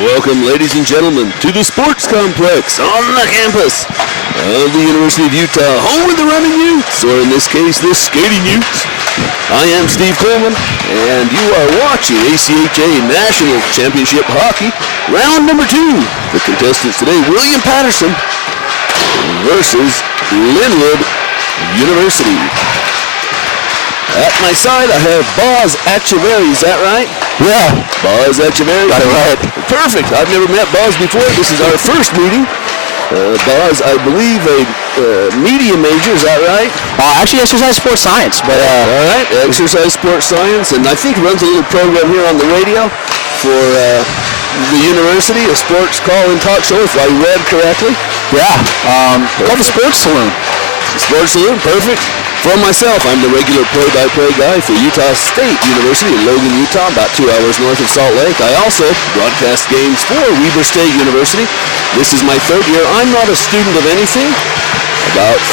Welcome, ladies and gentlemen, to the sports complex on the campus of the University of Utah, home of the running Utes, or in this case, the skating Utes. I am Steve Coleman, and you are watching ACHA National Championship Hockey, round number 2. The contestants today, William Paterson versus Lindenwood University. At my side, I have Boz Echeverry. Is that right? Yeah. Boz Echeverry. Got it right. Perfect. I've never met Boz before. This is our first meeting. Boz, I believe, a media major. Is that right? Actually, exercise sports science. But all right, exercise sports science, and I think runs a little program here on the radio for the university, a sports call and talk show, if I read correctly. Yeah. Called the Sports Saloon. Sports Saloon, perfect. For myself, I'm the regular play-by-play guy for Utah State University in Logan, Utah, about 2 hours north of Salt Lake. I also broadcast games for Weber State University. This is my third year. I'm not a student of anything.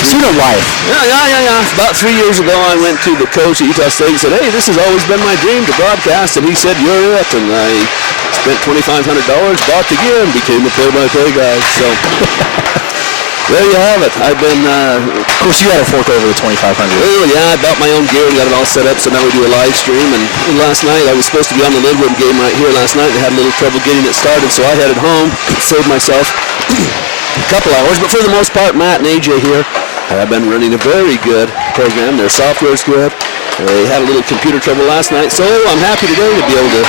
Student life. Yeah. About 3 years ago, I went to the coach at Utah State and said, hey, this has always been my dream to broadcast. And he said, you're it. And I spent $2,500, bought the gear, and became a play-by-play guy. So... there you have it. I've been, of course, you had to fork over the $2,500. Well, yeah, I bought my own gear and got it all set up, so now we do a live stream. And last night, I was supposed to be on the Lindenwood game right here last night. I had a little trouble getting it started, so I headed home, saved myself a couple hours. But for the most part, Matt and AJ here have been running a very good program. Their software's good. They had a little computer trouble last night, so I'm happy today to be able to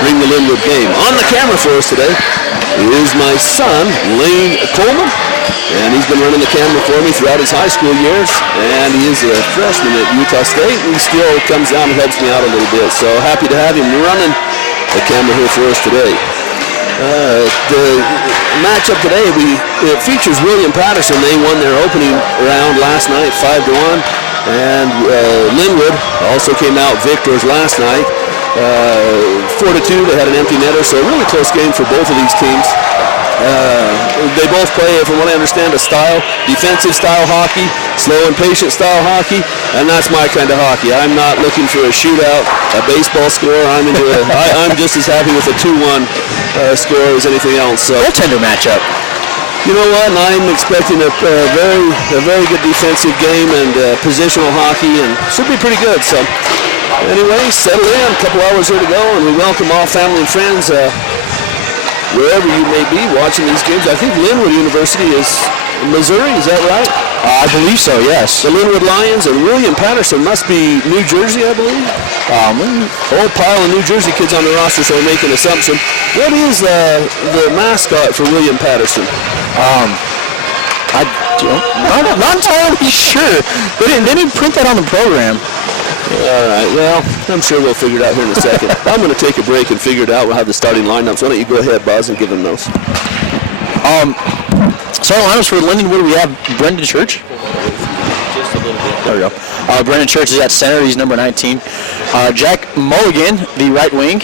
bring the Lindenwood game. On the camera for us today is my son, Lane Coleman. And he's been running the camera for me throughout his high school years. And he is a freshman at Utah State. And he still comes down and helps me out a little bit. So happy to have him running the camera here for us today. The matchup today, it features William Paterson. They won their opening round last night, 5-1. And Lindenwood also came out victors last night. 4-2, they had an empty netter. So a really close game for both of these teams. They both play, from what I understand, a style, defensive style hockey, slow and patient style hockey, and that's my kind of hockey. I'm not looking for a shootout, a baseball score. I'm just as happy with a 2-1 score as anything else. So goaltender matchup. You know what? And I'm expecting a very good defensive game and positional hockey, and should be pretty good. So anyway, settle in. A couple hours here to go, and we welcome all family and friends. Wherever you may be watching these games. I think Lindenwood University is in Missouri, is that right? I believe so, yes. The Lindenwood Lions, and William Paterson must be New Jersey, I believe. Whole pile of New Jersey kids on the roster, so I make an assumption. What is the mascot for William Paterson? I'm not entirely sure. They didn't print that on the program. All right, well, I'm sure we'll figure it out here in a second. I'm going to take a break and figure it out. We'll have the starting lineups. Why don't you go ahead, Buzz, and give them those. Starting lineups for Lindenwood, we have Brendan Church. Just a little bit. There we go. Brendan Church is at center. He's number 19. Jack Mulligan, the right wing,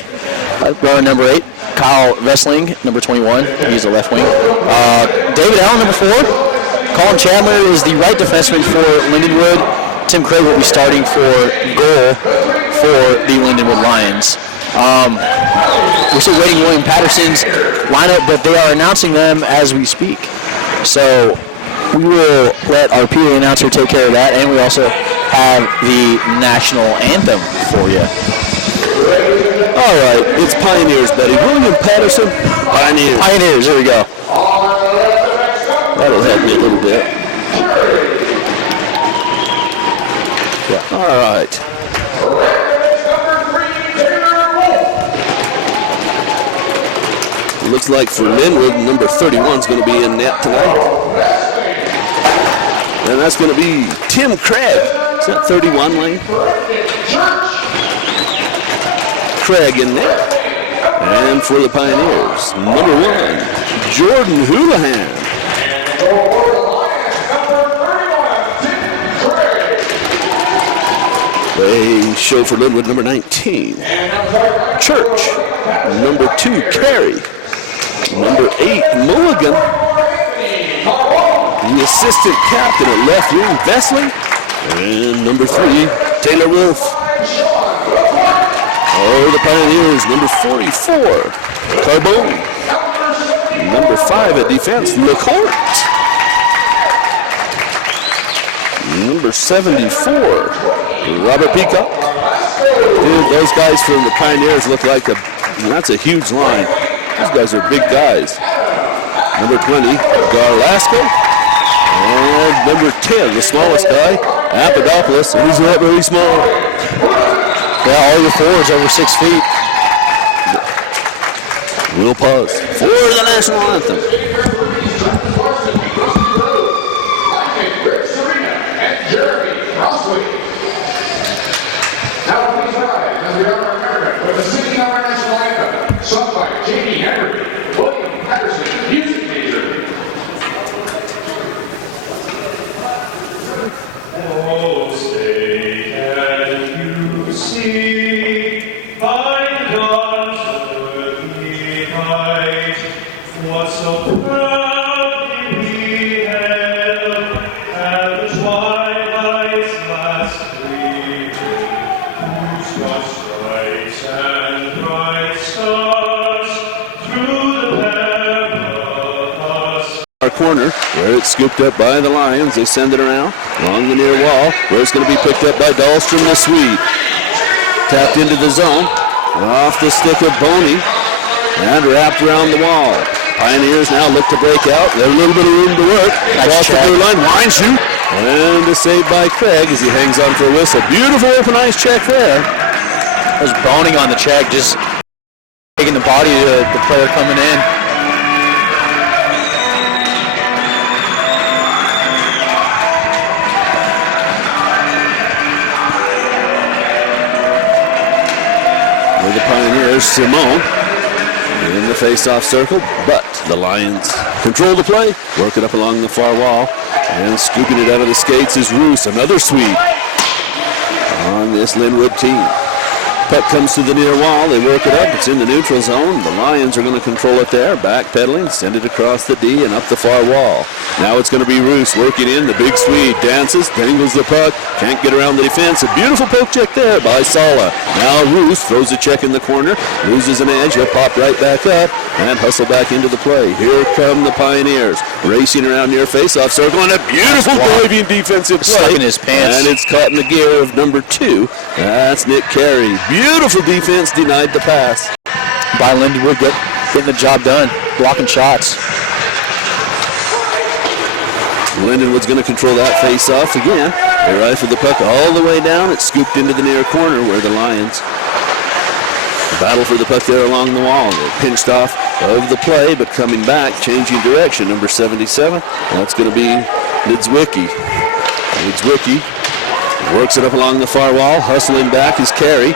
running number 8. Kyle Vessling, number 21. He's the left wing. David Allen, number 4. Colin Chandler is the right defenseman for Lindenwood. Tim Craig will be starting for goal for the Lindenwood Lions. We're still waiting William Paterson's lineup, but they are announcing them as we speak. So we will let our PA announcer take care of that, and we also have the national anthem for you. All right, it's Pioneers, buddy. William Paterson, Pioneers. Pioneers, there we go. That'll help me a little bit. Yeah. All right. Looks like for Lindenwood, number 31 is going to be in net tonight. And that's going to be Tim Craig. Is that 31, Lane? Craig in net. And for the Pioneers, number 1, Jordan Houlihan. They show for Lindenwood number 19, Church, number 2, Carey, number 8, Mulligan, the assistant captain at left wing, Vessling, and number 3, Taylor Wolf. Oh, the Pioneers, number 44, Carbone. Number 5 at defense, LeCourt. Number 74, Robert Peacock. Dude, those guys from the Pioneers look like that's a huge line. These guys are big guys. Number 20, Garlasco. And number 10, the smallest guy, Papadopoulos. He's not very small. Yeah, all your forwards over 6 feet. We'll pause for the national anthem. Now please rise as we honor America with the singing of our national anthem, sung by Jamie Henry, William Paterson, music major. Oh, stay and you see by God's earthly light what so proudly we hailed at the twilight's last gleam, whose broad stripes and bright stars through the perilous Our corner, where it's scooped up by the Lions. They send it around along the near wall, where it's going to be picked up by Dahlstrom, the Swede. Tapped into the zone, off the stick of Boney, and wrapped around the wall. Pioneers now look to break out. They have a little bit of room to work. Across the blue line, line shoot, and a save by Craig as he hangs on for a whistle. Beautiful open ice check there. There's boning on the check, just taking the body to the player coming in. The Pioneers, Simone in the face-off circle, but the Lions control the play, work it up along the far wall, and scooping it out of the skates is Roos, another Swede on this Lindenwood team. Puck comes to the near wall, they work it up, it's in the neutral zone. The Lions are going to control it there, backpedaling, send it across the D and up the far wall. Now it's going to be Roos working in, the big Swede dances, dangles the puck, can't get around the defense. A beautiful poke check there by Sala. Now Roos throws a check in the corner, loses an edge, he'll pop right back up and hustle back into the play. Here come the Pioneers, racing around near face-off circle, and a beautiful diving defensive play. Stuck in his pants. And it's caught in the gear of number 2. That's Nick Carey. Beautiful defense, denied the pass. By Lindenwood getting the job done, blocking shots. Lindenwood's going to control that face-off again. They rifle the puck all the way down. It's scooped into the near corner where the Lions battle for the puck there along the wall. They're pinched off of the play, but coming back, changing direction. Number 77, that's going to be Lidzwicki. Lidzwicki works it up along the far wall. Hustling back is Carey.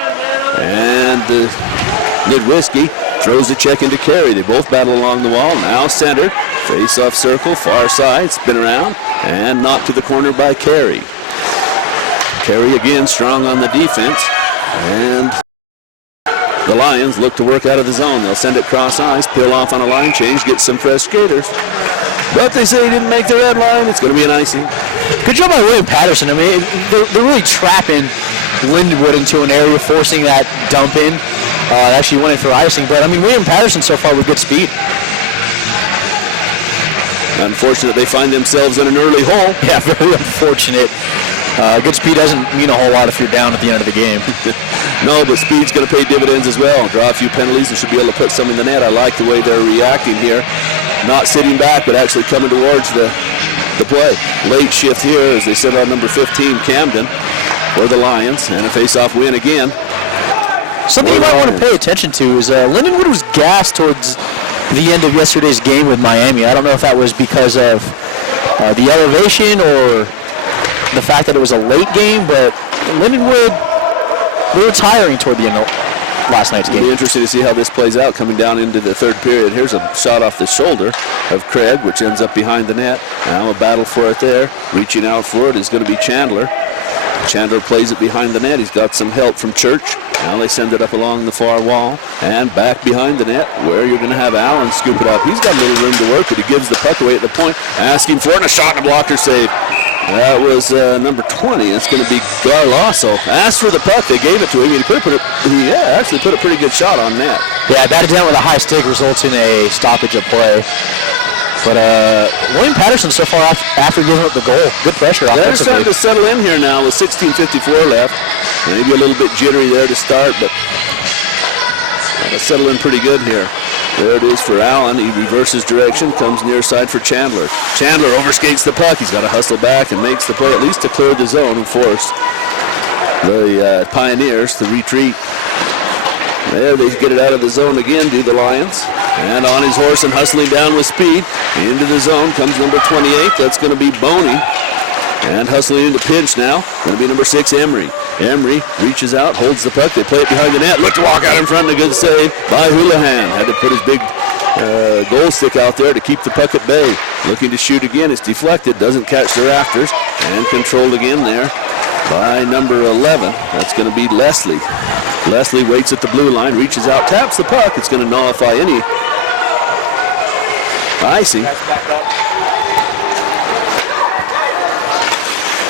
And Lidwiski throws a check into Carey. They both battle along the wall. Now center. Face-off circle, far side. Spin around. And knocked to the corner by Carey. Carey again strong on the defense. And the Lions look to work out of the zone. They'll send it cross ice, peel off on a line change, get some fresh skaters. But they say he didn't make the red line. It's going to be an icing. Good job by William Paterson. I mean, they're really trapping Lindenwood into an area, forcing that dump in. Actually went in for icing. But, I mean, William Paterson so far with good speed. Unfortunate they find themselves in an early hole. Yeah, very unfortunate. Good speed doesn't mean a whole lot if you're down at the end of the game. No, but speed's going to pay dividends as well. Draw a few penalties and should be able to put some in the net. I like the way they're reacting here. Not sitting back, but actually coming towards the play. Late shift here as they send on number 15, Camden, for the Lions. And a face-off win again. Something you might want to pay attention to is Lindenwood was gassed towards the end of yesterday's game with Miami. I don't know if that was because of the elevation or the fact that it was a late game, but Lindenwood, they were tiring toward the end of last night's game. It'll be interesting to see how this plays out coming down into the third period. Here's a shot off the shoulder of Craig, which ends up behind the net. Now a battle for it there. Reaching out for it is going to be Chandler. Chandler plays it behind the net. He's got some help from Church. Now they send it up along the far wall and back behind the net where you're going to have Allen scoop it up. He's got a little room to work, but he gives the puck away at the point, asking for it, and a shot and a blocker save. That was number 20. That's going to be Garloso. Asked for the puck. They gave it to him. He actually put a pretty good shot on net. Yeah, batted down with a high stick results in a stoppage of play. But William Paterson so far after giving up the goal, good pressure They're offensively. starting to settle in here now with 16:54 left. Maybe a little bit jittery there to start, but that'll settle in pretty good here. There it is for Allen. He reverses direction, comes near side for Chandler. Chandler overskates the puck. He's got to hustle back and makes the play at least to clear the zone and force the Pioneers to retreat. There they get it out of the zone again, do the Lions. And on his horse and hustling down with speed. Into the zone comes number 28. That's going to be Boney. And hustling into pinch now. Going to be number 6, Emery. Emery reaches out, holds the puck. They play it behind the net. Look to walk out in front and a good save by Houlihan. Had to put his big goal stick out there to keep the puck at bay. Looking to shoot again. It's deflected. Doesn't catch the rafters. And controlled again there by number 11. That's going to be Leslie. Leslie waits at the blue line, reaches out, taps the puck. It's going to nullify any icing.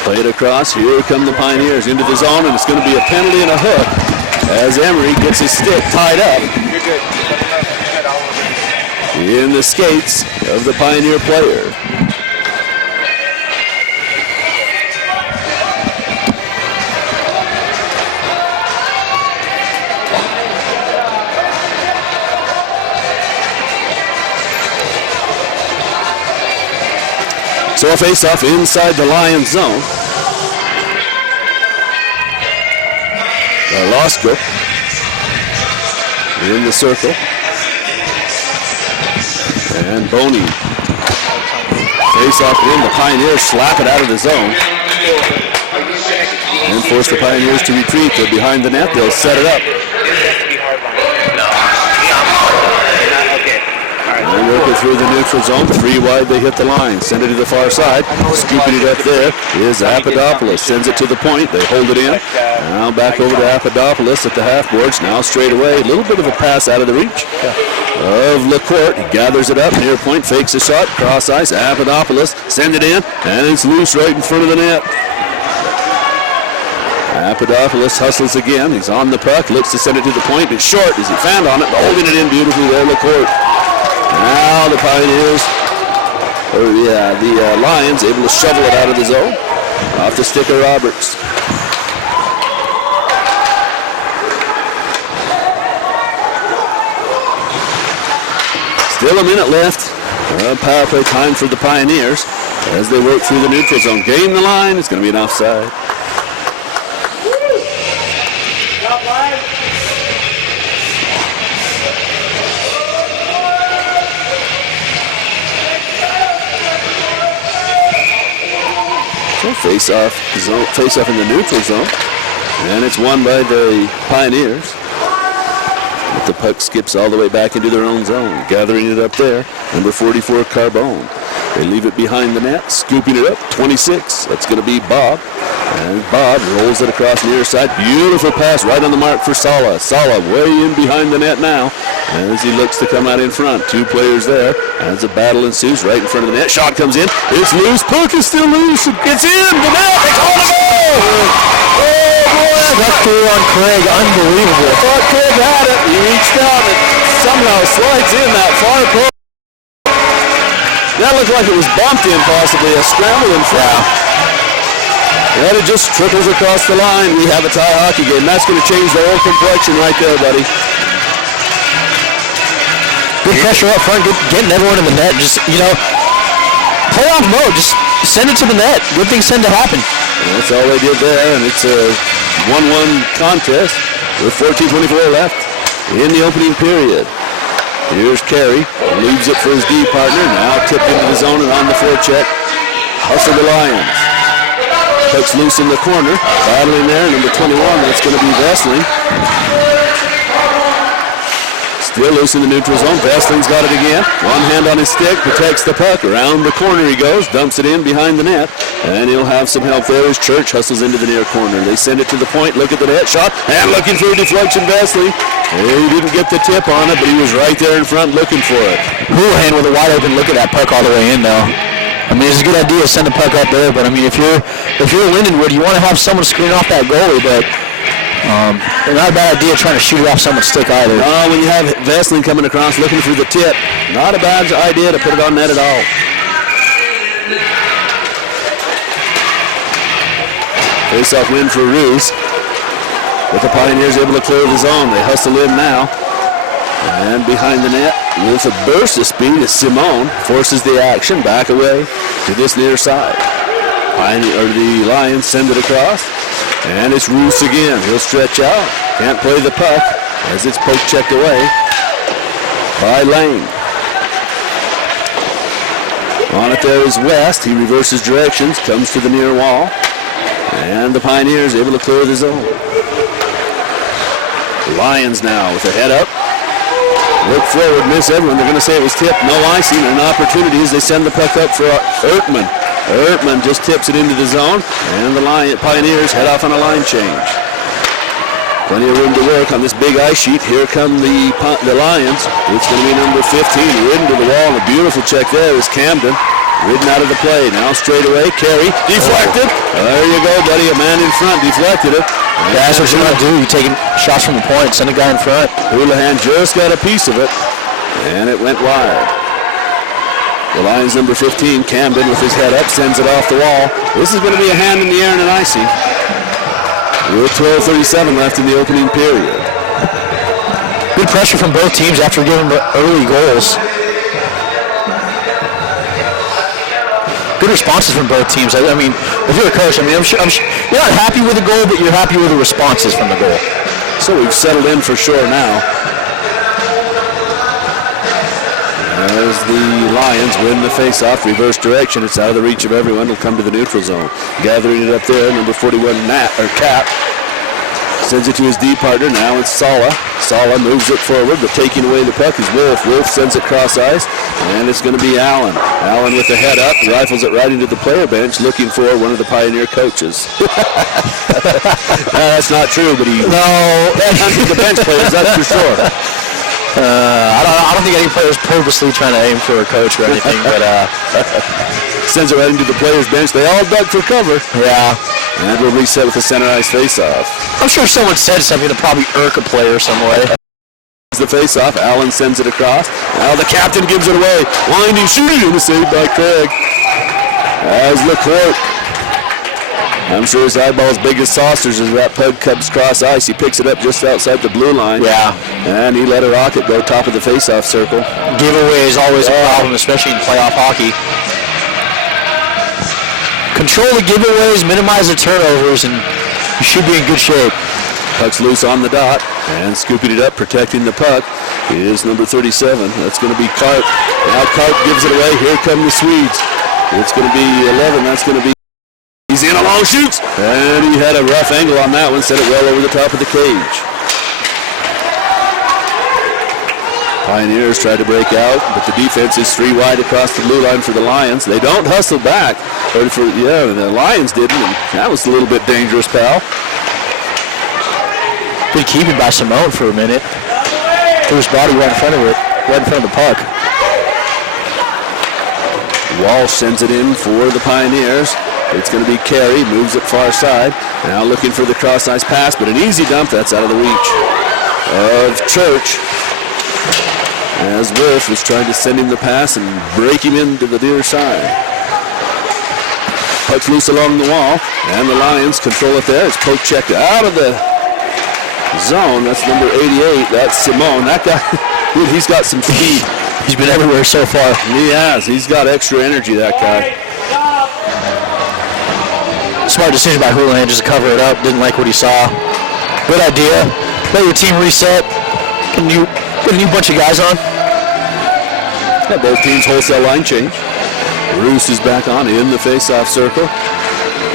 Play it across. Here come the Pioneers into the zone, and it's going to be a penalty and a hook as Emery gets his stick tied up in the skates of the Pioneer player. So a face-off inside the Lions zone. Losko in the circle. And Boney. Face-off in. The Pioneers slap it out of the zone. And force the Pioneers to retreat. They're behind the net. They'll set it up. And working through the neutral zone, 3 wide, they hit the line. Send it to the far side. Scooping it up there is Apadopoulos. Sends it to the point. They hold it in. Now back over to Apadopoulos at the half boards. Now straight away. A little bit of a pass out of the reach of LaCourte. He gathers it up near point, fakes a shot, cross ice. Apadopoulos send it in, and it's loose right in front of the net. Papadopoulos hustles again. He's on the puck, looks to send it to the point. It's short as he found on it, but holding it in beautifully there, LaCourte. Now the Pioneers, the Lions able to shovel it out of the zone. Off the stick of Roberts. Still a minute left. Power play time for the Pioneers as they work through the neutral zone. Gain the line. It's going to be an offside. So face-off in the neutral zone. And it's won by the Pioneers. But the puck skips all the way back into their own zone. Gathering it up there. Number 44, Carbone. They leave it behind the net. Scooping it up. 26. That's going to be Bob. And Bob rolls it across near side. Beautiful pass right on the mark for Sala. Sala way in behind the net now as he looks to come out in front. Two players there as a battle ensues right in front of the net. Shot comes in. It's loose. Puck is still loose. It's in. The net. They call it a goal. Oh, boy. Struck through on Craig. Unbelievable. I thought Craig had it. He reached out and somehow slides in that far post. That looked like it was bumped in possibly. A scramble in front. Yeah. And it just trickles across the line. We have a tie hockey game. That's going to change the whole complexion right there, buddy. Good pressure up front, getting everyone in the net. Just, playoff mode. Just send it to the net. Good things tend to happen. And that's all they did there, and it's a 1-1 contest with 14:24 left in the opening period. Here's Carey. Leaves it for his D partner. Now tipped into the zone and on the forecheck. Hustle the Lions. Puck's loose in the corner. Battling there, number 21. That's going to be Vesling. Still loose in the neutral zone. Vesling's got it again. One hand on his stick. Protects the puck. Around the corner he goes. Dumps it in behind the net. And he'll have some help there as Church hustles into the near corner. They send it to the point. Look at the net shot. And looking for a deflection, Vesling. He didn't get the tip on it, but he was right there in front looking for it. Houlihan with a wide open look at that puck all the way in, though. I mean, it's a good idea to send the puck up there, but I mean, if you're Lindenwood, you want to have someone screen off that goalie, but not a bad idea trying to shoot it off someone's stick either. No, when you have Vesling coming across looking for the tip, not a bad idea to put it on net at all. Face-off win for Roos. But the Pioneers able to clear the zone. They hustle in now. And behind the net, with a burst of speed, is Simone. Forces the action back away to this near side. The Lions send it across. And it's Roos again. He'll stretch out. Can't play the puck as it's poke checked away by Lane. On it there is West. He reverses directions, comes to the near wall. And the Pioneers able to clear the zone. Lions now with a head up. Look forward, miss everyone. They're going to say it was tipped. No icing. An opportunity as they send the puck up for Ertman. Ertman just tips it into the zone. And the Pioneers head off on a line change. Plenty of room to work on this big ice sheet. Here come the Lions. It's going to be number 15. Ridden to the wall. A beautiful check there is Camden. Ridden out of the play. Now straight away. Carey. Deflected. There you go, buddy. A man in front deflected it. Yeah, that's what you want to do. You're taking shots from the point. Send a guy in front. Houlihan just got a piece of it. And it went wide. The Lions number 15, Camden with his head up, sends it off the wall. This is going to be a hand in the air and an icing. With 12:37 left in the opening period. Good pressure from both teams after giving early goals. Good responses from both teams. I mean, if you're a coach, I mean, I'm sure you're not happy with the goal, but you're happy with the responses from the goal. So we've settled in for sure now. As the Lions win the face-off, reverse direction. It's out of the reach of everyone. It'll come to the neutral zone. Gathering it up there, number 41, Cap. Sends it to his D partner. Now it's Sala. Sala moves it forward, but taking away the puck is Wolf. Wolf sends it cross ice, and it's going to be Allen. Allen with the head up, rifles it right into the player bench, looking for one of the Pioneer coaches. That's not true, but he hunted the bench players, that's for sure. I don't think any player is purposely trying to aim for a coach or anything, but sends it right into the players' bench. They all dug for cover. Yeah. And we'll reset with a center ice face-off. I'm sure someone said something to probably irk a player some way. The face-off. Allen sends it across. Now the captain gives it away. Winding, shooting, and a save by Craig. As LeCourt. I'm sure his eyeball's big as saucers as that puck comes cross ice. He picks it up just outside the blue line. Yeah. And he let a rocket go top of the face-off circle. Giveaway is always a problem, especially in playoff hockey. Control the giveaways, minimize the turnovers, and you should be in good shape. Puck's loose on the dot, and scooping it up, protecting the puck, is number 37. That's going to be Karp. Now Karp gives it away. Here come the Swedes. It's going to be 11. That's going to be... He's in a long shoots, and he had a rough angle on that one. Set it well over the top of the cage. Pioneers try to break out, but the defense is 3 wide across the blue line for the Lions. They don't hustle back. The Lions didn't, and that was a little bit dangerous, pal. Good keeping by Simone for a minute. Threw his body right in front of it, right in front of the puck. Walsh sends it in for the Pioneers. It's going to be Carey, moves it far side. Now looking for the cross-ice pass, but an easy dump, that's out of the reach of Church. As Wolf was trying to send him the pass and break him into the near side. Puck's loose along the wall, and the Lions control it there. It's poke checked out of the zone. That's number 88. That's Simone. That guy, dude, he's got some speed. He's been everywhere so far. He has. He's got extra energy, that guy. Smart decision by Houlihan just to cover it up. Didn't like what he saw. Good idea. Let your team reset. Can you get a new bunch of guys on? Yeah, both teams wholesale line change. Roos is back on in the face-off circle.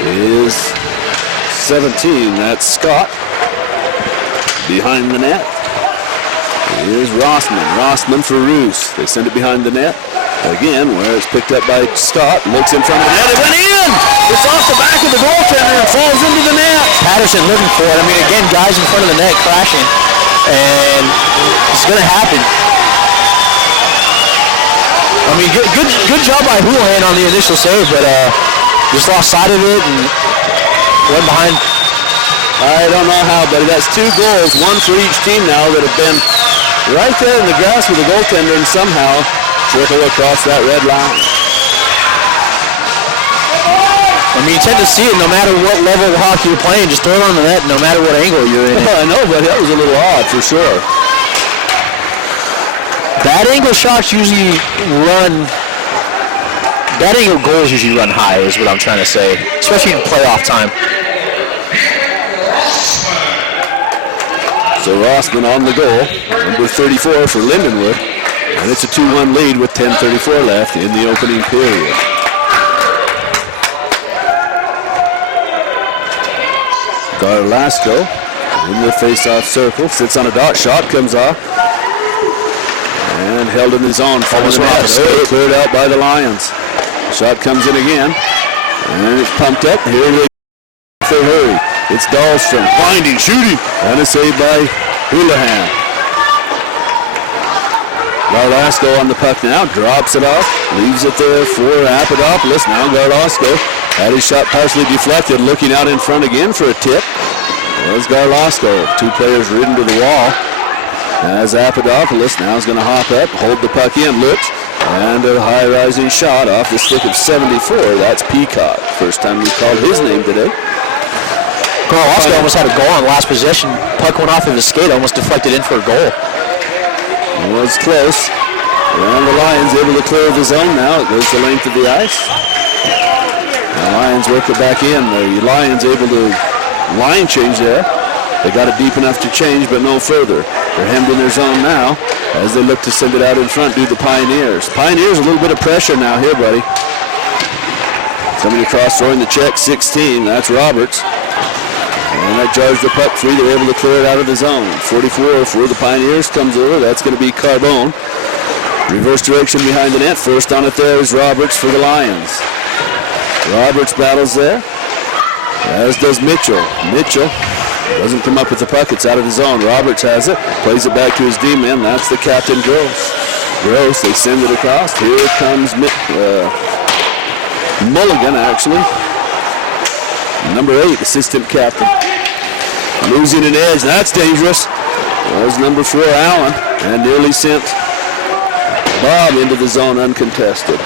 Is 17. That's Scott. Behind the net is Rossman. Rossman for Roos. They send it behind the net. Again, where it's picked up by Scott. Looks in front of the net. It went in! It's off the back of the goaltender and falls into the net. Paterson looking for it. I mean, again, guys in front of the net crashing. And it's going to happen. I mean, good job by Houlihan on the initial save, but just lost sight of it and went behind. I don't know how, but that's 2 goals, one for each team now that have been right there in the grass with the goaltender and somehow trickle across that red line. I mean, you tend to see it no matter what level of hockey you're playing. Just throw it on the net no matter what angle you're in. I know, but that was a little odd for sure. Bad angle shots usually run, bad angle goals usually run high is what I'm trying to say, especially in playoff time. So Rossman on the goal, number 34 for Lindenwood. And it's a 2-1 lead with 10:34 left in the opening period. Garlasco in the face-off circle, sits on a dot shot, comes off. And held in his own. Almost went off a skate. Cleared out by the Lions. Shot comes in again. And it's pumped up. Here they for hurry. It's Dahlstrom finding, shooting, and a save by Houlihan. Garlasco on the puck now, drops it off, leaves it there for Papadopoulos. Now Garlasco had his shot partially deflected, looking out in front again for a tip. Was Garlasco. 2 players ridden to the wall. As Papadopoulos now is going to hop up, hold the puck in, looks, and a high rising shot off the stick of 74. That's Peacock. First time we called his name today. Garlasco almost had a goal on last possession. Puck went off of his skate, almost deflected in for a goal. It was close. And the Lions able to clear the zone now. It goes the length of the ice. The Lions work it back in. The Lions able to line change there. They got it deep enough to change, but no further. They're hemmed in their zone now as they look to send it out in front to the Pioneers. Pioneers a little bit of pressure now here, buddy. Coming across, throwing the check, 16. That's Roberts. And that jars the puck free. They're able to clear it out of the zone. 44 for the Pioneers comes over. That's going to be Carbone. Reverse direction behind the net. First on it there is Roberts for the Lions. Roberts battles there, as does Mitchell. Mitchell doesn't come up with the puck. It's out of the zone. Roberts has it. Plays it back to his D-man. That's the captain, Gross. Gross, they send it across. Here comes Mulligan, actually. Number 8, assistant captain. Losing an edge. That's dangerous. That was number 4, Allen. And nearly sent Bob into the zone uncontested.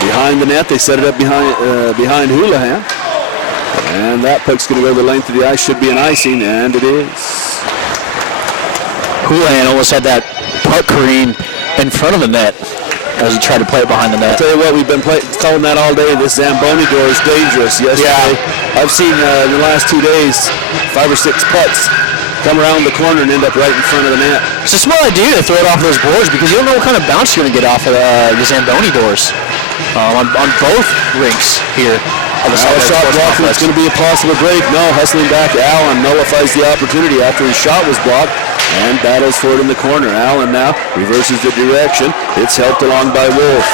Behind the net, they set it up behind Houlihan. And that puck's going to go the length of the ice. Should be an icing, and it is. Houlihan almost had that puck careen in front of the net as he tried to play it behind the net. I'll tell you what, we've been calling that all day. This Zamboni door is dangerous. Yesterday, yeah. I've seen in the last 2 days 5 or 6 putts come around the corner and end up right in front of the net. It's a smart idea to throw it off those boards because you don't know what kind of bounce you're going to get off of the Zamboni doors on both rinks here. Shot blocked. It's going to be a possible break. No, hustling back. Allen nullifies the opportunity after his shot was blocked and battles for it in the corner. Allen now reverses the direction. It's helped along by Wolf.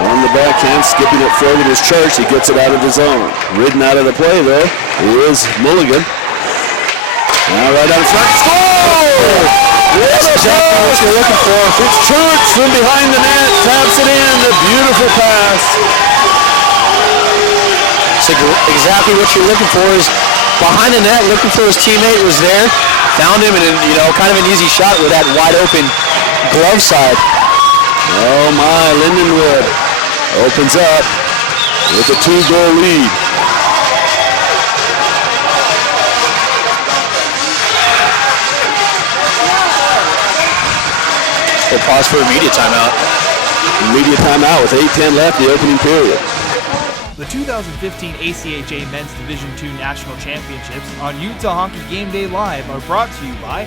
On the backhand, skipping it forward is Church. He gets it out of the zone. Ridden out of the play, though, is Mulligan. Now right out in front. Score! What a exactly what you're looking for. It's Church from behind the net. Taps it in. A beautiful pass. So exactly what you're looking for is behind the net, looking for his teammate, was there, found him, and kind of an easy shot with that wide open glove side. Oh my, Lindenwood opens up with a 2-goal lead. We'll pause for a media timeout. Media timeout with 8:10 left, the opening period. The 2015 ACHA Men's Division II National Championships on Utah Hockey Game Day Live are brought to you by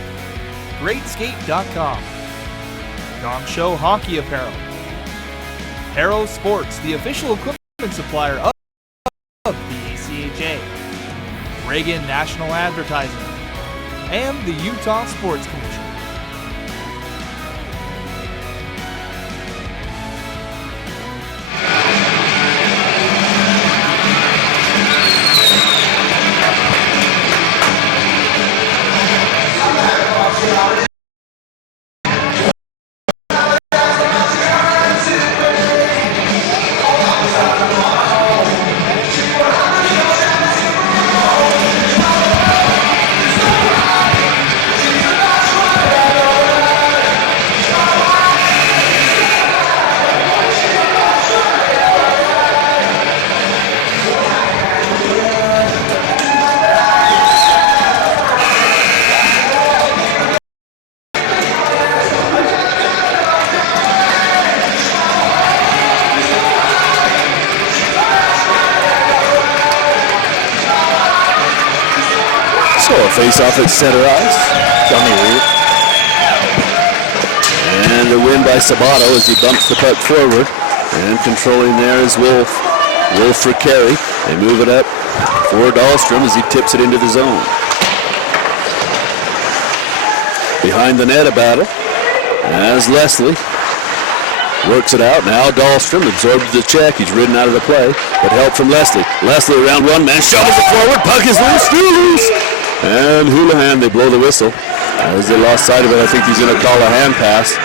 GreatSkate.com, Gong Show Hockey Apparel, Arrow Sports, the official equipment supplier of the ACHA, Reagan National Advertising, and the Utah Sports Commission. face off at center ice. Dummy root. And the win by Sabato as he bumps the puck forward. And controlling there is Wolf. Wolf for carry. They move it up for Dahlstrom as he tips it into the zone. Behind the net a battle as Leslie works it out. Now Dahlstrom absorbs the check. He's ridden out of the play, but help from Leslie. Leslie around one man, shovels it forward. Puck is loose, still loose. And Houlihan, they blow the whistle. As they lost sight of it, I think he's going to call a hand pass.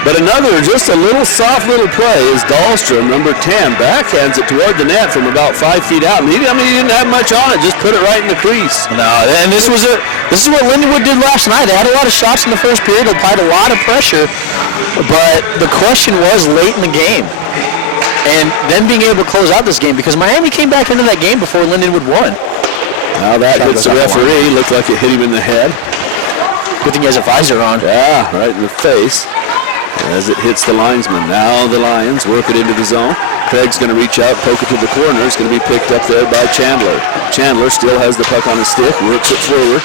But another, just a little soft little play is Dahlstrom, number 10, backhands it toward the net from about 5 feet out. And he didn't have much on it, just put it right in the crease. No, and this is what Lindenwood did last night. They had a lot of shots in the first period, applied a lot of pressure, but the question was late in the game, and then being able to close out this game because Miami came back into that game before Lindenwood won. Now that hits the referee. Looked like it hit him in the head. Good thing he has a visor on. Yeah, right in the face. As it hits the linesman. Now the Lions work it into the zone. Craig's going to reach out, poke it to the corner. It's going to be picked up there by Chandler. Chandler still has the puck on his stick, works it forward.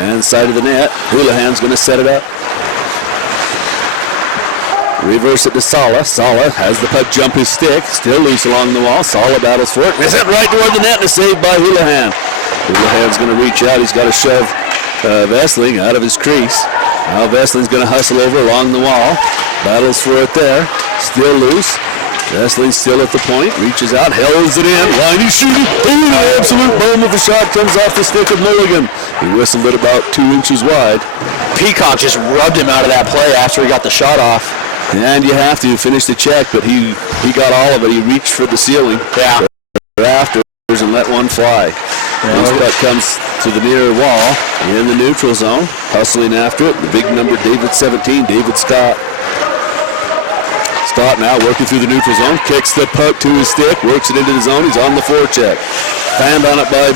And side of the net, Houlihan's going to set it up. Reverse it to Sala. Sala has the puck jump his stick, still loose along the wall. Sala battles for it. It's hit right toward the net and a save by Houlihan. Houlihan's going to reach out. He's got to shove Vesling out of his crease. Now Vesling's going to hustle over along the wall. Battles for it there. Still loose. Vesling's still at the point. Reaches out. Hells it in. Line shooting. Ooh, absolute bomb of a shot comes off the stick of Mulligan. He whistled it about 2 inches wide. Peacock just rubbed him out of that play after he got the shot off. And you have to finish the check, but he got all of it. He reached for the ceiling. Yeah. Rafters and let one fly. This puck comes to the near wall in the neutral zone. Hustling after it. The big number, David 17, David Scott. Scott now working through the neutral zone. Kicks the puck to his stick. Works it into the zone. He's on the forecheck. Fanned on it by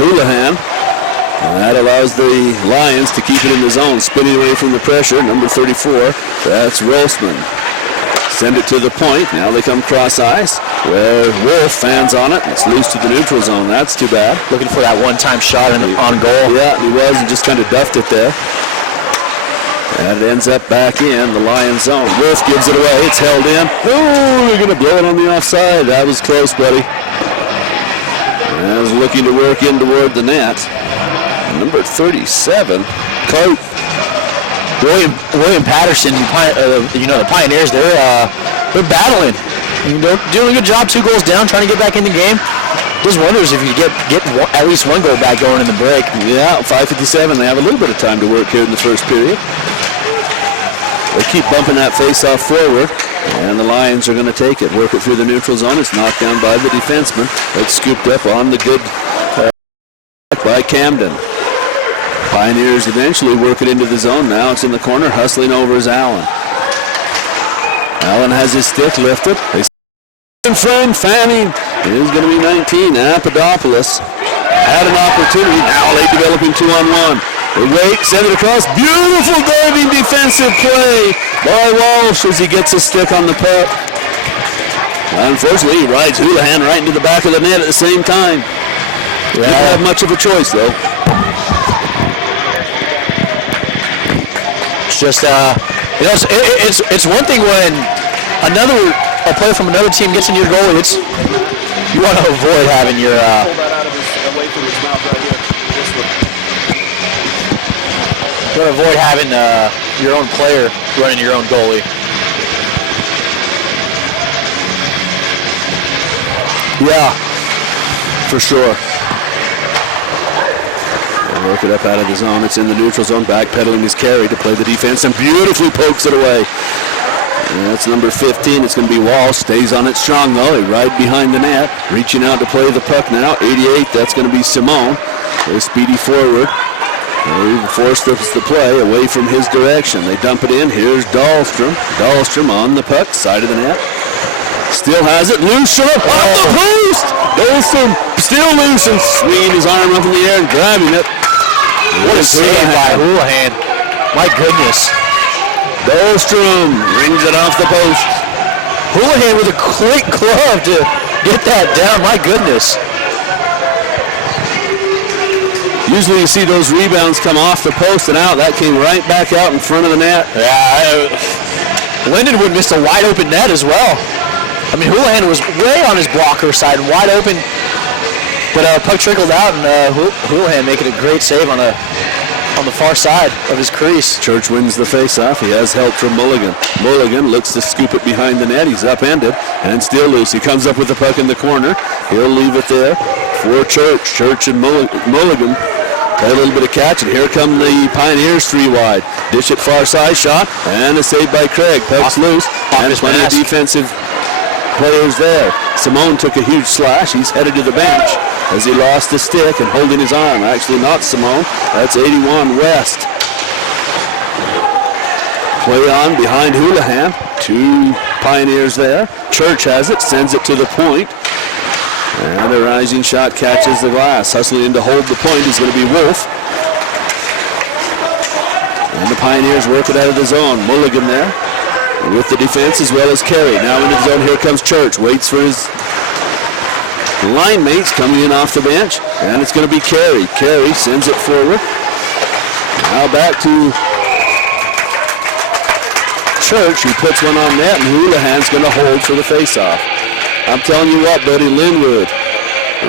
Houlihan. And that allows the Lions to keep it in the zone. Spinning away from the pressure. Number 34. That's Rosman. Send it to the point. Now they come cross ice where Wolf fans on it. It's loose to the neutral zone. That's too bad. Looking for that one-time shot on goal. Yeah, he was and just kind of duffed it there. And it ends up back in the Lions zone. Wolf gives it away. It's held in. Oh, they're going to blow it on the offside. That was close, buddy. As looking to work in toward the net. Number 37, Cope. William Paterson, the Pioneers, they're battling. Doing a good job, 2 goals down, trying to get back in the game. Just wonders if you get at least 1 goal back going in the break. Yeah, 5:57. They have a little bit of time to work here in the first period. They keep bumping that face-off forward, and the Lions are going to take it. Work it through the neutral zone. It's knocked down by the defenseman. It's scooped up on the good by Camden. Pioneers eventually work it into the zone. Now it's in the corner. Hustling over is Allen. Allen has his stick lifted. In front, Fanning. It is going to be 19. Papadopoulos had an opportunity. Now they developing 2-on-1. They wait, send it across. Beautiful diving defensive play by Walsh as he gets his stick on the puck. Unfortunately, he rides Houlihan right into the back of the net at the same time. Didn't have much of a choice, though. Just it's one thing when a player from another team gets into your goal. You want to avoid having your you want to avoid having your own player running your own goalie. Yeah, for sure. Work it up out of the zone. It's in the neutral zone. Backpedaling his carry to play the defense and beautifully pokes it away. And that's number 15. It's going to be Walsh. Stays on it strong though. He right behind the net. Reaching out to play the puck now. 88. That's going to be Simone. They're speedy forward. They force the play away from his direction. They dump it in. Here's Dahlstrom. Dahlstrom on the puck. Side of the net. Still has it. Loose shot. Off the post. Dahlstrom still loose and swinging his arm up in the air and grabbing it. What a save by Houlihan. My goodness. Dahlstrom rings it off the post. Houlihan with a quick glove to get that down. My goodness. Usually you see those rebounds come off the post and out. That came right back out in front of the net. Yeah, Lindenwood missed a wide open net as well. I mean, Houlihan was way on his blocker side and wide open, but puck trickled out, and Houlihan making a great save on the far side of his crease. Church wins the face-off. He has help from Mulligan. Mulligan looks to scoop it behind the net. He's upended and still loose. He comes up with the puck in the corner. He'll leave it there for Church. Church and Mulligan play a little bit of catch, and here come the Pioneers 3 wide. Dish it far side, shot, and a save by Craig. Puck's loose, and plenty of defensive players there. Simone took a huge slash. He's headed to the bench as he lost the stick and holding his arm. Actually not Simone. That's 81 West. Play on behind Houlihan. 2 Pioneers there. Church has it, sends it to the point. And a rising shot catches the glass. Hustling in to hold the point is going to be Wolf. And the Pioneers work it out of the zone. Mulligan there with the defense as well as Carey. Now into the zone, here comes Church. Waits for his line mates coming in off the bench. And it's going to be Carey. Carey sends it forward. Now back to Church, who puts one on net, and Houlihan's going to hold for the faceoff. I'm telling you what, buddy, Linwood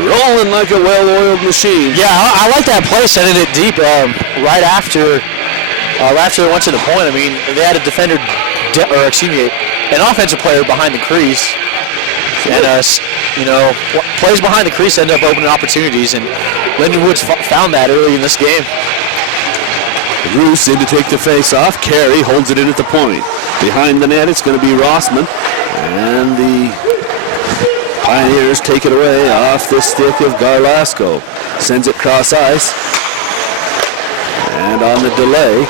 rolling like a well-oiled machine. Yeah, I like that play, sending it deep right after it went to the point. I mean, they had a defender, an offensive player behind the crease. And, plays behind the crease end up opening opportunities, and Lindenwood's found that early in this game. Roos in to take the face-off. Carey holds it in at the point. Behind the net, it's going to be Rossman. And the Pioneers take it away off the stick of Garlasco. Sends it cross ice. And on the delay,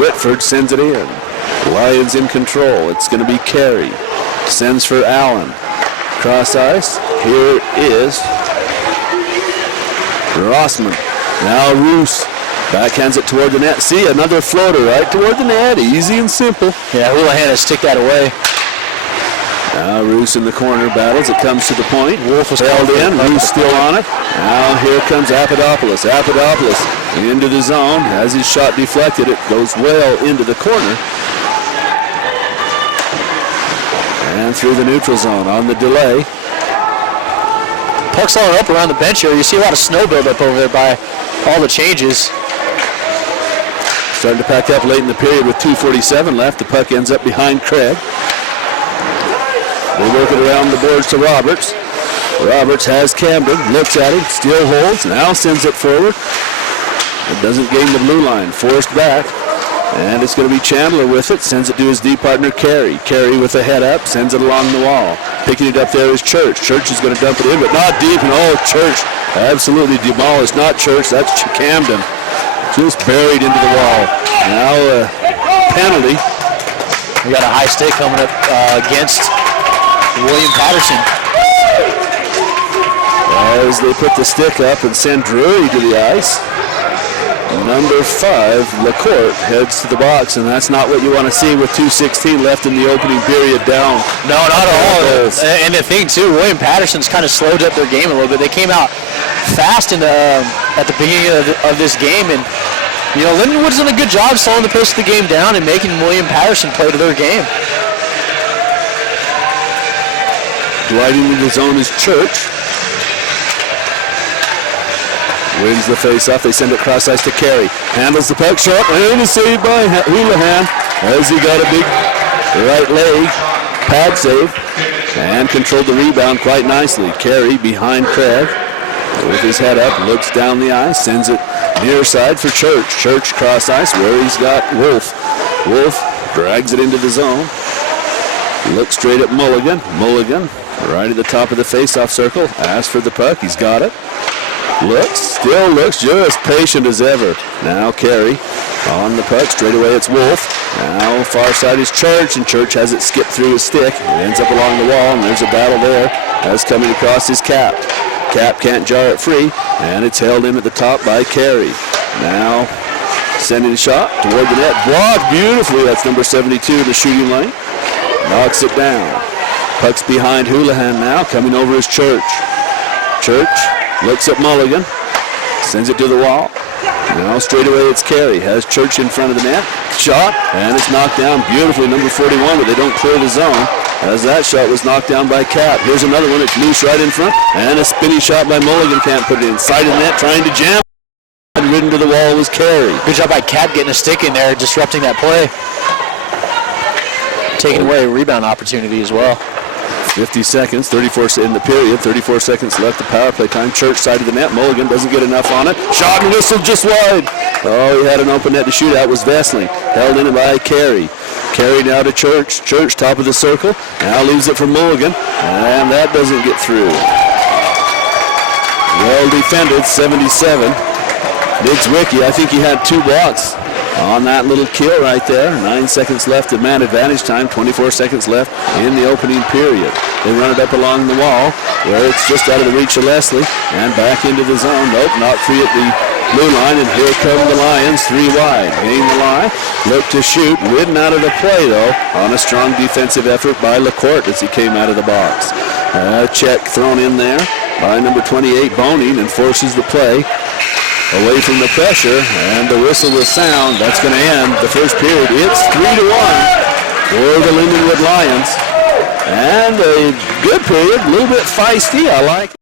Whitford sends it in. Lions in control. It's going to be Carey. Sends for Allen. Cross ice. Here is Rossman. Now Roos backhands it toward the net. See, another floater right toward the net. Easy and simple. Yeah, Houlihan has stick that away. Now Roos in the corner battles. It comes to the point. Wolf is held in. Roos still on it. Now here comes Papadopoulos. Papadopoulos into the zone. Has his shot deflected. It goes well into the corner. And through the neutral zone on the delay. Puck's all up around the bench here. You see a lot of snow buildup over there by all the changes. Starting to pack up late in the period with 2:47 left. The puck ends up behind Craig. They work it around the boards to Roberts. Roberts has Camden, looks at him, still holds, now sends it forward. It doesn't gain the blue line, forced back. And it's going to be Chandler with it, sends it to his D partner Carey. Carey with a head up, sends it along the wall. Picking it up there is Church. Church is going to dump it in, but not deep. And Church absolutely demolished. Not Church, that's Camden. Just buried into the wall. Now a penalty. We got a high stick coming up against William Paterson. As they put the stick up and send Drury to the ice. Number 5, LaCourte, heads to the box, and that's not what you want to see with 2:16 left in the opening period down. No, not at all. And the thing, too, William Paterson's kind of slowed up their game a little bit. They came out fast at the beginning of this game, and, Lindenwood's done a good job slowing the pace of the game down and making William Paterson play to their game. Gliding into the zone is Church. Wins the face-off. They send it cross ice to Carey. Handles the puck shot and a save by Houlihan as he got a big right leg pad save and controlled the rebound quite nicely. Carey behind Craig with his head up, looks down the ice, sends it near side for Church. Church cross ice where he's got Wolf. Wolf drags it into the zone. Looks straight at Mulligan. Mulligan right at the top of the face-off circle. Asks for the puck. He's got it. Still looks just patient as ever. Now Carey on the puck. Straight away it's Wolf. Now far side is Church, and Church has it skip through his stick. It ends up along the wall, and there's a battle there. That's coming across his Cap. Cap can't jar it free, and it's held in at the top by Carey. Now sending a shot toward the net. Blocked beautifully. That's number 72 in the shooting lane. Knocks it down. Puck's behind Houlihan now. Coming over is Church. Church looks at Mulligan. Sends it to the wall. Now straight away it's Carey. Has Church in front of the net. Shot, and it's knocked down beautifully, number 41, but they don't clear the zone. As that shot was knocked down by Cap. Here's another one. It's loose right in front. And a spinny shot by Mulligan. Can't put it inside of the net. Trying to jam. And ridden to the wall was Carey. Good job by Cap getting a stick in there, disrupting that play. Taking away a rebound opportunity as well. 50 seconds, 34 in the period, 34 seconds left of power play time. Church side of the net. Mulligan doesn't get enough on it. Shot and whistle just wide. Oh, he had an open net to shoot at. Was Vesling. Held in by Carey. Carey now to Church. Church top of the circle. Now leaves it for Mulligan. And that doesn't get through. Well defended, 77. Biggs Wiki, I think he had 2 blocks on that little kill right there. 9 seconds left of man advantage time. 24 seconds left in the opening period. They run it up along the wall where it's just out of the reach of Leslie and back into the zone. Nope, not free at the blue line, and here come the Lions, 3 wide. Gain the line, look to shoot, ridden out of the play though on a strong defensive effort by LaCourte as he came out of the box. Check thrown in there by number 28 Boning and forces the play away from the pressure, and the whistle will sound. That's going to end the first period. It's 3-1 for the Lindenwood Lions, and a good period, a little bit feisty. I like it.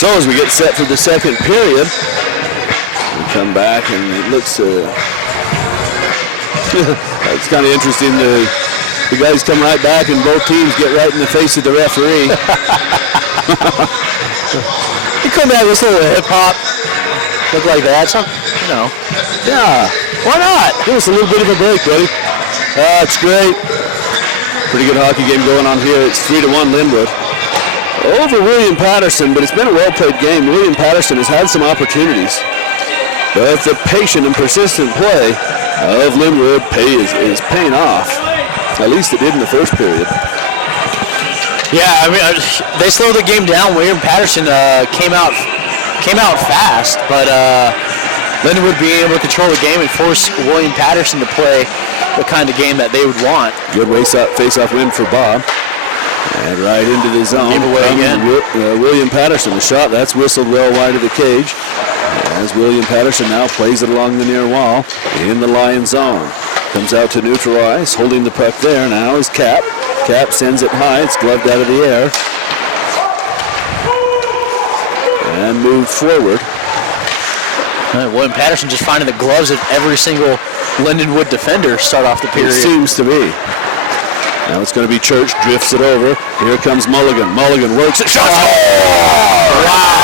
So as we get set for the second period, we come back and it looks, it's kind of interesting. The guys come right back and both teams get right in the face of the referee. You come back with a little hip hop, look like that, Yeah, Why not? give us a little bit of a break, buddy. That's great. Pretty good hockey game going on here. It's 3-1 Lindenwood over William Paterson, but it's been a well-played game. William Paterson has had some opportunities, but the patient and persistent play of Lindenwood is paying off. At least it did in the first period. Yeah, I mean, they slowed the game down. William Paterson came out fast, but Lindenwood being able to control the game and force William Paterson to play the kind of game that they would want. Good face-off win for Bob. And right into the zone. Give away again. William Paterson, the shot, that's whistled well wide of the cage. As William Paterson now plays it along the near wall in the Lion zone. Comes out to neutral ice, holding the puck there. Now is Cap. Cap sends it high. It's gloved out of the air. And moved forward. William Paterson just finding the gloves of every single Lindenwood defender start off the period. It seems to be. Now it's going to be Church, drifts it over. Here comes Mulligan. Mulligan works it. Shot! Oh, wow.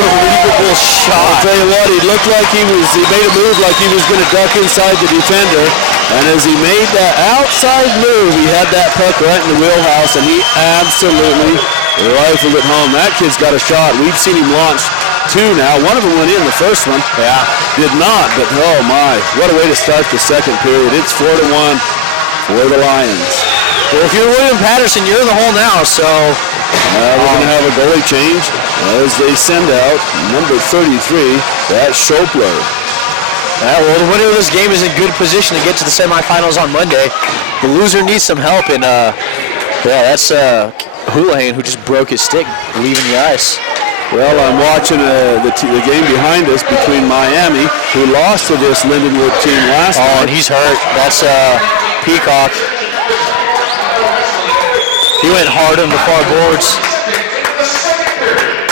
Unbelievable shot. I'll tell you what, he looked like he made a move like he was going to duck inside the defender. And as he made that outside move, he had that puck right in the wheelhouse, and he absolutely rifled it home. That kid's got a shot. We've seen him launch two now. One of them went in, the first one. Yeah. Did not, but oh my, what a way to start the second period. It's 4-1 for the Lions. Well, if you're William Paterson, you're in the hole now, so... we're going to have a goalie change as they send out number 33, that's Schopler. Well, the winner of this game is in good position to get to the semifinals on Monday. The loser needs some help, and that's Houlihan, who just broke his stick leaving the ice. Well, I'm watching the game behind us between Miami, who lost to this Lindenwood team last night. Oh, and he's hurt. That's Peacock. He went hard on the far boards.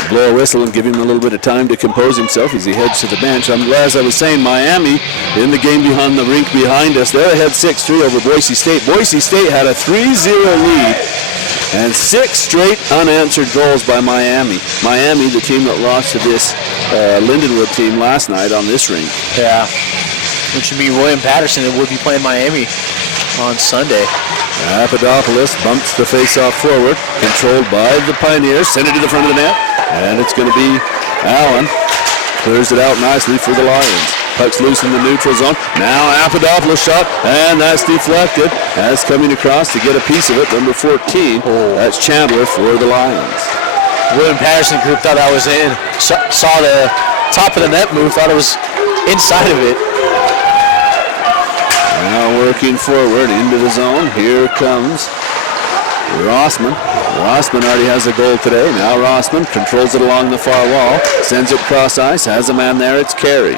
Blow a whistle and give him a little bit of time to compose himself as he heads to the bench. I'm glad, as I was saying, Miami in the game behind the rink behind us. They're ahead 6-3 over Boise State. Boise State had a 3-0 lead and 6 straight unanswered goals by Miami. Miami, the team that lost to this Lindenwood team last night on this rink. Yeah, which would be William Paterson that would be playing Miami on Sunday. Papadopoulos bumps the face-off forward, controlled by the Pioneers, send it to the front of the net, and it's going to be Allen. Clears it out nicely for the Lions. Puck's loose in the neutral zone. Now Papadopoulos shot, and that's deflected. That's coming across to get a piece of it, number 14. That's Chandler for the Lions. William Paterson group thought that was in. Saw the top of the net move, thought it was inside of it. Now working forward into the zone. Here comes Rossman. Rossman already has a goal today. Now Rossman controls it along the far wall. Sends it cross ice. Has a man there. It's Carey.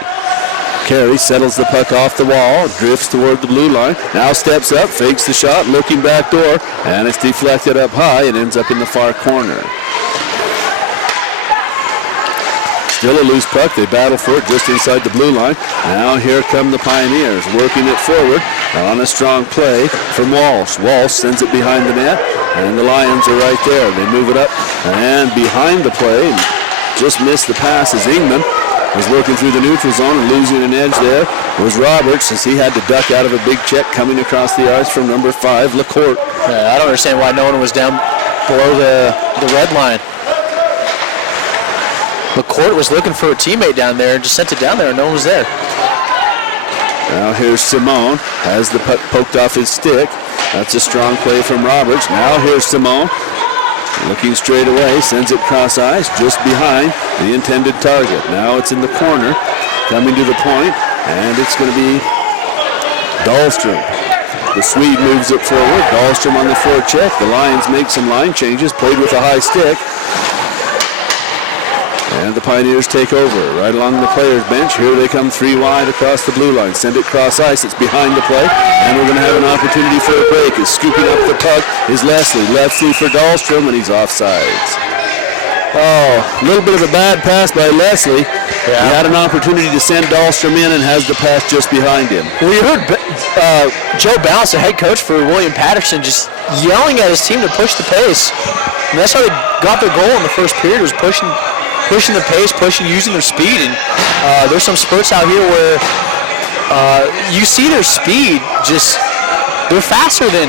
Carey settles the puck off the wall. Drifts toward the blue line. Now steps up. Fakes the shot. Looking back door. And it's deflected up high and ends up in the far corner. Still a loose puck. They battle for it just inside the blue line. Now here come the Pioneers working it forward on a strong play from Walsh. Walsh sends it behind the net, and the Lions are right there. They move it up and behind the play. And just missed the pass as Ingman was working through the neutral zone and losing an edge there. Was Roberts as he had to duck out of a big check coming across the ice from number 5, LaCourte. I don't understand why no one was down below the red line. LaCourte was looking for a teammate down there and just sent it down there and no one was there. Now here's Simone. Has the puck poked off his stick. That's a strong play from Roberts. Now here's Simone. Looking straight away. Sends it cross ice just behind the intended target. Now it's in the corner. Coming to the point. And it's going to be Dahlstrom. The Swede moves it forward. Dahlstrom on the forecheck. The Lions make some line changes. Played with a high stick. And the Pioneers take over right along the players' bench. Here they come 3 wide across the blue line. Send it cross ice. It's behind the play. And we're going to have an opportunity for a break. Is scooping up the puck is Leslie. Leslie for Dahlstrom, and he's offsides. Oh, a little bit of a bad pass by Leslie. Yeah. He had an opportunity to send Dahlstrom in and has the pass just behind him. Well, you heard Joe Balance, the head coach for William Paterson, just yelling at his team to push the pace. And that's how they got their goal in the first period, was pushing the pace, using their speed. And there's some spurts out here where you see their speed, just they're faster than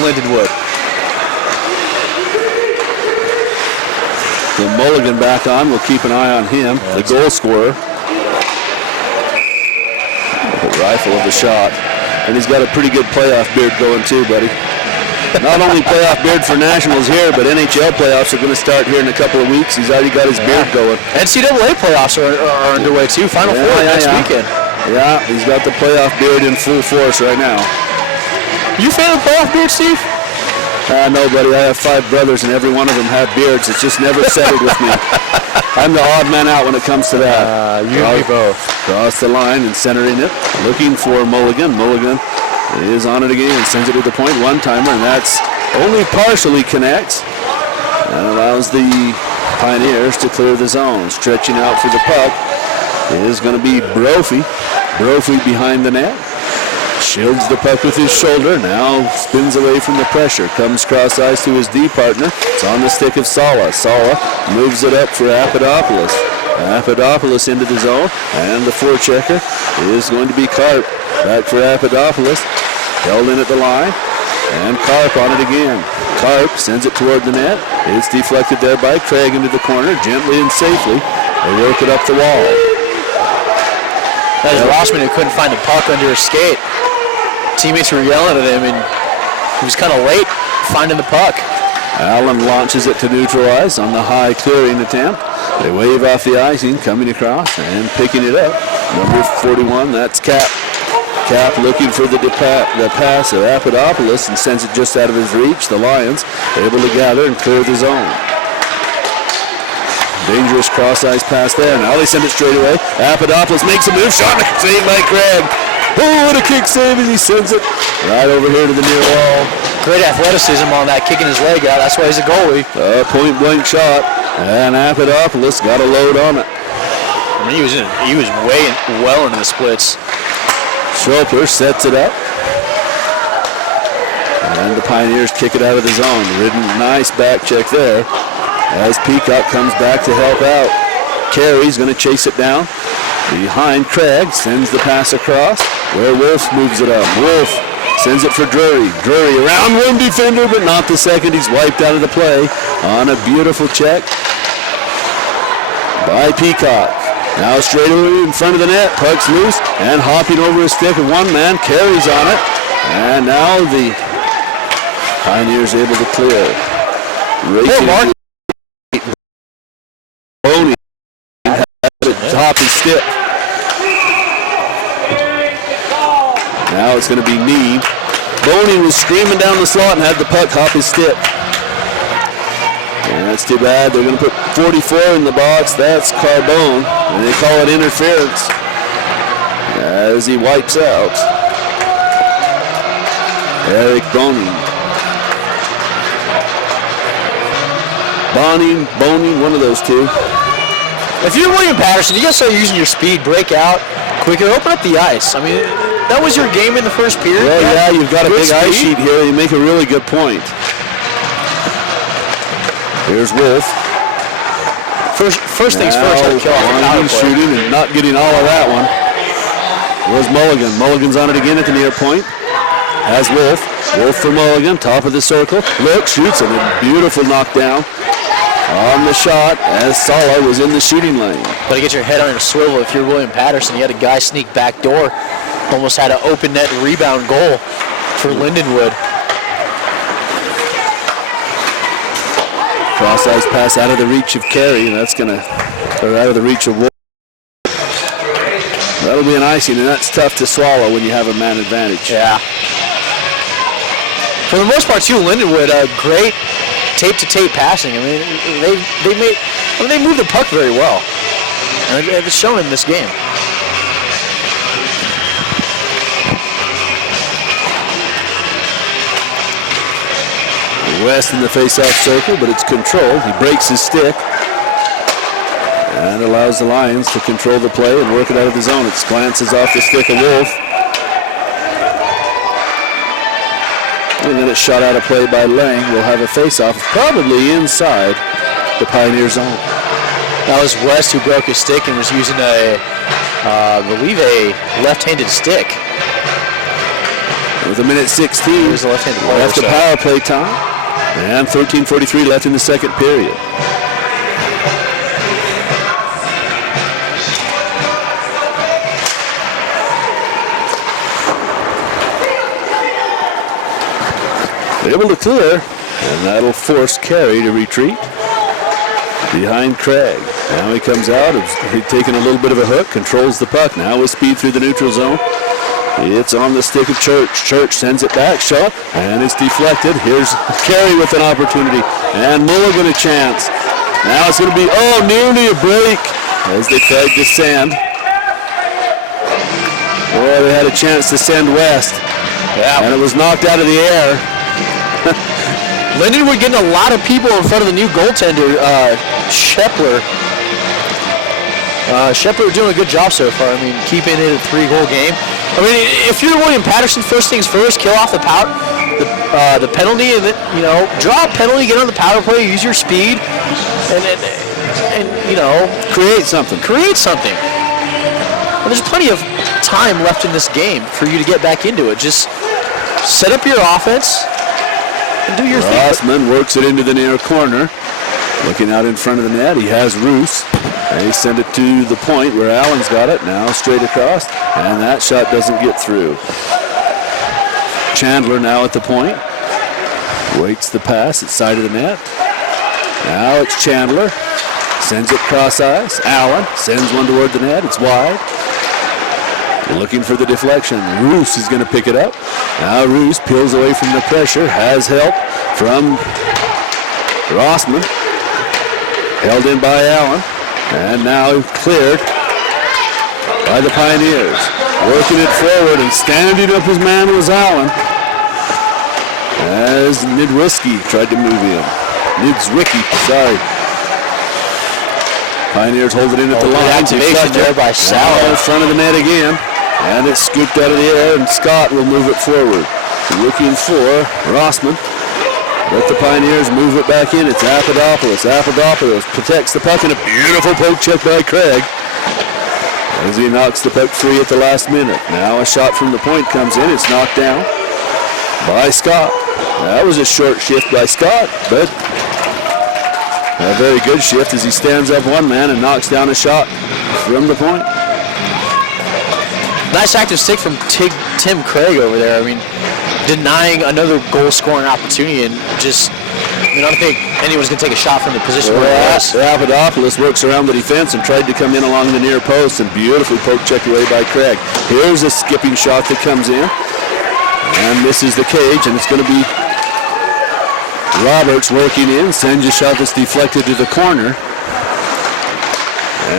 Lindenwood. The Mulligan back on. We'll keep an eye on him, the goal scorer. The rifle of the shot. And he's got a pretty good playoff beard going too, buddy. Not only playoff beard for Nationals here, but NHL playoffs are going to start here in a couple of weeks. He's already got his beard going. NCAA playoffs are underway too. Final Four next weekend. Yeah, he's got the playoff beard in full force right now. You a fan of the playoff beard, Steve? No, buddy. I have 5 brothers, and every one of them have beards. It's just never settled with me. I'm the odd man out when it comes to that. You and me both. Cross the line and centering it. Looking for Mulligan. Mulligan is on it again and sends it to the point. One-timer, and that's only partially connects. And allows the Pioneers to clear the zone. Stretching out for the puck is going to be Brophy. Brophy behind the net. Shields the puck with his shoulder. Now spins away from the pressure. Comes cross ice to his D partner. It's on the stick of Sala. Sala moves it up for Papadopoulos. Papadopoulos into the zone. And the forechecker is going to be Karp. Back for Papadopoulos. Held in at the line. And Karp on it again. Karp sends it toward the net. It's deflected there by Craig into the corner. Gently and safely. They work it up the wall. That is Rossman who couldn't find the puck under his skate. Teammates were yelling at him, and he was kind of late finding the puck. Allen launches it to neutralize on the high clearing attempt. They wave off the icing, coming across and picking it up. Number 41, that's Cap. Cap looking for the pass of Papadopoulos and sends it just out of his reach. The Lions able to gather and clear the zone. Dangerous cross-ice pass there. Now they send it straight away. Papadopoulos makes a move. Shot saved by Craig. Oh, what a kick save as he sends it right over here to the near wall. Great athleticism on that, kicking his leg out. That's why he's a goalie. Point-blank shot. And Papadopoulos got a load on it. I mean, he was way well into the splits. Schroepler sets it up. And the Pioneers kick it out of the zone. Ridden, nice back check there. As Peacock comes back to help out. Carey's going to chase it down. Behind Craig, sends the pass across, where Wolf moves it up. Wolf sends it for Drury. Drury around one defender, but not the second. He's wiped out of the play on a beautiful check by Peacock. Now straight away in front of the net, puck's loose, and hopping over a stick of one man, Carey's on it. And now the Pioneers able to clear. Racing Boney had it top his stick. Now it's going to be Mead. Boney was screaming down the slot and had the puck hop his stick. And that's too bad. They're going to put 44 in the box. That's Carbone, and they call it interference as he wipes out Eric Boney. Boney, one of those two. If you're William Paterson, you got to start using your speed, break out quicker, open up the ice. I mean, that was your game in the first period. Well, yeah, you've got a big ice sheet here. You make a really good point. Here's Wolf. First things first, I'd kill off the power play. Shooting and not getting all of that one. Was Mulligan. Mulligan's on it again at the near point. Has Wolf. Wolf for Mulligan, top of the circle. Look, shoots, and a beautiful knockdown on the shot as Sala was in the shooting lane. Got to get your head on your swivel if you're William Paterson. You had a guy sneak back door. Almost had an open net rebound goal for Lindenwood. Cross ice pass out of the reach of Carey, and that's out of the reach of Wolf. That'll be an icing, and that's tough to swallow when you have a man advantage. Yeah. For the most part, too, Lindenwood, a great tape-to-tape passing. I mean, they move the puck very well, and it's shown in this game. West in the face-off circle, but it's controlled. He breaks his stick and allows the Lions to control the play and work it out of the zone. It glances off the stick of Wolf. And then it's shot out of play by Lang. We'll have a face-off probably inside the Pioneer zone. That was West who broke his stick and was using I believe a left-handed stick. With a minute 16 It was a left-handed player, left the power play time. And 13:43 left in the second period. Able to clear, and that'll force Carey to retreat behind Craig. Now he comes out, he's taking a little bit of a hook, controls the puck. Now with speed through the neutral zone. It's on the stick of Church. Church sends it back, shot, and it's deflected. Here's Carey with an opportunity, and Mulligan a chance. Now it's going to be, nearly a break as they tried to send. They had a chance to send West, and it was knocked out of the air. Lindenwood getting a lot of people in front of the new goaltender, Shepler. Shepler doing a good job so far. I mean, keeping it a 3-goal game. I mean, if you're William Paterson, first things first, kill off the penalty, and then, draw a penalty, get on the power play, use your speed, and Create something. Well, there's plenty of time left in this game for you to get back into it. Just set up your offense and do your thing. Rossman works it into the near corner. Looking out in front of the net, he has Roos. They send it to the point where Allen's got it. Now straight across, and that shot doesn't get through. Chandler now at the point. Waits the pass at side of the net. Now it's Chandler. Sends it cross ice. Allen sends one toward the net. It's wide. Looking for the deflection. Roos is going to pick it up. Now Roos peels away from the pressure. Has help from Rossman. Held in by Allen. And now cleared by the Pioneers. Working it forward and standing up his man was Allen. As Nidwitzki tried to move him. Nidzwicki, sorry. Pioneers hold it in at the line. Activation there by Sal. In front of the net again. And it's scooped out of the air, and Scott will move it forward. Looking for Rossman. Let the Pioneers move it back in. It's Papadopoulos. Papadopoulos protects the puck, and a beautiful poke check by Craig as he knocks the puck free at the last minute. Now a shot from the point comes in. It's knocked down by Scott. That was a short shift by Scott, but a very good shift as he stands up one man and knocks down a shot from the point. Nice active stick from Tim Craig over there. I mean, denying another goal-scoring opportunity, and just, I don't think anyone's going to take a shot from the position where he was. Papadopoulos works around the defense and tried to come in along the near post, and beautifully poke checked away by Craig. Here's a skipping shot that comes in and misses the cage, and it's going to be Roberts working in, sends a shot that's deflected to the corner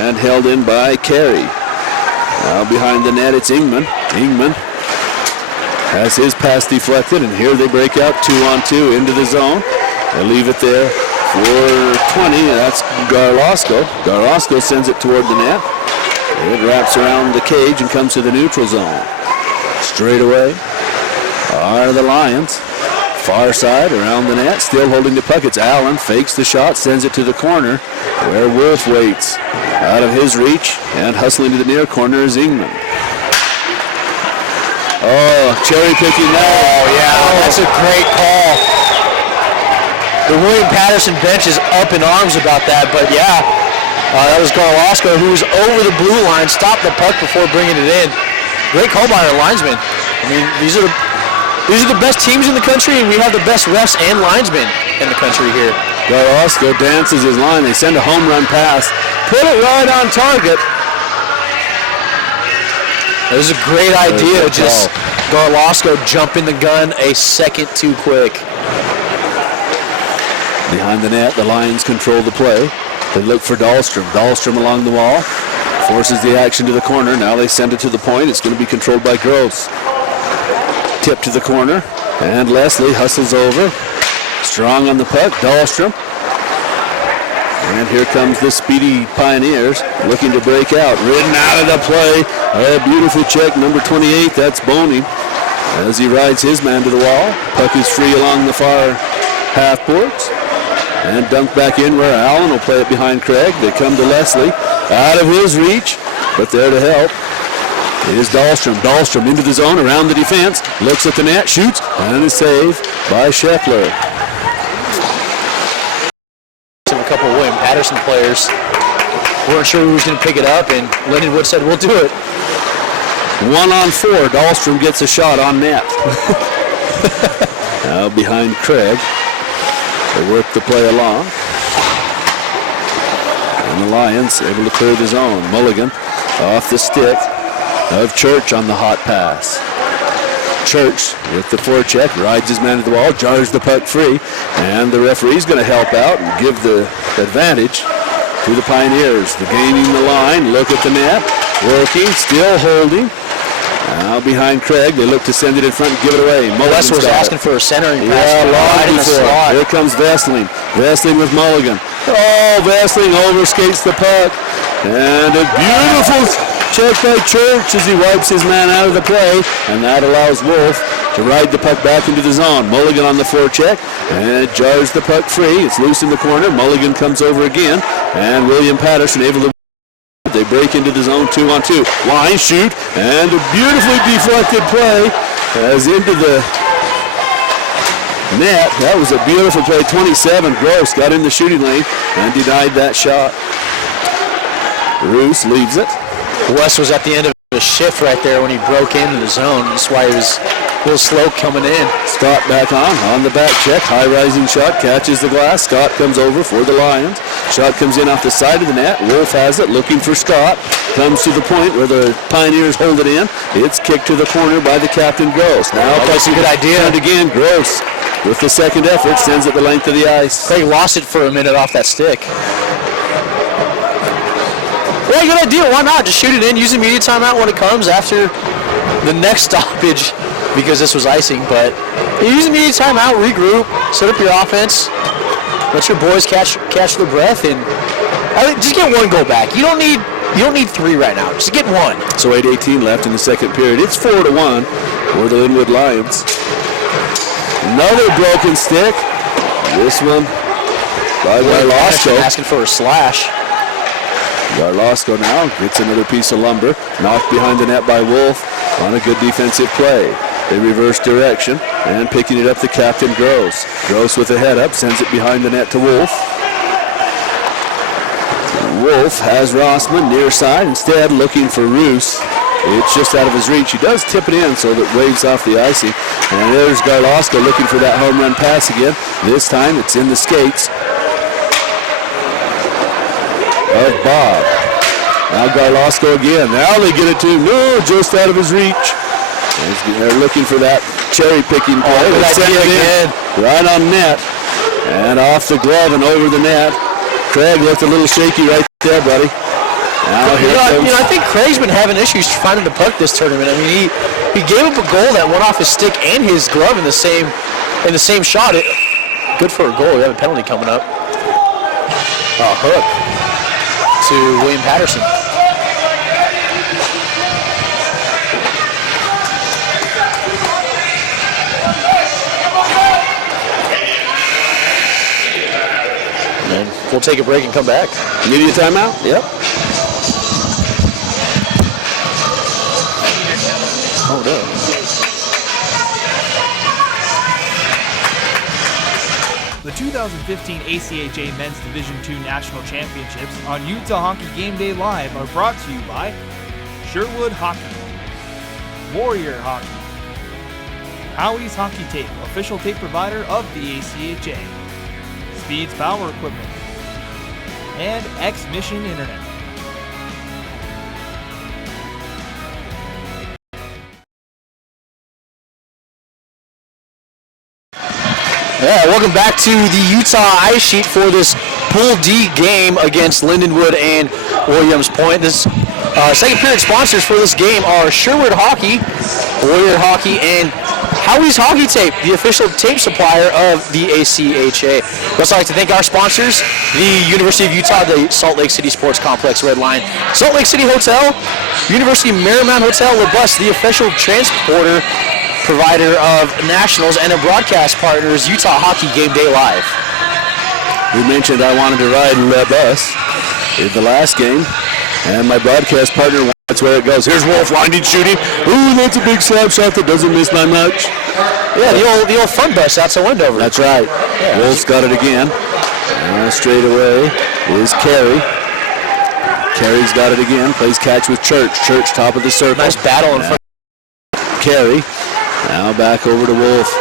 and held in by Carey. Now behind the net, it's Ingman. Ingman has his pass deflected, and here they break out 2-on-2 into the zone. They leave it there for 20, and that's Garlosko. Garlosko sends it toward the net. It wraps around the cage and comes to the neutral zone. Straight away are the Lions. Far side around the net, still holding the puck. It's Allen, fakes the shot, sends it to the corner where Wolf waits. Out of his reach, and hustling to the near corner is Ingman. Cherry picking now. That's a great call. The William Paterson bench is up in arms about that, but that was Garlosko, who was over the blue line, stopped the puck before bringing it in. Great call by our linesman. I mean, these are the best teams in the country, and we have the best refs and linesmen in the country here. Garlosko dances his line. They send a home run pass. Put it right on target. It was a great idea. Just Garlosko jumping the gun a second too quick. Behind the net, the Lions control the play. They look for Dahlstrom. Dahlstrom along the wall. Forces the action to the corner. Now they send it to the point. It's going to be controlled by Gross. Tip to the corner. And Leslie hustles over. Strong on the puck. Dahlstrom. And here comes the speedy Pioneers looking to break out. Ridden out of the play. A beautiful check, number 28. That's Boney as he rides his man to the wall. Puck is free along the far half boards. And dunked back in where Allen will play it behind Craig. They come to Leslie. Out of his reach, but there to help is Dahlstrom. Dahlstrom into the zone, around the defense. Looks at the net, shoots, and a save by Scheffler. A couple of William Paterson players weren't sure who was going to pick it up, and Lindenwood said, we'll do it. 1-on-4, Dahlstrom gets a shot on net. Now behind Craig. They work the play along. And the Lions able to clear the zone. Mulligan off the stick of Church on the hot pass. Church with the forecheck, rides his man to the wall, jars the puck free, and the referee's going to help out and give the advantage to the Pioneers. The gaining the line, look at the net, working, still holding. Now behind Craig, they look to send it in front and give it away. Wes was asking for a centering pass. Yeah, in the slot. Here comes Vesling. Vesling with Mulligan. Oh, Vesling overskates the puck. And a beautiful check by Church as he wipes his man out of the play. And that allows Wolf to ride the puck back into the zone. Mulligan on the forecheck and jars the puck free. It's loose in the corner. Mulligan comes over again. And William Paterson able to. They break into the zone 2-on-2. Line shoot, and a beautifully deflected play as into the net. That was a beautiful play. 27, Gross got in the shooting lane and denied that shot. Roos leaves it. Wes was at the end of the shift right there when he broke into the zone. That's why he was a little slow coming in. Scott back on the back check. High rising shot, catches the glass. Scott comes over for the Lions. Shot comes in off the side of the net. Wolf has it, looking for Scott. Comes to the point where the Pioneers hold it in. It's kicked to the corner by the captain, Gross. Now that's a good idea. And again, Gross with the second effort sends it the length of the ice. Craig lost it for a minute off that stick. Well, good idea. Why not? Just shoot it in. Use the immediate timeout when it comes after the next stoppage, because this was icing. But you use the immediate timeout, regroup, set up your offense, let your boys catch their breath, and just get one goal back. You don't need three right now. Just get one. So 8:18 left in the second period. It's 4-1 for the Lindenwood Lions. Another broken stick. This one by Garlosco. Asking for a slash. Garlosco now gets another piece of lumber. Knocked behind the net by Wolf on a good defensive play. They reverse direction, and picking it up, the captain, Gross. Gross with a head up, sends it behind the net to Wolf. Wolf has Rossman near side, instead looking for Roos. It's just out of his reach. He does tip it in so that it waves off the icing. And there's Garlosco looking for that home run pass again. This time it's in the skates of Bob. Now Garlosco again. Now they get it to him. No, just out of his reach. They're looking for that cherry-picking play. Good idea again. Right on net. And off the glove and over the net. Craig looked a little shaky right there, buddy. Now here comes. I think Craig's been having issues finding the puck this tournament. I mean, he gave up a goal that went off his stick and his glove in the same shot. Good for a goal. We have a penalty coming up. A hook to William Paterson. And we'll take a break and come back. Need a timeout? Yep. Oh, no. The 2015 ACHA Men's Division II National Championships on Utah Hockey Game Day Live are brought to you by Sherwood Hockey, Warrior Hockey, Howie's Hockey Tape, official tape provider of the ACHA, Speed's Power Equipment, and X-Mission Internet. Yeah, welcome back to the Utah Ice Sheet for this Pool D game against Lindenwood and Williams Point. This second period sponsors for this game are Sherwood Hockey, Warrior Hockey, and Howie's Hockey Tape, the official tape supplier of the ACHA. We'd also like to thank our sponsors, the University of Utah, the Salt Lake City Sports Complex Red Line, Salt Lake City Hotel, University Marymount Hotel, Le Bus, the official transporter provider of Nationals, and our broadcast partners, Utah Hockey Game Day Live. We mentioned I wanted to ride Le Bus in the last game, and my broadcast partner, that's where it goes. Here's Wolf winding, shooting. Ooh, that's a big slap shot that doesn't miss by much. Yeah, the old fun bus out to Wendover. That's right. Yeah. Wolf's got it again. Straight away is Carey. Carey's got it again. Plays catch with Church. Church top of the circle. Nice battle in front. Carey. Now back over to Wolf.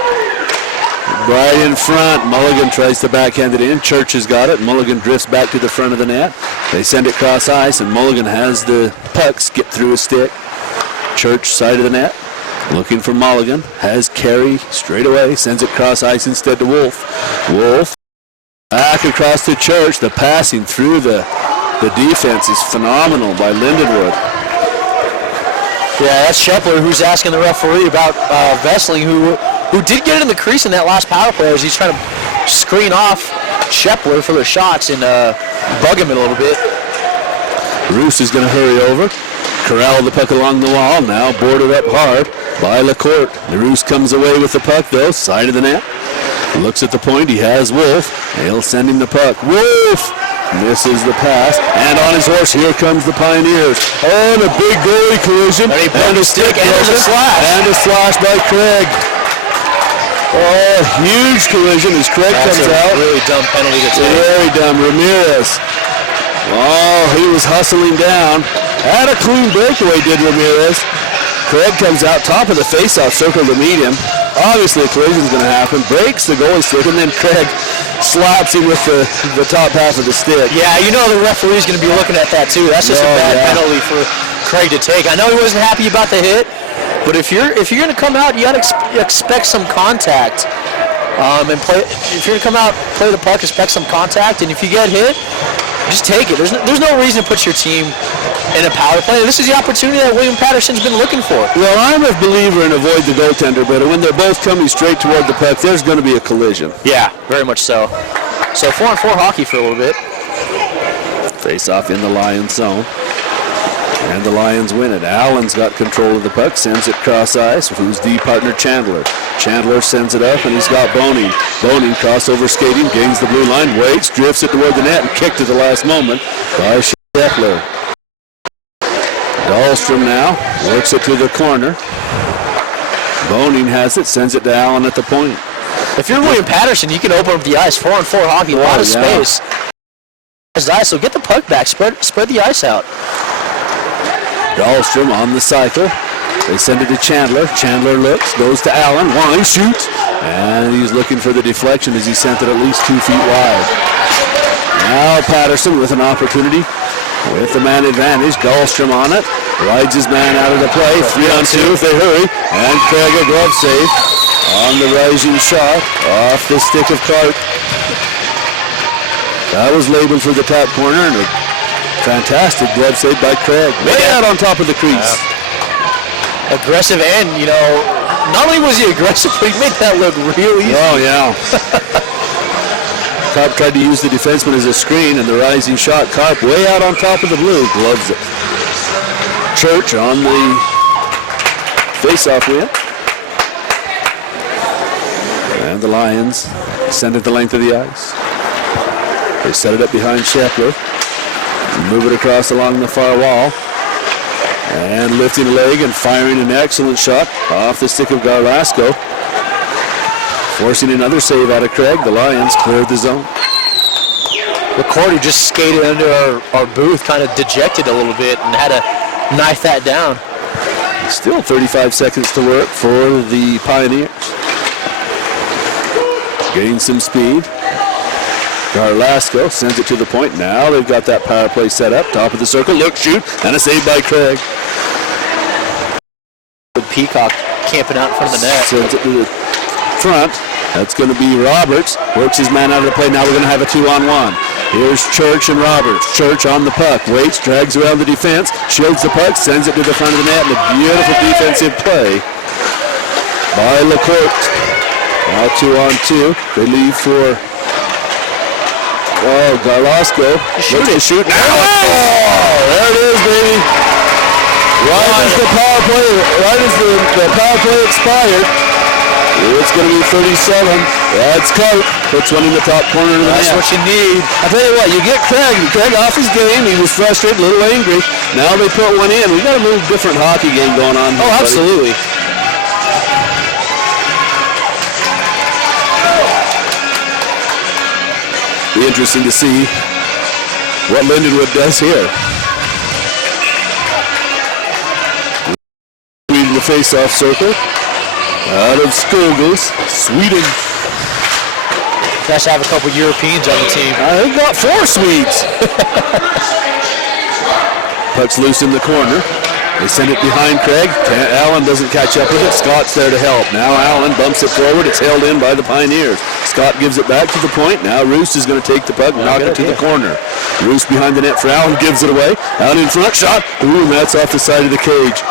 Right in front. Mulligan tries to backhand it in. Church has got it. Mulligan drifts back to the front of the net. They send it cross ice, and Mulligan has the puck skip through his stick. Church side of the net. Looking for Mulligan. Has Carey straight away. Sends it cross ice instead to Wolf. Wolf back across to Church. The passing through the defense is phenomenal by Lindenwood. Yeah, that's Shepler who's asking the referee about Vesling, who did get it in the crease in that last power play as he's trying to screen off Shepler for the shots and bug him a little bit. Roos is going to hurry over. Corral the puck along the wall. Now boarded up hard by LaCourte. Roos comes away with the puck, though. Side of the net. Looks at the point. He has Wolf. They'll send him the puck. Wolf misses the pass. And on his horse, here comes the Pioneers. Oh, and a big goalie collision. And a stick and a slash. And a slash by Craig. Oh, huge collision as Craig comes out. Really dumb penalty to take. Very dumb. Ramirez. Oh, he was hustling down. Had a clean breakaway, did Ramirez. Craig comes out top of the faceoff circle to meet him. Obviously, a collision's going to happen. Breaks the goalie stick, and then Craig slaps him with the top half of the stick. Yeah, you know the referee's going to be looking at that too. That's just a bad penalty for Craig to take. I know he wasn't happy about the hit, but if you're going to come out, you got to expect some contact. And play. If you're going to come out, play the puck, expect some contact, and if you get hit, just take it. There's no reason to put your team in a power play. This is the opportunity that William Paterson's been looking for. Well, I'm a believer in avoid the goaltender, but when they're both coming straight toward the puck, there's going to be a collision. Yeah, very much so. So 4-on-4 hockey for a little bit. Face off in the Lions zone. And the Lions win it. Allen's got control of the puck, sends it cross ice. Who's the partner? Chandler. Chandler sends it up, and he's got Boney. Boney crossover skating, gains the blue line, waits, drifts it toward the net, and kicked at the last moment by Shepler. Dahlstrom now works it to the corner. Boning has it, sends it to Allen at the point. If you're William Paterson, you can open up the ice. 4-on-4 hockey, a lot of space. So get the puck back, spread the ice out. Dahlstrom on the cycle. They send it to Chandler. Chandler looks, goes to Allen, winds, shoots, and he's looking for the deflection as he sent it at least 2 feet wide. Now Paterson with an opportunity with the man advantage. Dahlstrom on it, rides his man out of the play. 3-on-2 if they hurry, and Craig a glove save on the rising shot off the stick of Clark. That was labeled for the top corner, and a fantastic glove save by Craig. Way out on top of the crease. Aggressive, and, not only was he aggressive, but he made that look real easy. Oh, yeah. Carp tried to use the defenseman as a screen, and the rising shot, Carp way out on top of the blue, gloves it. Church on the face-off wheel. And the Lions send it the length of the ice. They set it up behind Shepler. Move it across along the far wall. And lifting a leg and firing an excellent shot off the stick of Garlasco. Forcing another save out of Craig. The Lions cleared the zone. LaCourte just skated under our booth, kind of dejected a little bit, and had to knife that down. Still 35 seconds to work for the Pioneers. Getting some speed. Garlasco sends it to the point. Now they've got that power play set up. Top of the circle. Look, shoot. And a save by Craig. Peacock camping out in front of the net. Sends it to the front. That's going to be Roberts. Works his man out of the play. Now we're going to have a 2-on-1. Here's Church and Roberts. Church on the puck. Waits, drags around the defense, shields the puck, sends it to the front of the net, and a beautiful defensive play by LaCourte. Now 2-on-2. They leave for Garlasco. Looks to shoot now. Oh, there it is, baby. Right as the power play expired, it's going to be 37. That's Coke. Puts one in the top corner of the net. That's what you need. I tell you what, you get Craig off his game. He was frustrated, a little angry. Now they put one in. We've got a little different hockey game going on here. Oh, absolutely. Be interesting to see what Lindenwood does here. In the face-off circle. Out of Skogels, Sweden. Nice to have a couple Europeans on the team. They've got 4 Swedes. Puck's loose in the corner. They send it behind Craig. Allen doesn't catch up with it. Scott's there to help. Now Allen bumps it forward. It's held in by the Pioneers. Scott gives it back to the point. Now Roos is going to take the puck and knock it to the corner. Roos behind the net for Allen. Gives it away. Out in front. Shot. Ooh, and that's off the side of the cage.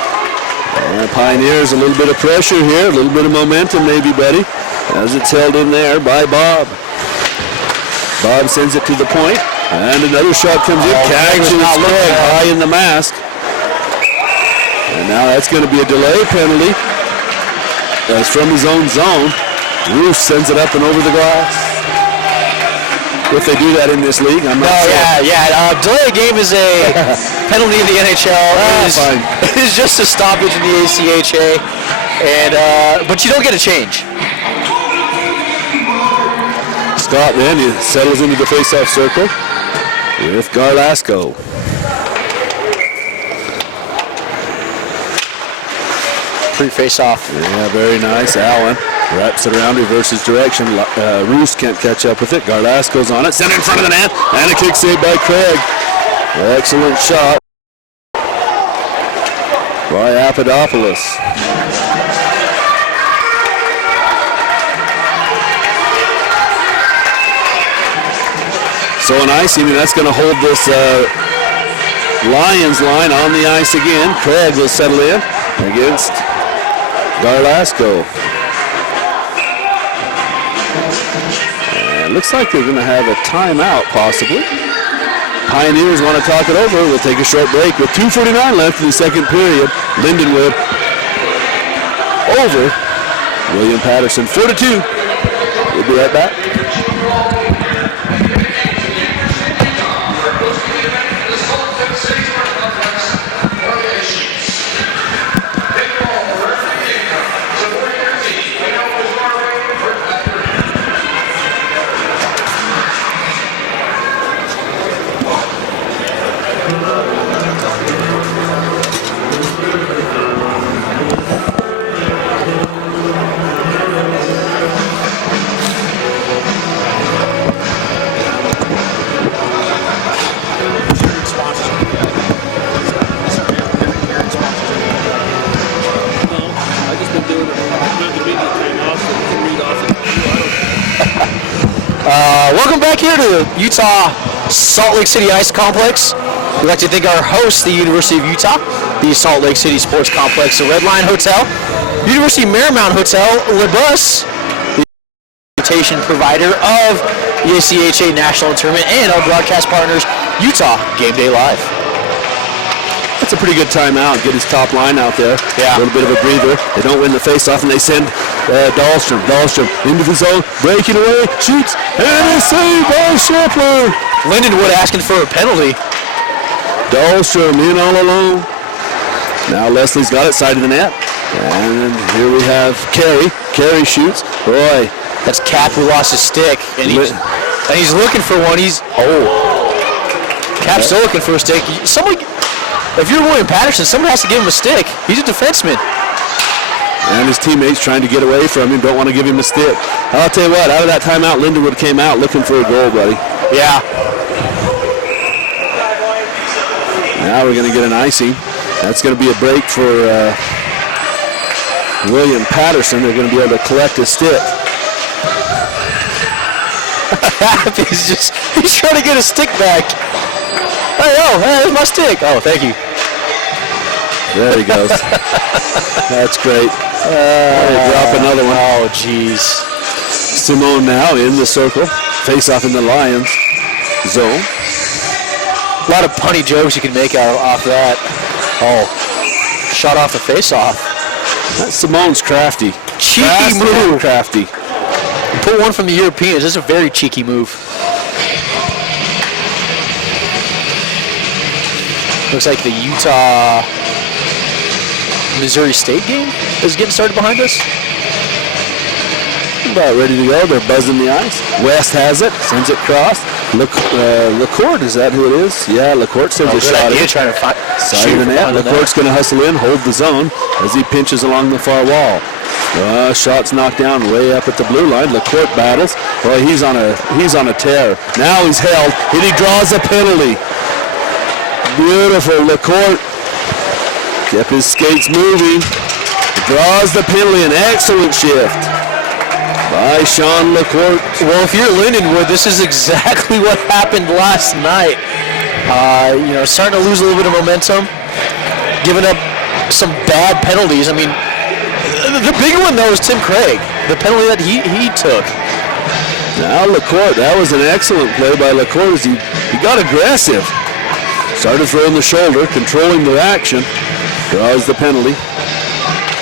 Pioneers, a little bit of pressure here. A little bit of momentum maybe, buddy. As it's held in there by Bob. Bob sends it to the point. And another shot comes in. Catches Craig high in the mask. And now that's going to be a delay penalty. That's from his own zone. Roos sends it up and over the glass. If they do that in this league, I'm not sure. Delay game is a penalty in the NHL. Fine. It is just a stoppage in the ACHA, and but you don't get a change. Scott then he settles into the face-off circle with Garlasco. Pre-face-off. Yeah, very nice. Allen wraps it around, reverses direction. Roos can't catch up with it. Garlasco's on it. Sent in front of the net. And a kick saved by Craig. Excellent shot by Papadopoulos. So an icing, and that's going to hold this Lions line on the ice again. Craig will settle in against Garlasco. And looks like they're going to have a timeout possibly. Pioneers want to talk it over. We'll take a short break with 2:49 left in the second period. Lindenwood over William Paterson 4-2. We'll be right back. Welcome back here to the Utah Salt Lake City Ice Complex. We'd like to thank our host, the University of Utah, the Salt Lake City Sports Complex, the Red Line Hotel, University Marymount Hotel, Le Bus, the invitation provider of the ACHA National Tournament, and our broadcast partners, Utah Game Day Live. That's a pretty good timeout. Get his top line out there. Yeah. A little bit of a breather. They don't win the faceoff, and they send Dahlstrom into the zone, breaking away, shoots, and a save by Scheffler. Lindenwood asking for a penalty. Dahlstrom in all alone. Now Leslie's got it, side of the net. And here we have Carey. Carey shoots. Boy. That's Cap who lost his stick, and he's looking for one. Cap's still looking for a stick. If you're William Paterson, someone has to give him a stick. He's a defenseman. And his teammates trying to get away from him, don't want to give him a stick. I'll tell you what, out of that timeout, Lindenwood came out looking for a goal, buddy. Yeah. Now we're going to get an icing. That's going to be a break for William Paterson. They're going to be able to collect a stick. He's trying to get his stick back. Hey, there's my stick. Oh, thank you. There he goes. That's great. Drop another one. Oh, jeez. Simone now in the circle. Face off in the Lions zone. A lot of punny jokes you can make off that. Oh, shot off the face-off. Simone's crafty. Cheeky move. Crafty. Put one from the Europeans. This is a very cheeky move. Looks like the Utah-Missouri State game is getting started behind us. About ready to go. They're buzzing the ice. West has it. Sends it across. LaCourte, is that who it is? Yeah, LaCourte sends a shot in. Trying to Side of the net. LaCourte's going to hustle in, hold the zone as he pinches along the far wall. Shot's knocked down way up at the blue line. LaCourte battles. Boy, he's on a tear. Now he's held, and he draws a penalty. Beautiful. LaCourte kept his skates moving. Draws the penalty. An excellent shift by Sean LaCourte. Well, if you're Lindenwood, this is exactly what happened last night. Starting to lose a little bit of momentum, giving up some bad penalties. I mean, the bigger one, though, is Tim Craig, the penalty that he took. Now LaCourte, that was an excellent play by LaCourte as he got aggressive. Started throwing the shoulder, controlling the action, draws the penalty.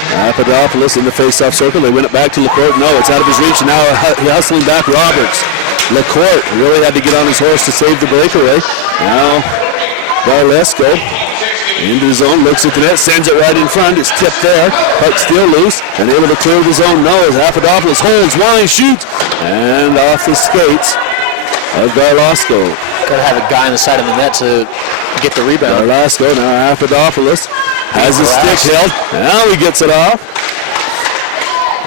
Papadopoulos in the face-off circle. They win it back to LaCourte. No, it's out of his reach. Now he's hustling back Roberts. LaCourte really had to get on his horse to save the breakaway. Now Barlesco into the zone, looks at the net, sends it right in front. It's tipped there. Puck still loose and able to clear the zone. No, as Papadopoulos holds, winds, shoots, and off the skates of Barlesco. Got to have a guy on the side of the net to get the rebound. Barlesco, now Papadopoulos has his stick held. Now he gets it off.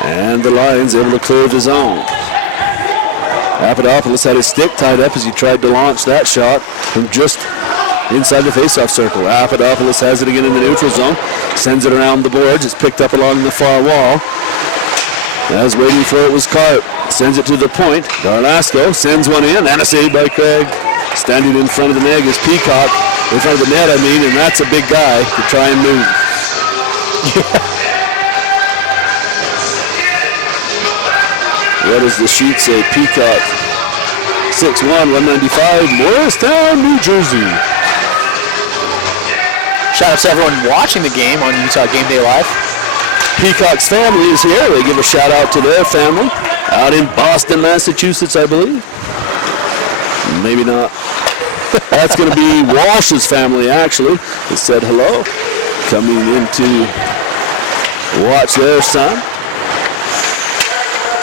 And the Lions able to clear the zone. Papadopoulos had his stick tied up as he tried to launch that shot from just inside the faceoff circle. Papadopoulos has it again in the neutral zone. Sends it around the boards. It's picked up along the far wall. As waiting for it was Carp. Sends it to the point. Darlasco sends one in. And a save by Craig. Standing in front of the net is Peacock. In front of the net, and that's a big guy to try and move. What does the sheet say? Peacock, 6'1", 195, Morristown, New Jersey. Shout out to everyone watching the game on Utah Game Day Live. Peacock's family is here. They give a shout out to their family out in Boston, Massachusetts, I believe. Maybe not. That's going to be Walsh's family, actually. They said hello, coming in to watch their son.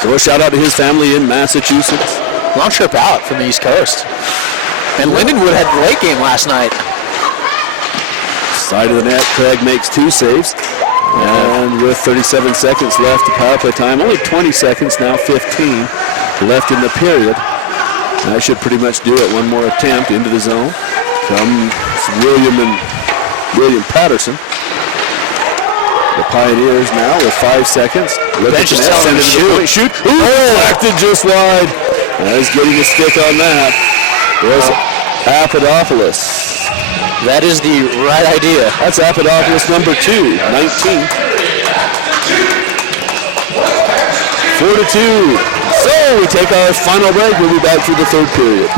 So a shout out to his family in Massachusetts. Long trip out from the East Coast. And Lindenwood had a late game last night. Side of the net, Craig makes 2 saves. And with 37 seconds left to power play time, only 20 seconds now, 15 left in the period. I should pretty much do it. One more attempt into the zone. Comes William Paterson. The Pioneers now with 5 seconds. Bench is telling him to shoot. Deflected just wide. He's getting a stick on that. There's Papadopoulos. That is the right idea. That's Papadopoulos number 2, 19. 4-2. So we take our final break. We'll be back for the third period.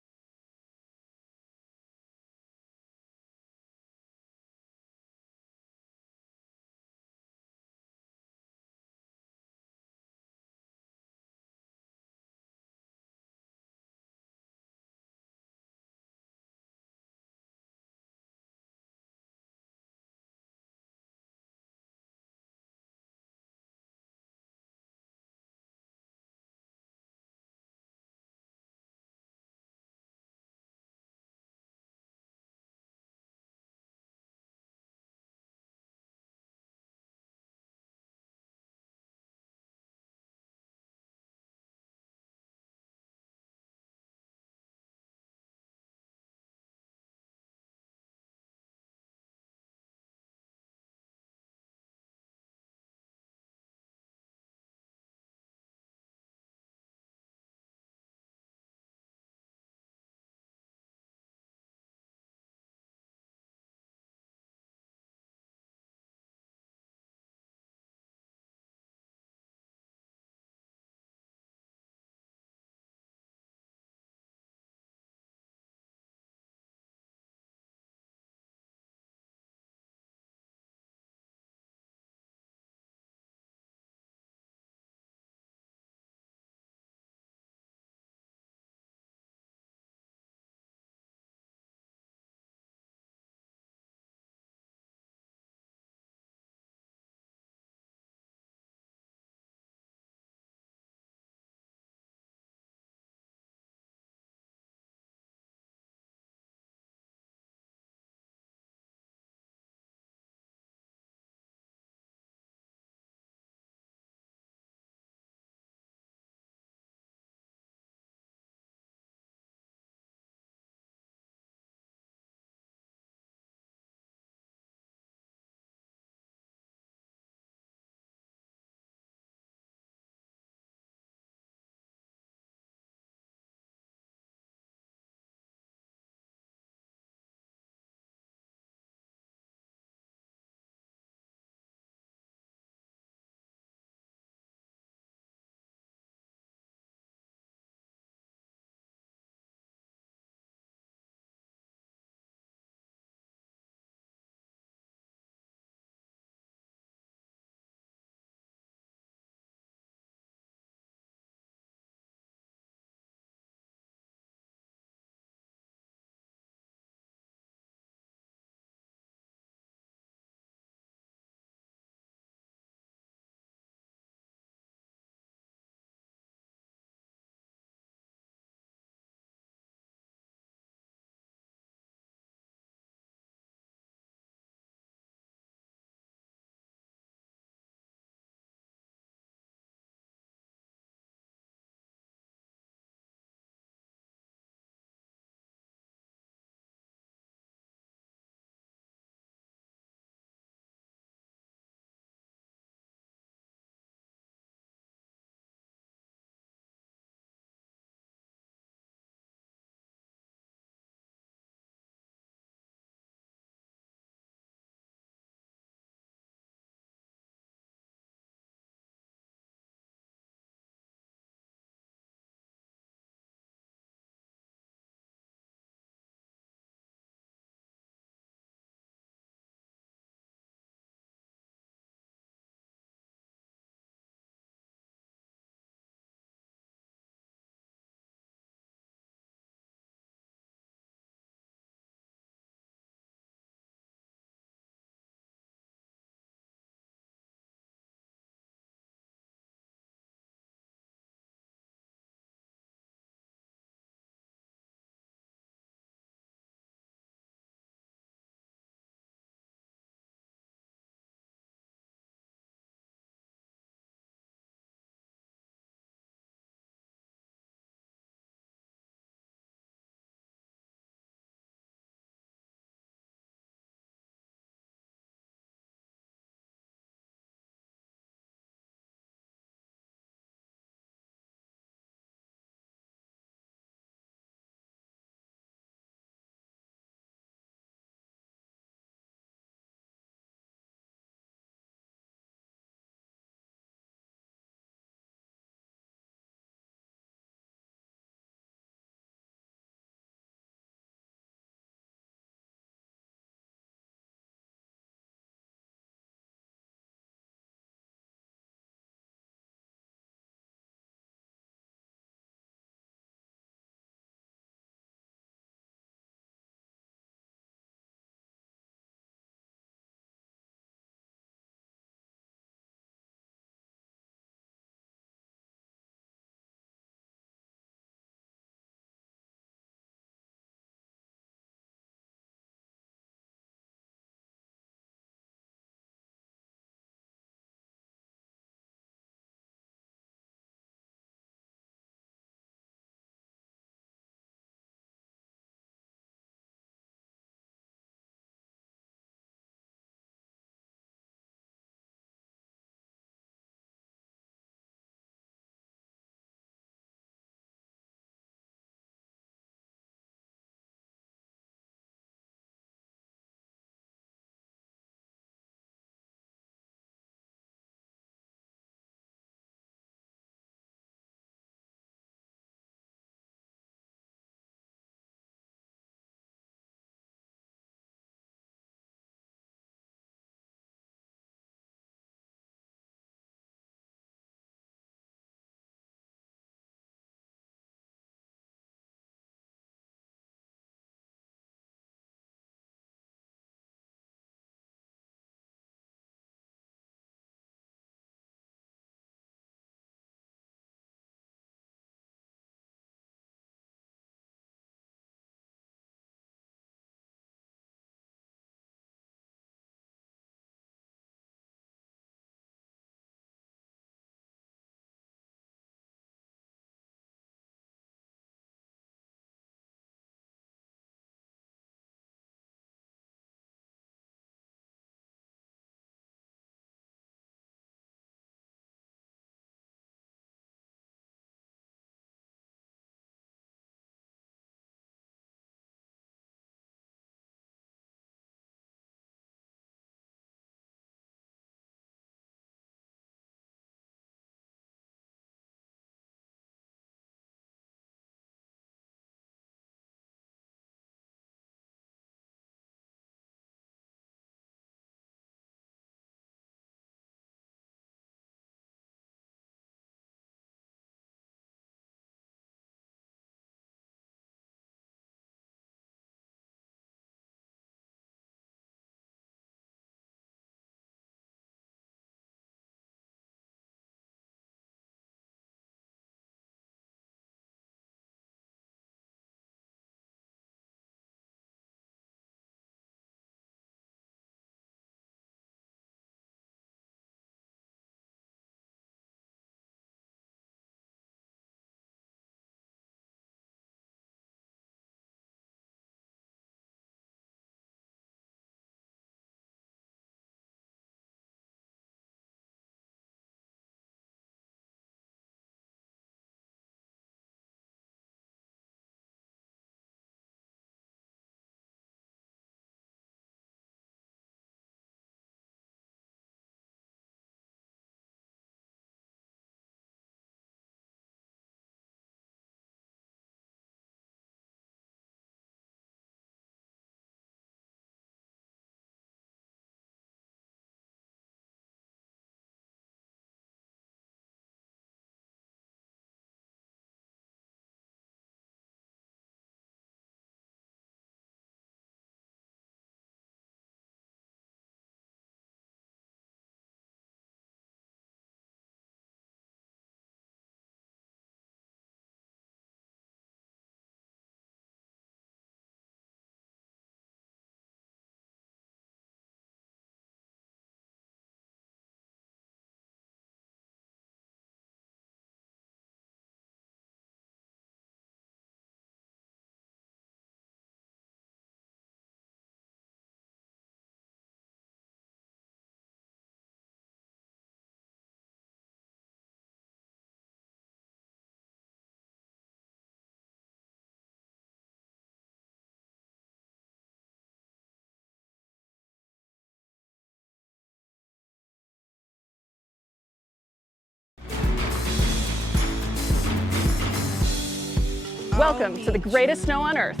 Welcome to the greatest snow on earth.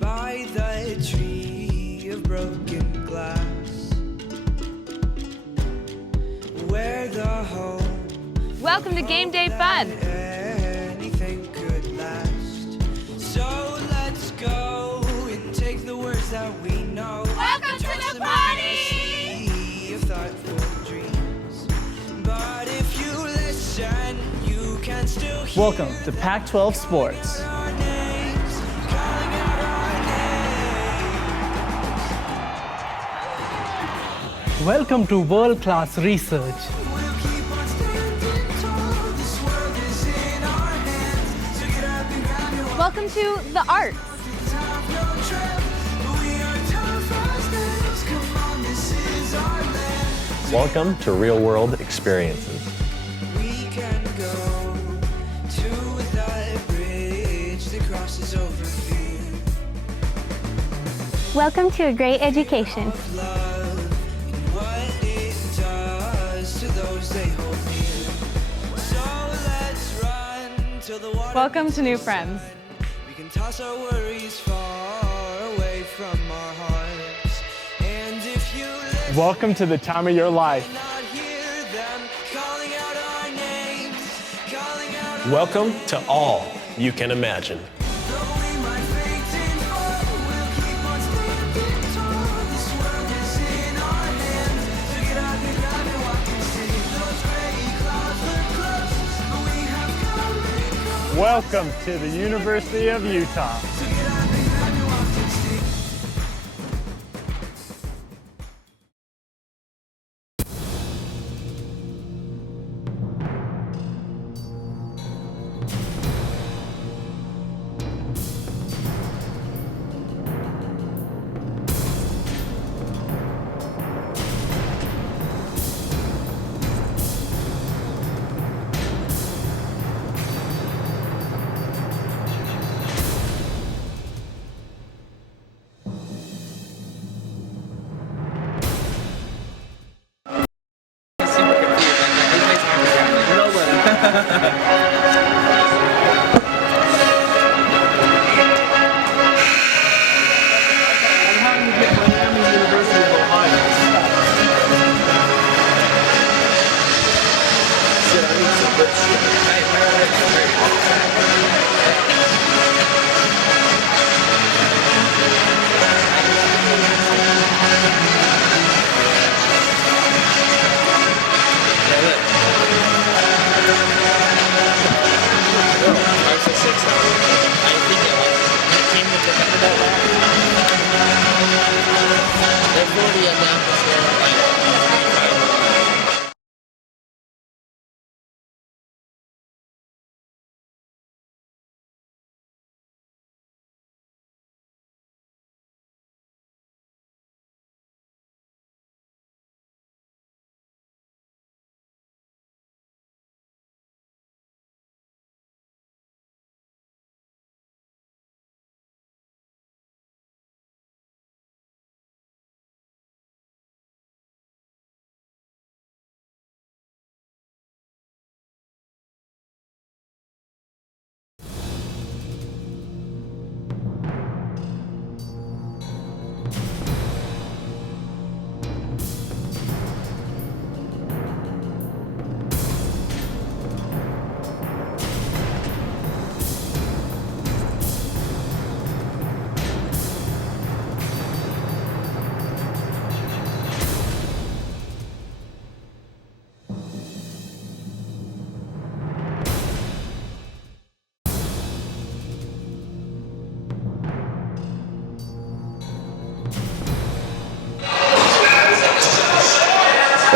By the tree of broken glass, where the hope Welcome to Game Day Fun. anything could last. So let's go and take the words that we know. Welcome to the party! Of thoughtful dreams. But if you listen, you can still hear Welcome to Pac-12 Sports. our names, calling out our names. Welcome to world-class research. We'll keep on standing tall. This world is in our hands. So get up and grab your weapons. Welcome to the arts. Have no trip. We are tough as nails. Come on, this is our land. Welcome to Real World Experiences. We can go to that bridge that crosses over fear. Welcome to a great education. Love and what it does to those they hold near. So let's run till the water. Welcome to new friends. We can toss our worries far away from our hearts. And if you listen, Welcome to the time of your life. not hear them calling out our names, calling out our Welcome to all you can imagine. Though we might fade and fall, we'll keep on standing tall. This world is in our hands. So get up and grab and walk and see. Those gray clouds look close, but we have come and gone. Welcome to the University of Utah. So get up and grab and walk and see.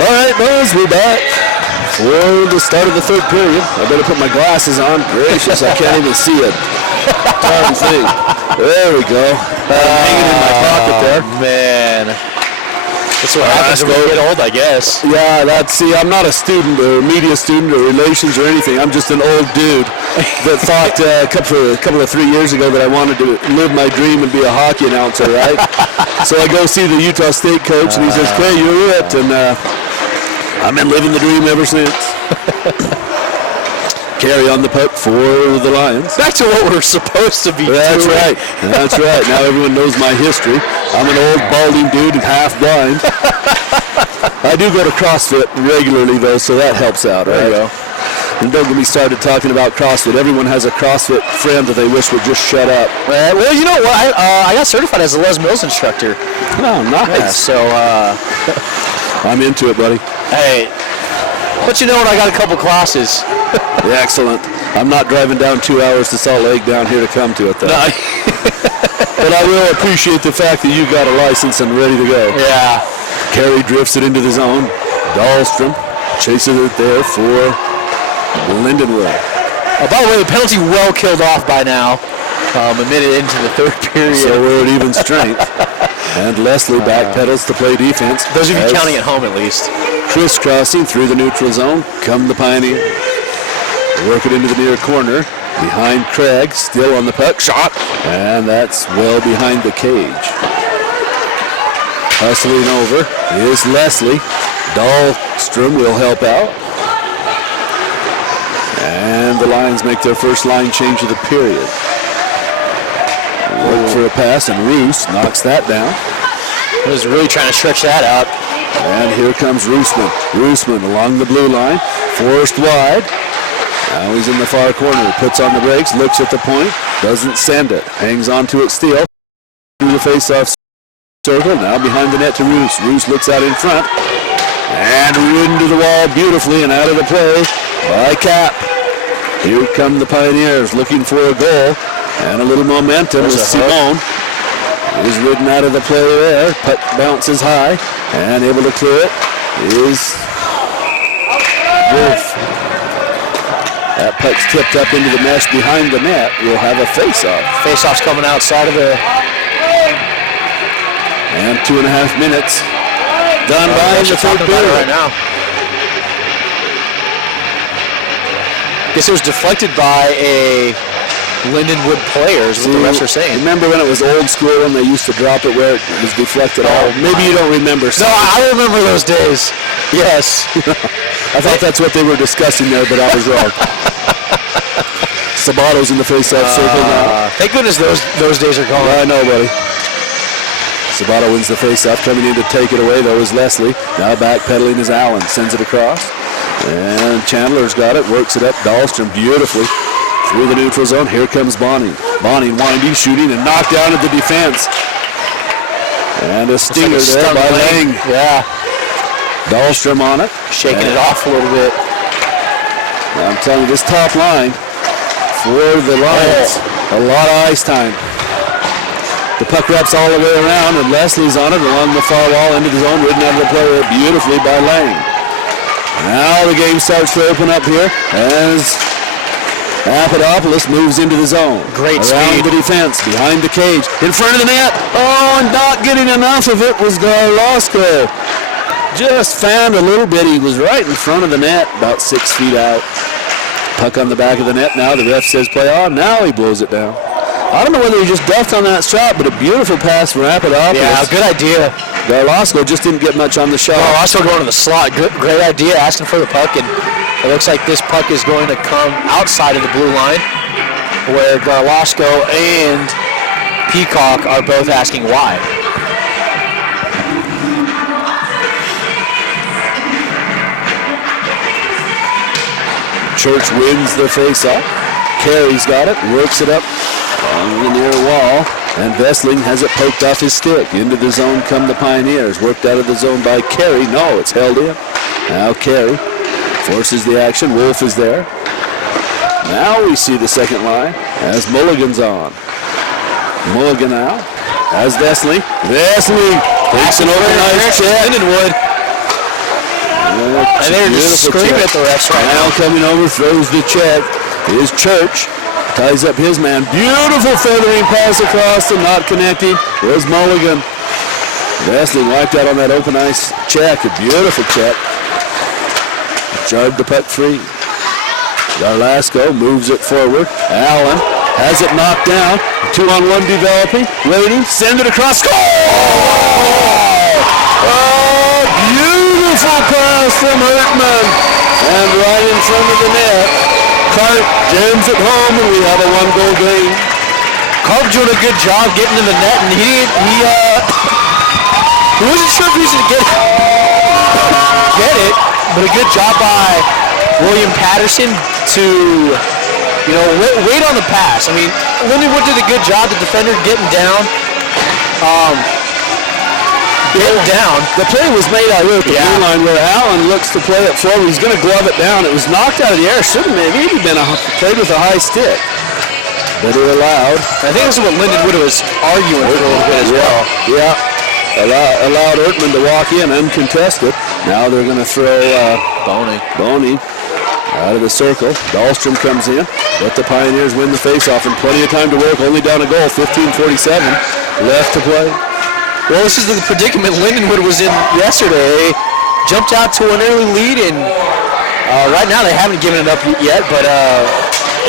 All right, boys, we're back for the start of the third period. I better put my glasses on. Gracious, I can't even see it. Darn thing. There we go. Hanging in my pocket there. Man. That's what happens when you get old, I guess. Yeah, see, I'm not a student or media student or relations or anything. I'm just an old dude that thought a couple of 3 years ago that I wanted to live my dream and be a hockey announcer, right? So I go see the Utah State coach, and he says, "Clay, you're it." And I've been living the dream ever since. Carry on the puck for the Lions. Back to what we're supposed to be That's doing. right. That's right. Now everyone knows my history. I'm an old balding dude and half blind. I do go to CrossFit regularly, though, so that helps out. There you go. And don't get me started talking about CrossFit. Everyone has a CrossFit friend that they wish would just shut up. Well, you know what? I got certified as a Les Mills instructor. Oh, nice. Yeah, so, I'm into it, buddy. hey, but you know what? I got a couple classes. Excellent. I'm not driving down 2 hours to Salt Lake down here to come to it, though. But I will appreciate the fact that you got a license and ready to go. Yeah. Carey drifts it into the zone. Dahlstrom chases it there for Lindenwood. By the way, the penalty well killed off by now. A minute into the third period. So we're at even strength. And Leslie backpedals to play defense. Those of you counting at home, at least. Crisscrossing through the neutral zone. Come the Pioneers. Work it into the near corner. Behind Craig. Still on the puck. Shot. And that's well behind the cage. Hustling over is Leslie. Dahlstrom will help out. And the Lions make their first line change of the period. Look for a pass, and Roos knocks that down. I was really trying to stretch that out. And here comes Roosman. Roosman along the blue line, forced wide. Now he's in the far corner, puts on the brakes, looks at the point, doesn't send it. Hangs on to it still. Through the face-off circle, now behind the net to Roos. Roos looks out in front. And into the wall beautifully and out of the play by Cap. Here come the Pioneers looking for a goal. And a little momentum as Simone is ridden out of the play there. Puck bounces high and able to clear it is Wolf. That puck's tipped up into the mesh behind the net. We'll have a face-off. Face-off's coming outside of the... And 2.5 minutes done by in the third period. Right now. Guess it was deflected by a Lindenwood player, is what the refs are saying. Remember when it was old school and they used to drop it where it was deflected off? Maybe you don't remember. No, I remember those days. Yes. I thought that's what they were discussing there, but I was wrong. Sabato's in the face-off circle now. Thank goodness those days are gone. I know, buddy. Sabato wins the face-off. Coming in to take it away, though, is Leslie. Now backpedaling is Allen. Sends it across. And Chandler's got it. Works it up. Dahlstrom beautifully through the neutral zone. Here comes Bonnie. Bonnie winding, shooting, and knocked down at the defense. And a stinger there by Lang. Yeah. Dahlstrom on it. Shaking it off a little bit. I'm telling you, this top line for the Lions, a lot of ice time. The puck wraps all the way around, and Leslie's on it along the far wall into the zone, ridden out of the play beautifully by Lang. Now the game starts to open up here as Papadopoulos moves into the zone. Great around speed. the defense, behind the cage, in front of the net. Oh, and not getting enough of it was Garlasco. Just found a little bit. He was right in front of the net, about 6 feet out. Puck on the back of the net now. The ref says play on. Now he blows it down. I don't know whether he just duffed on that shot, but a beautiful pass from Papadopoulos. Yeah, good idea. Garlasco just didn't get much on the shot. Garlasco going to the slot. Great idea, asking for the puck, and it looks like this puck is going to come outside of the blue line, where Garlasco and Peacock are both asking why. Church wins the face-off. Carey's got it, works it up on the near wall, and Vessling has it poked off his stick. Into the zone come the Pioneers. Worked out of the zone by Carey. No, it's held in. Now Carey forces the action. Wolf is there. Now we see the second line as Mulligan's on. Mulligan now as Vessling. Vessling takes an overnight check. Lindenwood. And they're just screaming at the refs right now. Now coming over, throws the check. Is Church. Ties up his man. Beautiful feathering pass across and not connecting. Was Mulligan. Vessling wiped out on that open ice check. A beautiful check. Jarred the puck free. Garlasco moves it forward. Allen has it knocked down. 2-on-1 developing. Waiting. Send it across. Score! Oh, beautiful pass from Hertman. And right in front of the net Cart jams it home, and we have a one-goal game. Carp doing a good job getting to the net, and he wasn't sure if he was going to get it, but a good job by William Paterson to, wait on the pass. I mean, Lindenwood did a good job, the defender getting down. The play was made out here at the blue line where Allen looks to play it forward. He's going to glove it down. It was knocked out of the air. Should have maybe been played with a high stick. But it allowed. I think this is what Lindenwood was arguing for a little bit as well. Yeah. Allowed Ertman to walk in uncontested. Now they're going to throw Boney out of the circle. Dahlstrom comes in. Let the Pioneers win the faceoff, and plenty of time to work. Only down a goal. 15:47 left to play. Well, this is the predicament Lindenwood was in yesterday. Jumped out to an early lead, and right now they haven't given it up yet, but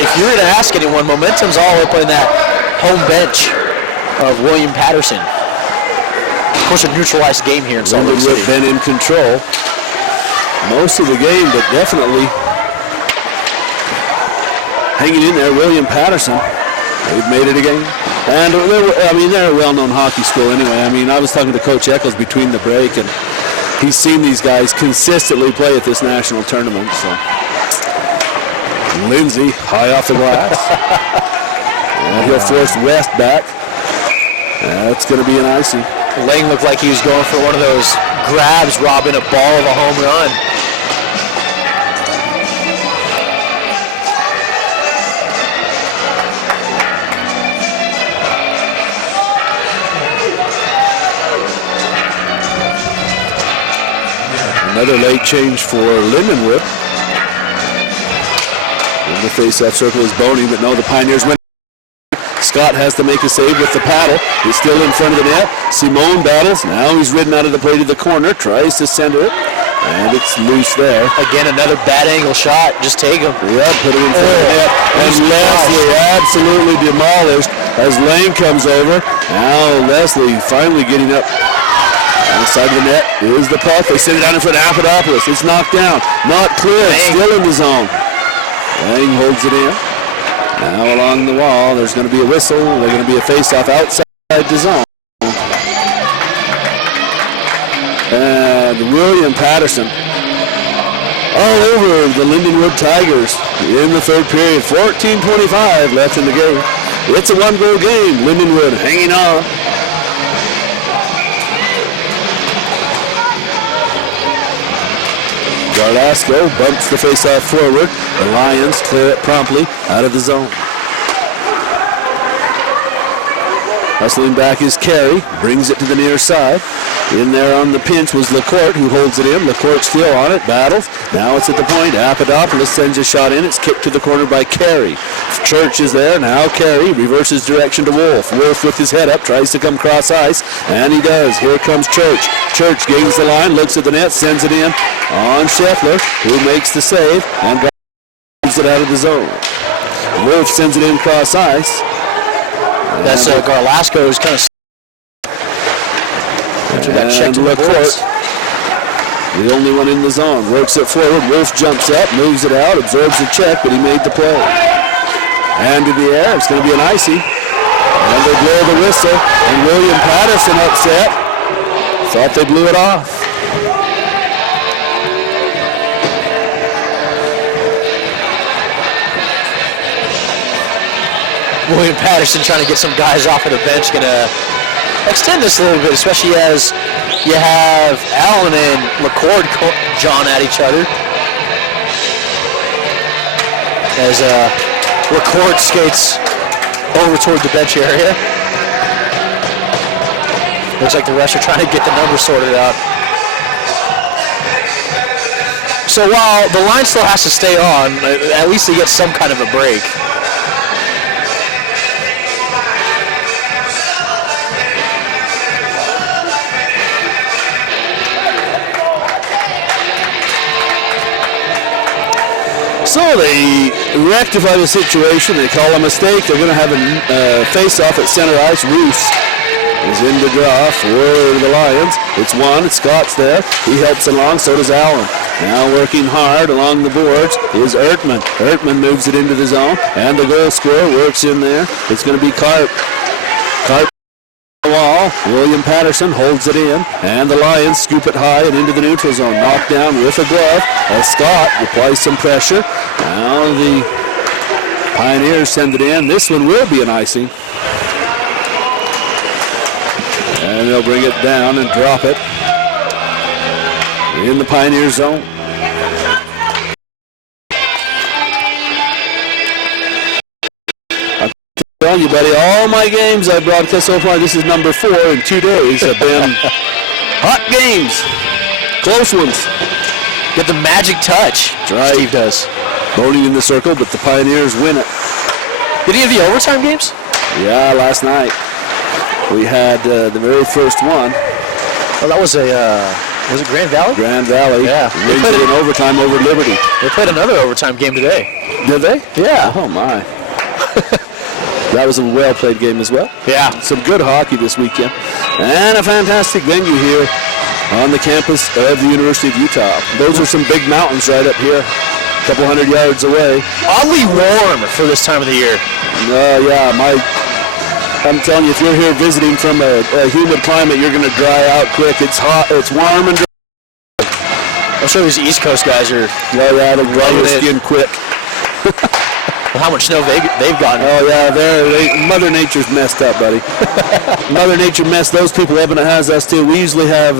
if you were to ask anyone, momentum's all up on that home bench of William Paterson. Of course, a neutralized game here in Salt Lake City. Lindenwood been in control most of the game, but definitely hanging in there. William Paterson, they've made it a game. And they're a well-known hockey school anyway. I mean, I was talking to Coach Eccles between the break, and he's seen these guys consistently play at this national tournament. So, Lindsay, high off the glass. And he'll force West back. That's going to be an icy. Lang looked like he was going for one of those grabs, robbing a ball of a home run. Another late change for Lindenwood. In the face-off circle is Boney, but no, the Pioneers win. Scott has to make a save with the paddle. He's still in front of the net. Simone battles. Now he's ridden out of the play to the corner. Tries to center it. And it's loose there. Again, another bad angle shot. Just take him. Yeah, put it in front of the net. And Leslie absolutely demolished as Lane comes over. Now Leslie finally getting up. On the side of the net is the puck. They send it down in front of Papadopoulos. It's knocked down. Not clear. Still in the zone. Lang holds it in. Now along the wall, there's going to be a whistle. There's going to be a face-off outside the zone. And William Paterson all over the Lindenwood Tigers in the third period. 14:25 left in the game. It's a one-goal game. Lindenwood hanging on. Garlasco bumps the face-off forward. The Lions clear it promptly out of the zone. Hustling back is Carey. Brings it to the near side. In there on the pinch was LaCourte, who holds it in. LaCourte still on it. Battles. Now it's at the point. Papadopoulos sends a shot in. It's kicked to the corner by Carey. Church is there. Now Carey reverses direction to Wolf. Wolf with his head up tries to come cross ice. And he does. Here comes Church. Church gains the line. Looks at the net. Sends it in on Scheffler, who makes the save. And drives it out of the zone. Wolf sends it in cross ice. That's Garlasco who's kind of after that check to LaCourte. The only one in the zone. Works it forward. Wolf jumps up, moves it out, absorbs the check, but he made the play. Hand in the air. It's going to be an icy. And they blow the whistle. And William Paterson upset. Thought they blew it off. William Paterson trying to get some guys off of the bench. Going to extend this a little bit, especially as you have Allen and LaCourte jawing at each other. As LaCourte skates over toward the bench area. Looks like the refs are trying to get the numbers sorted out. So while the line still has to stay on, at least they get some kind of a break. So they rectify the situation. They call a mistake. They're going to have a face-off at center ice. Roos is in the draw for the Lions. It's one. Scott's there. He helps along. So does Allen. Now working hard along the boards is Ertman. Ertman moves it into the zone, and the goal scorer works in there. It's going to be Karp. Karp wall. William Paterson holds it in, and the Lions scoop it high and into the neutral zone. Knocked down with a glove as Scott applies some pressure. Now the Pioneers send it in. This one will be an icing. And they'll bring it down and drop it in the Pioneer zone. I'm telling you, buddy, all my games I broadcast so far, this is number 4 in 2 days, have been hot games, close ones. Get the magic touch. That's right. Steve does. Boney in the circle, but the Pioneers win it. Did he have the overtime games? Yeah, last night we had the very first one. Oh, that was was it Grand Valley? Grand Valley. Yeah. Wins it in overtime over Liberty. They played another overtime game today. Did they? Yeah. Oh, my. That was a well-played game as well. Yeah. Some good hockey this weekend. And a fantastic venue here on the campus of the University of Utah. Those are some big mountains right up here, a couple hundred yards away. Oddly warm for this time of the year. Yeah, I'm telling you, if you're here visiting from a humid climate, you're going to dry out quick. It's hot, it's warm and dry. I'm sure these East Coast guys are they'll dry your skin quick. How much snow they've gotten. Oh, yeah, Mother Nature's messed up, buddy. Mother Nature messed those people up, and it has us too. We usually have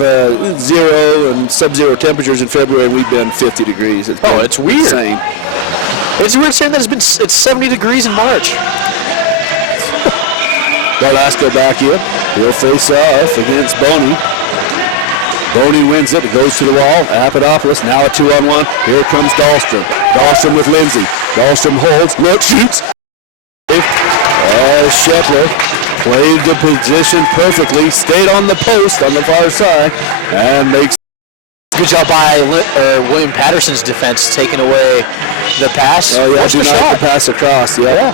0 and sub-zero temperatures in February, and we've been 50 degrees. It's weird. Insane. It's weird saying that it's 70 degrees in March. Garlasco back in. He'll face off against Boney. Boney wins it. It goes to the wall. Papadopoulos now a 2-on-1. Here comes Dahlstrom. Dahlstrom with Lindsay. Dahlstrom holds. Look, shoots. Shepler played the position perfectly. Stayed on the post on the far side and makes. Good job by William Paterson's defense taking away the pass. Oh, yeah, What's the denied shot? the pass across. Yeah.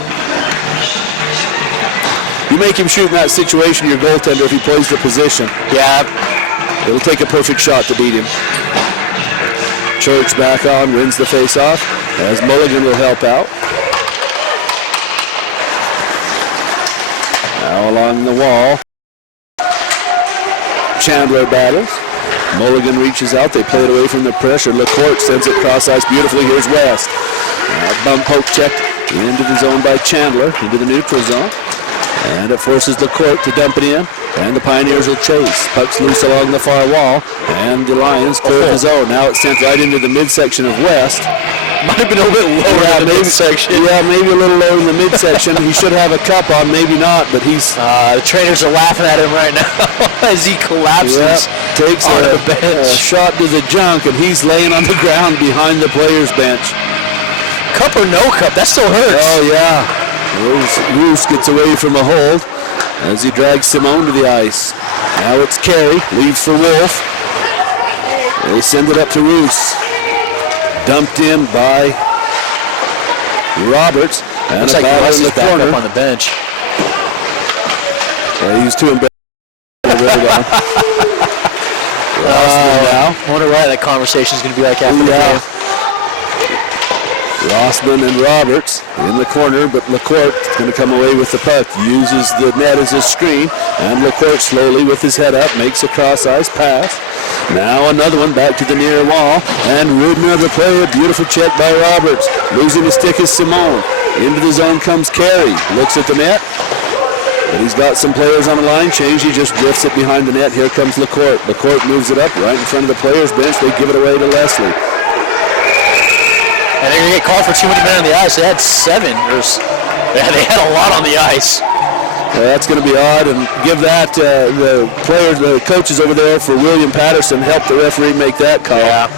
You make him shoot in that situation, your goaltender, if he plays the position. Yeah. It'll take a perfect shot to beat him. Church back on, wins the face-off, as Mulligan will help out. Now along the wall, Chandler battles. Mulligan reaches out. They play it away from the pressure. LaCourte sends it cross ice beautifully. Here's West. Bump poke checked into the zone by Chandler, into the neutral zone. And it forces LaCourte to dump it in. And the Pioneers will chase. Puck's loose along the far wall. And the Lions clear the zone. Now it's sent right into the midsection of West. Might have been a little lower in the midsection. Yeah, maybe a little lower in the midsection. He should have a cup on, maybe not, but he's... the trainers are laughing at him right now as he collapses takes on a the bench. Shot to the junk, and he's laying on the ground behind the players' bench. Cup or no cup, that still hurts. Oh, yeah. Roos gets away from a hold as he drags Simone to the ice. Now it's Carey, leaves for Wolf. They send it up to Roos. Dumped in by Roberts. And looks a like battle Russ in the is back corner. up on the bench. He was too embarrassed. Now. I wonder what that conversation is going to be like after the game. Rossman and Roberts in the corner, but LaCourte is going to come away with the puck. Uses the net as a screen, and LaCourte slowly with his head up makes a cross-ice pass. Now another one back to the near wall, and another play, a beautiful check by Roberts. Losing his stick is Simone. Into the zone comes Carey. Looks at the net, but he's got some players on the line change. He just drifts it behind the net. Here comes LaCourte. LaCourte moves it up right in front of the players' bench. They give it away to Leslie. And they're going to get called for too many men on the ice. They had 7. They had a lot on the ice. That's going to be odd, and give that the players, the coaches over there for William Paterson help the referee make that call. Yeah.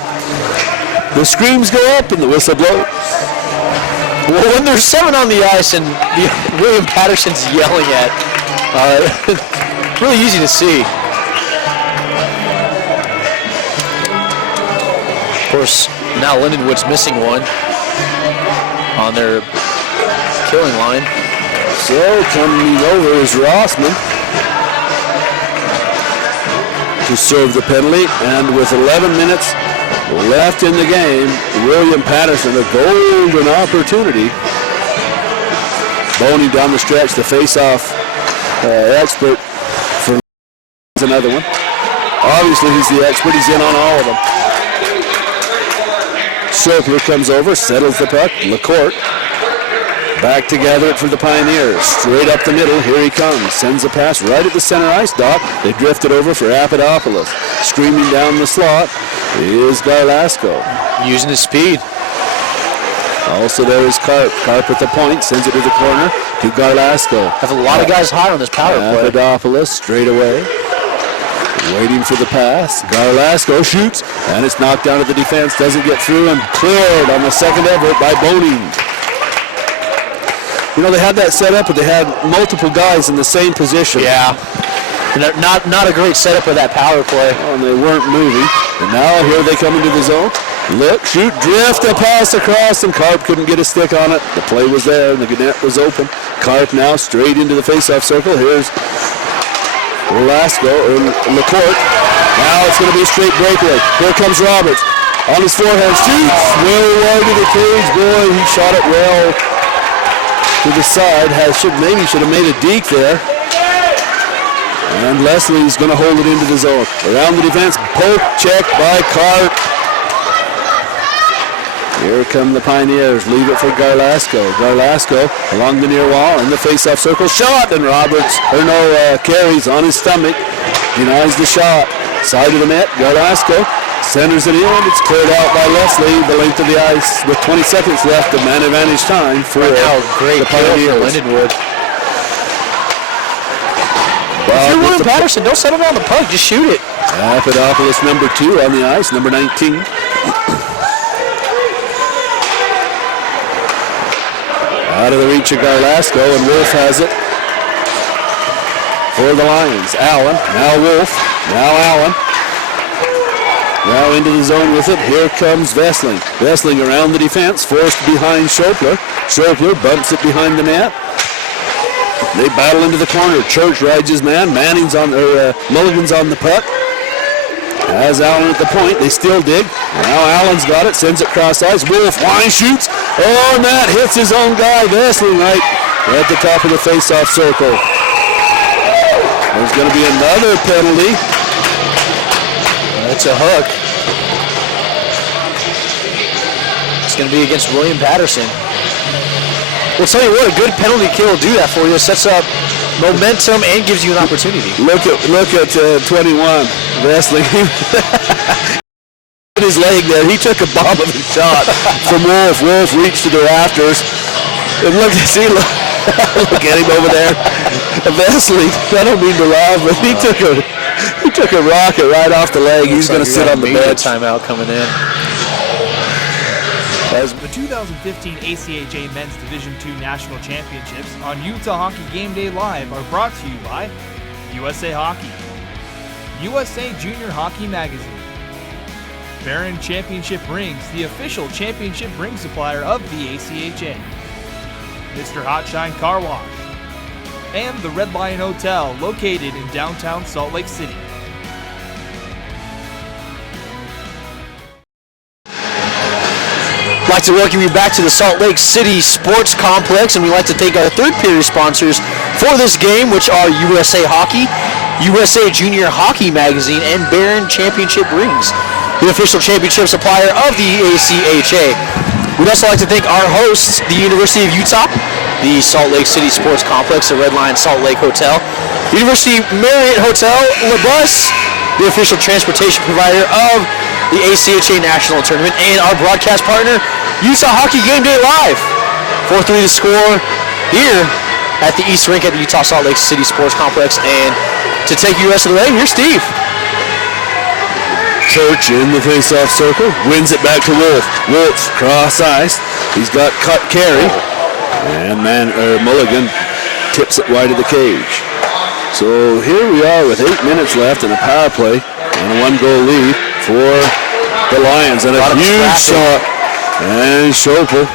The screams go up and the whistle blows. Well, when there's 7 on the ice and William Paterson's yelling at, really easy to see. Of course, now Lindenwood's missing one on their killing line. So coming over is Rossman to serve the penalty, and with 11 minutes left in the game. William Paterson, a golden opportunity. Boney down the stretch, the face-off expert for another one. Obviously, he's the expert. He's in on all of them. Schopler comes over, settles the puck. LaCourte back to gather it for the Pioneers. Straight up the middle, here he comes. Sends a pass right at the center ice dot. They drift it over for Papadopoulos. Screaming down the slot is Garlasco. Using his speed. Also there is Karp. Karp at the point, sends it to the corner to Garlasco. Have a lot of guys high on this power play. Papadopoulos straight away. Waiting for the pass. Garlasco shoots, and it's knocked down to the defense. Doesn't get through, and cleared on the second effort by Boney. You know, they had that set up, but they had multiple guys in the same position. Yeah. Not a great setup of that power play. Oh, and they weren't moving. And now here they come into the zone. Look, shoot, drift, a pass across, and Karp couldn't get a stick on it. The play was there, and the net was open. Karp now straight into the face-off circle. Here's LaCourte. Now it's going to be a straight breakaway. Here comes Roberts. On his forehand, shoots. Well wide to the cage. Boy, he shot it well to the side. Maybe should have made a deke there. And Leslie's going to hold it into the zone. Around the defense, poke check by Karp. Here come the Pioneers. Leave it for Garlasco. Garlasco along the near wall in the face-off circle. Shot, and Carey's on his stomach. Denies the shot. Side of the net. Garlasco centers it in. It's cleared out by Leslie. The length of the ice with 20 seconds left of man advantage time for great the Pioneers. Lindenwood. If you're William Paterson, don't settle down the puck. Just shoot it. Papadopoulos number 2 on the ice. Number 19. Out of the reach of Garlasco, and Wolf has it for the Lions. Allen, now Wolf, now Allen. Now into the zone with it. Here comes Vesling. Vesling around the defense, forced behind Schopler. Schopler bumps it behind the net. They battle into the corner. Church rides his man. Mulligan's on the puck. Has Allen at the point. They still dig. Now Allen's got it. Sends it cross ice. Wolf line shoots. Oh, and that hits his own guy. Vesling right at the top of the face-off circle. There's going to be another penalty. That's a hook. It's going to be against William Paterson. We'll tell you what, a good penalty kill will do that for you. It sets up momentum and gives you an opportunity. Look at 21. Vesling. His leg there. He took a bomb of a shot from Wolf. Wolf reached to the rafters. And look at him over there. Vesling, I don't mean to laugh, but he took a rocket right off the leg. He's going to sit on the bench. Timeout coming in. The 2015 ACHA Men's Division II National Championships on Utah Hockey Game Day Live are brought to you by USA Hockey, USA Junior Hockey Magazine, Barron Championship Rings, the official championship ring supplier of the ACHA, Mr. Hotshine Car Wash, and the Red Lion Hotel located in downtown Salt Lake City. I'd like to welcome you back to the Salt Lake City Sports Complex, and we'd like to thank our third period sponsors for this game, which are USA Hockey, USA Junior Hockey Magazine, and Barron Championship Rings, the official championship supplier of the ACHA. We'd also like to thank our hosts, the University of Utah, the Salt Lake City Sports Complex, the Red Lion Salt Lake Hotel, University Marriott Hotel, Le Bus, the official transportation provider of the ACHA National Tournament, and our broadcast partner, Utah Hockey Game Day Live. 4-3 to score here at the East Rink at the Utah Salt Lake City Sports Complex. And to take you the rest of the way, here's Steve. Church in the face-off circle, wins it back to Wolf. Wolf cross ice. He's got Carey, and Mulligan tips it wide of the cage. So here we are with 8 minutes left in a power play and a 1-goal lead for the Lions, and a huge shot. And Schopel,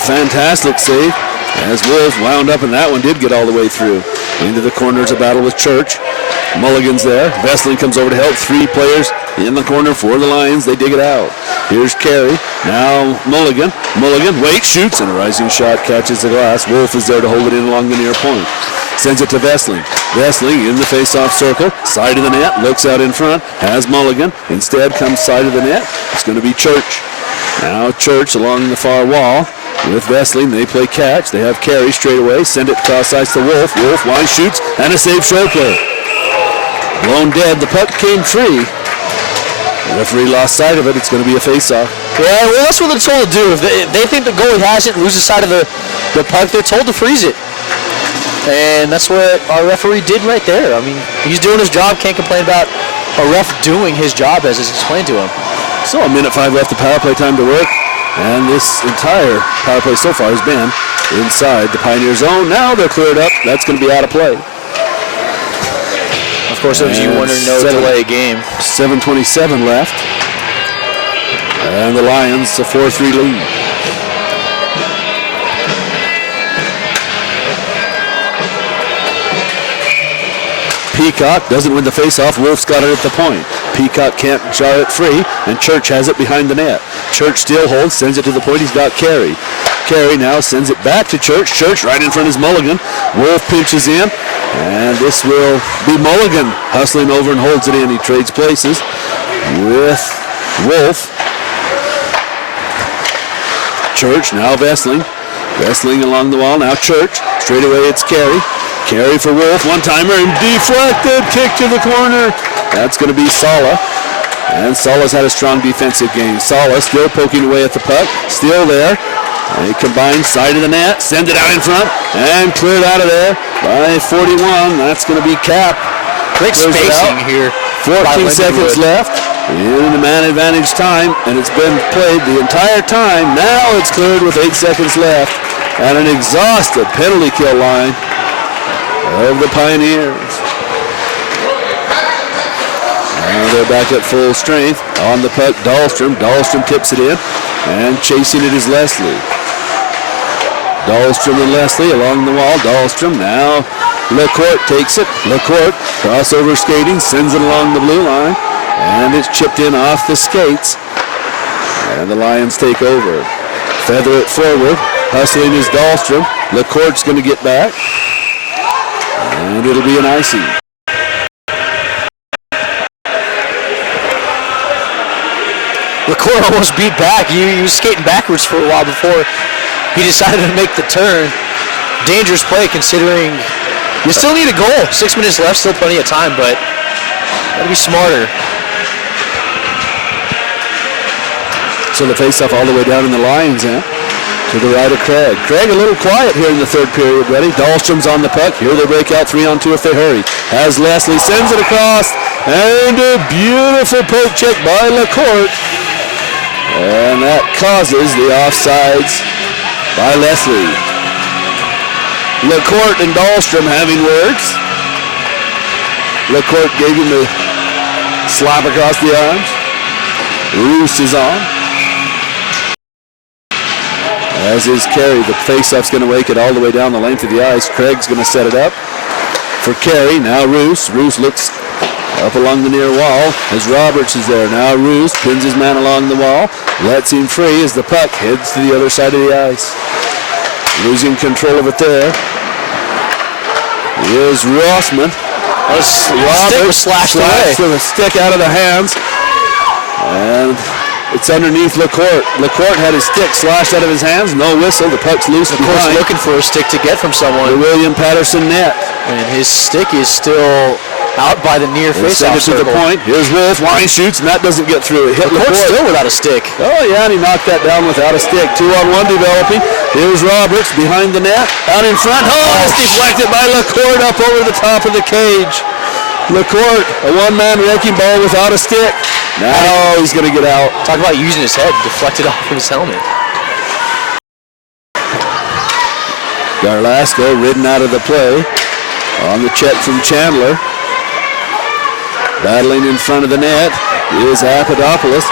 fantastic save as Wolves wound up, and that one did get all the way through. Into the corners, a battle with Church. Mulligan's there. Vesling comes over to help. 3 players in the corner for the Lions. They dig it out. Here's Carey. Now Mulligan. Mulligan waits, shoots, and a rising shot catches the glass. Wolf is there to hold it in along the near point. Sends it to Vesling. Vesling in the face-off circle. Side of the net. Looks out in front. Has Mulligan. Instead comes side of the net. It's going to be Church. Now Church along the far wall. With Vesling, they play catch. They have Carey straight away. Send it cross ice to Wolf. Wolf line shoots and a save short play. Blown dead. The puck came free. The referee lost sight of it. It's going to be a face-off. Yeah, well, that's what they're told to do. If they think the goalie has it, loses sight of the puck, they're told to freeze it. And that's what our referee did right there. I mean, he's doing his job. Can't complain about a ref doing his job as is explained to him. So a minute 5 left of power play time to work. And this entire power play so far has been inside the Pioneer zone. Now they're cleared up. That's going to be out of play. Of course, as you wonder, no delay game. 7:27 left. And the Lions a 4-3 lead. Peacock doesn't win the faceoff. Wolf's got it at the point. Peacock can't jar it free, and Church has it behind the net. Church still holds, sends it to the point. He's got Carey. Carey now sends it back to Church. Church right in front is Mulligan. Wolf pinches in, and this will be Mulligan hustling over and holds it in. He trades places with Wolf. Church, now Vesling. Vesling along the wall, now Church. Straight away it's Carey. Carey for Wolf, one-timer, and deflected, kick to the corner. That's going to be Sala. And Sala's had a strong defensive game. Sala still poking away at the puck, still there. They combine side of the net, send it out in front, and cleared out of there by 41. That's going to be Cap. Great spacing here. 14 seconds left in the man advantage time, and it's been played the entire time. Now it's cleared with 8 seconds left, and an exhausted penalty kill line of the Pioneers. Now they're back at full strength. On the puck, Dahlstrom. Dahlstrom tips it in, and chasing it is Leslie. Dahlstrom and Leslie along the wall. Dahlstrom now. LaCourte takes it. LaCourte crossover skating, sends it along the blue line, and it's chipped in off the skates. And the Lions take over. Feather it forward. Hustling is Dahlstrom. LaCourte's going to get back. And it'll be an icing. LaCourte almost beat back. He was skating backwards for a while before he decided to make the turn. Dangerous play considering you still need a goal. 6 minutes left, still plenty of time, but gotta be smarter. So the face-off all the way down in the Lions end. To the right of Craig. Craig a little quiet here in the third period, ready. Dahlstrom's on the puck. Here they break out 3-on-2 if they hurry. Has Leslie, sends it across, and a beautiful poke check by LaCourte. And that causes the offsides by Leslie. LaCourte and Dahlstrom having words. LaCourte gave him the slap across the arms. Roos is on. As is Carey. The faceoff's going to make it all the way down the length of the ice. Craig's going to set it up for Carey. Now Roos. Roos looks up along the near wall as Roberts is there. Now Roos pins his man along the wall. Lets him free as the puck heads to the other side of the ice. Losing control of it there is Rossman. Stick was slashed away. With a stick out of the hands. And it's underneath LaCourte. LaCourte had his stick slashed out of his hands. No whistle. The puck's loose. LaCourte's looking for a stick to get from someone. The William Paterson net. And his stick is still out by the near face-off to the point. Here's Wolf. Line shoots, and that doesn't get through. It hit LaCourte LaCourte. still without a stick. Oh, yeah, and he knocked that down without a stick. 2-on-1 developing. Here's Roberts behind the net. Out in front. Oh, it's deflected by LaCourte up over the top of the cage. LaCourte, a one-man wrecking ball without a stick. Now he's going to get out. Talk about using his head. Deflected off of his helmet. Garlasco ridden out of the play on the check from Chandler. Battling in front of the net is Papadopoulos.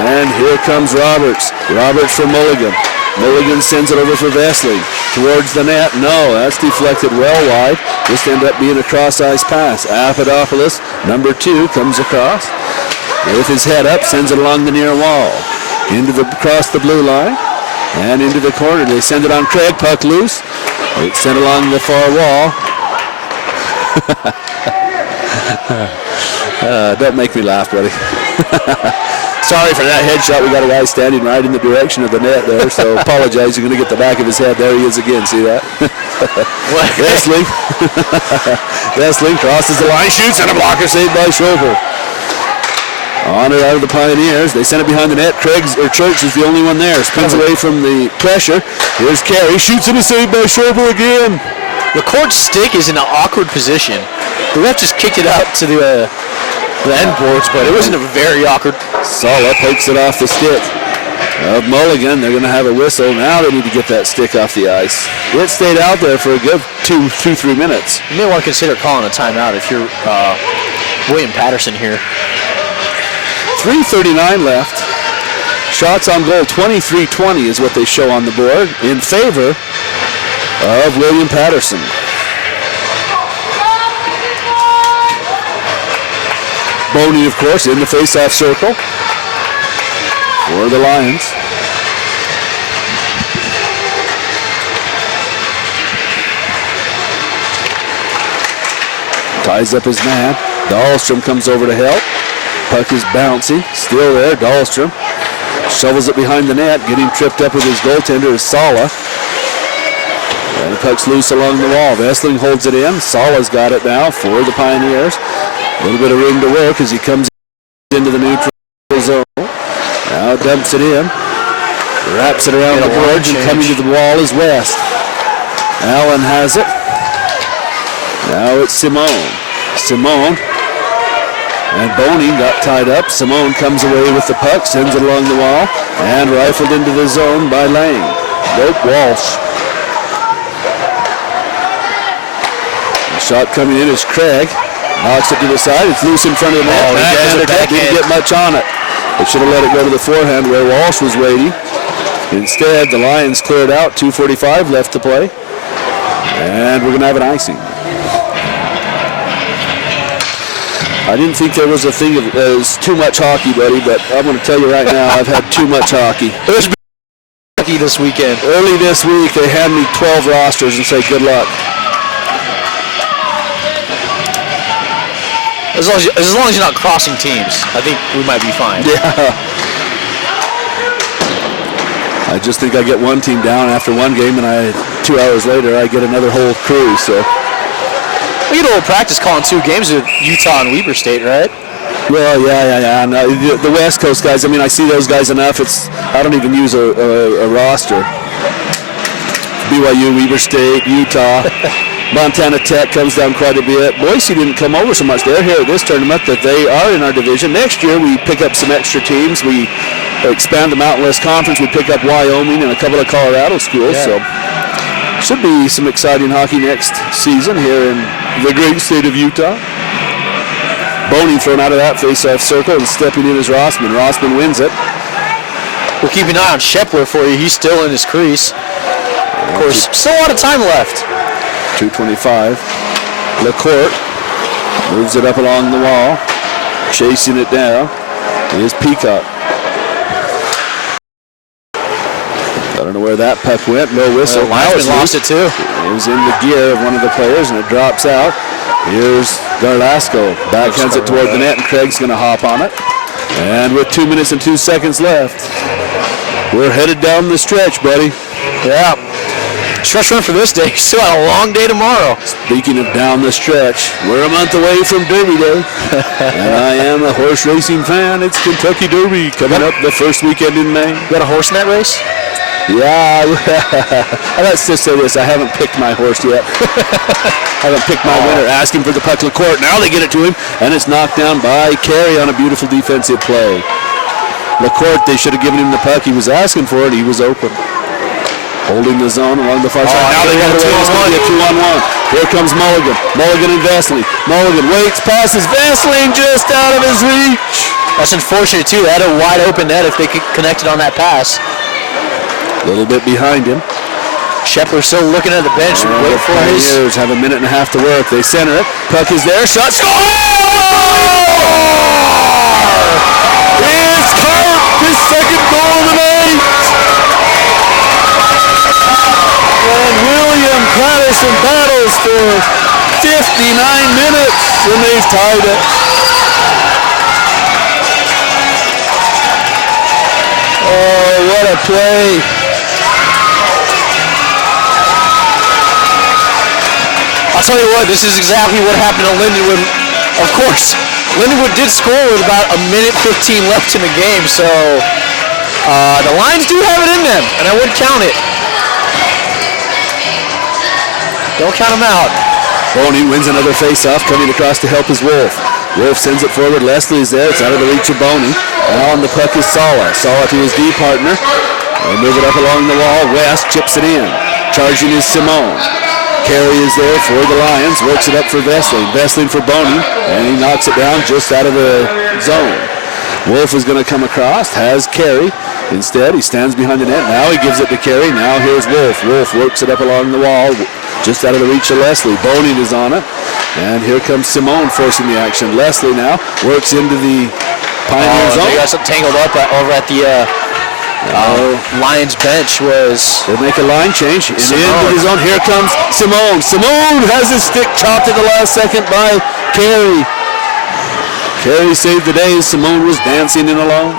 And here comes Roberts. Roberts for Mulligan. Mulligan sends it over for Vesely. Towards the net. No, that's deflected well wide. Just ended up being a cross-ice pass. Papadopoulos, number 2, comes across. with his head up, sends it along the near wall. Across the blue line and into the corner. They send it on Craig, puck loose. It's sent along the far wall. Don't make me laugh, buddy. Sorry for that headshot. We got a guy standing right in the direction of the net there, so apologize. You're going to get the back of his head. There he is again. See that? Wrestling. Wrestling crosses the line, shoots, and a blocker saved by Schobel. On it out of the Pioneers. They send it behind the net. Church is the only one there. Spins away from the pressure. Here's Carey. Shoots and a save by Schobel again. The court stick is in an awkward position. The ref just kicked it out to the end boards, but it wasn't a very awkward. Sala takes it off the stick of Mulligan. They're going to have a whistle. Now they need to get that stick off the ice. It stayed out there for a good 2-3 minutes. You may want to consider calling a timeout if you're William Paterson here. 3:39 left. Shots on goal 23-20 is what they show on the board in favor of William Paterson. Boney, of course, in the face-off circle for the Lions. Ties up his man. Dahlstrom comes over to help. Puck is bouncing. Still there. Dahlstrom shovels it behind the net. Getting tripped up with his goaltender is Sala. And the puck's loose along the wall. Vesling holds it in. Sala's got it now for the Pioneers. A little bit of room to work as he comes into the neutral zone. Now dumps it in. Wraps it around the boards, and coming to the wall is West. Allen has it. Now it's Simone. Simone. And Boney got tied up. Simone comes away with the puck, sends it along the wall, and rifled into the zone by Lang. Nope, Walsh. The shot coming in is Craig. Knocks it to the side. It's loose in front of the net. Didn't get much on it. They should have let it go to the forehand where Walsh was waiting. Instead, the Lions cleared out. 2:45 left to play. And we're going to have an icing. I didn't think there was a thing of too much hockey, buddy, but I'm going to tell you right now, I've had too much hockey. There's been hockey this weekend. Early this week, they hand me 12 rosters and say, good luck. As long as you're not crossing teams, I think we might be fine. Yeah. I just think I get one team down after one game, and 2 hours later, I get another whole crew, so. We get a little practice calling 2 games with Utah and Weber State, right? Well, yeah. No, the West Coast guys, I mean, I see those guys enough. I don't even use a roster. BYU, Weber State, Utah. Montana Tech comes down quite a bit. Boise didn't come over so much. They're here at this tournament that they are in our division. Next year, we pick up some extra teams. We expand the Mountain West Conference. We pick up Wyoming and a couple of Colorado schools. Yeah. So should be some exciting hockey next season here in the great state of Utah. Boney thrown out of that face-off circle and stepping in is Rossman. Rossman wins it. We'll keep an eye on Shepler for you. He's still in his crease. Of course, still a lot of time left. 2:25. LaCourte moves it up along the wall. Chasing it down is Peacock. I don't know where that puck went. No whistle. Linesman lost it too. It was in the gear of one of the players and it drops out. Here's Garlasco. Backhands it toward the net and Craig's going to hop on it. And with 2 minutes and 2 seconds left, we're headed down the stretch, buddy. Yeah. Stretch run for this day. Still got a long day tomorrow. Speaking of down the stretch, we're a month away from Derby Day. And I am a horse racing fan. It's Kentucky Derby coming up the first weekend in May. You got a horse in that race? Yeah. Let's just say this. I haven't picked my horse yet. Haven't picked my winner. Asking for the puck LaCourte. Now they get it to him. And it's knocked down by Carey on a beautiful defensive play. LaCourte, they should have given him the puck. He was asking for it. He was open. Holding the zone along the far side. Now they got it away. It's going to be a 2-on-1. Here comes Mulligan. Mulligan and Vesely. Mulligan waits, passes. Vesely just out of his reach. That's unfortunate too. They had a wide open net if they could connect it on that pass. A little bit behind him. Shepler still looking at the bench. Wait for his. Pioneers have a minute and a half to work. They center it. Puck is there. Shot. Score! for 59 minutes, and they've tied it. Oh, what a play. I'll tell you what, this is exactly what happened to Lindenwood. Of course, Lindenwood did score with about a minute 15 left in the game, so the Lions do have it in them, and I would count it. Don't count them out. Boney wins another face-off, coming across to help his Wolf. Wolf sends it forward. Leslie's there. It's out of the reach of Boney. And on the puck is Sala. Sala to his D partner. They move it up along the wall. West chips it in. Charging is Simone. Carey is there for the Lions. Works it up for Vesling. Vesling for Boney. And he knocks it down just out of the zone. Wolf is going to come across. Has Carey. Instead, he stands behind the net. Now he gives it to Carey. Now here's Wolf. Wolf works it up along the wall. Just out of the reach of Leslie. Boney is on it. And here comes Simone forcing the action. Leslie now works into the Pioneer zone. They got some tangled up over at the Lions bench. They make a line change. And into the zone. Here comes Simone. Simone has his stick chopped at the last second by Carey. Carey saved the day. Simone was dancing in alone.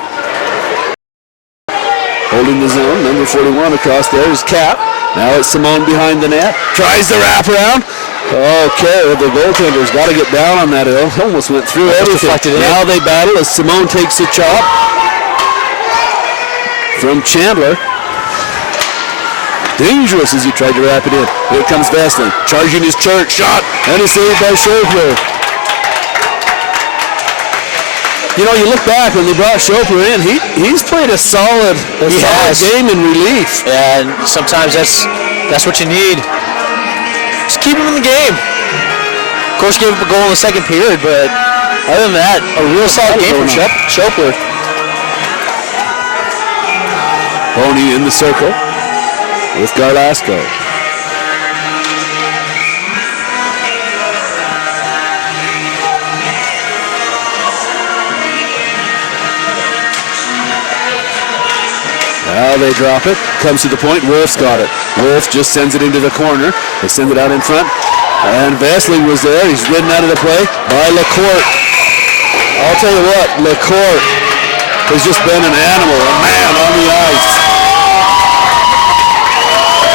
Holding the zone. Number 41 across there is Cap. Now it's Simone behind the net. Tries the wraparound. Okay, the goaltender's got to get down on that. It almost went through everything. Now they battle as Simone takes the chop from Chandler. Dangerous as he tried to wrap it in. Here comes Vesling. Charging his Church. Shot. And it's saved by Schoepler. You know, you look back when they brought Schoepler in, he's played a solid game in relief. And sometimes that's what you need. Just keep him in the game. Of course, gave up a goal in the second period, but other than that, a real solid game from Schoepler. Boney in the circle with Garlasco. Now they drop it. Comes to the point. Wolf's got it. Wolf just sends it into the corner. They send it out in front. And Vesling was there. He's ridden out of the play by LaCourte. I'll tell you what, LaCourte has just been an animal, a man on the ice.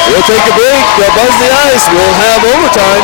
We'll take a break. They'll buzz the ice. We'll have overtime.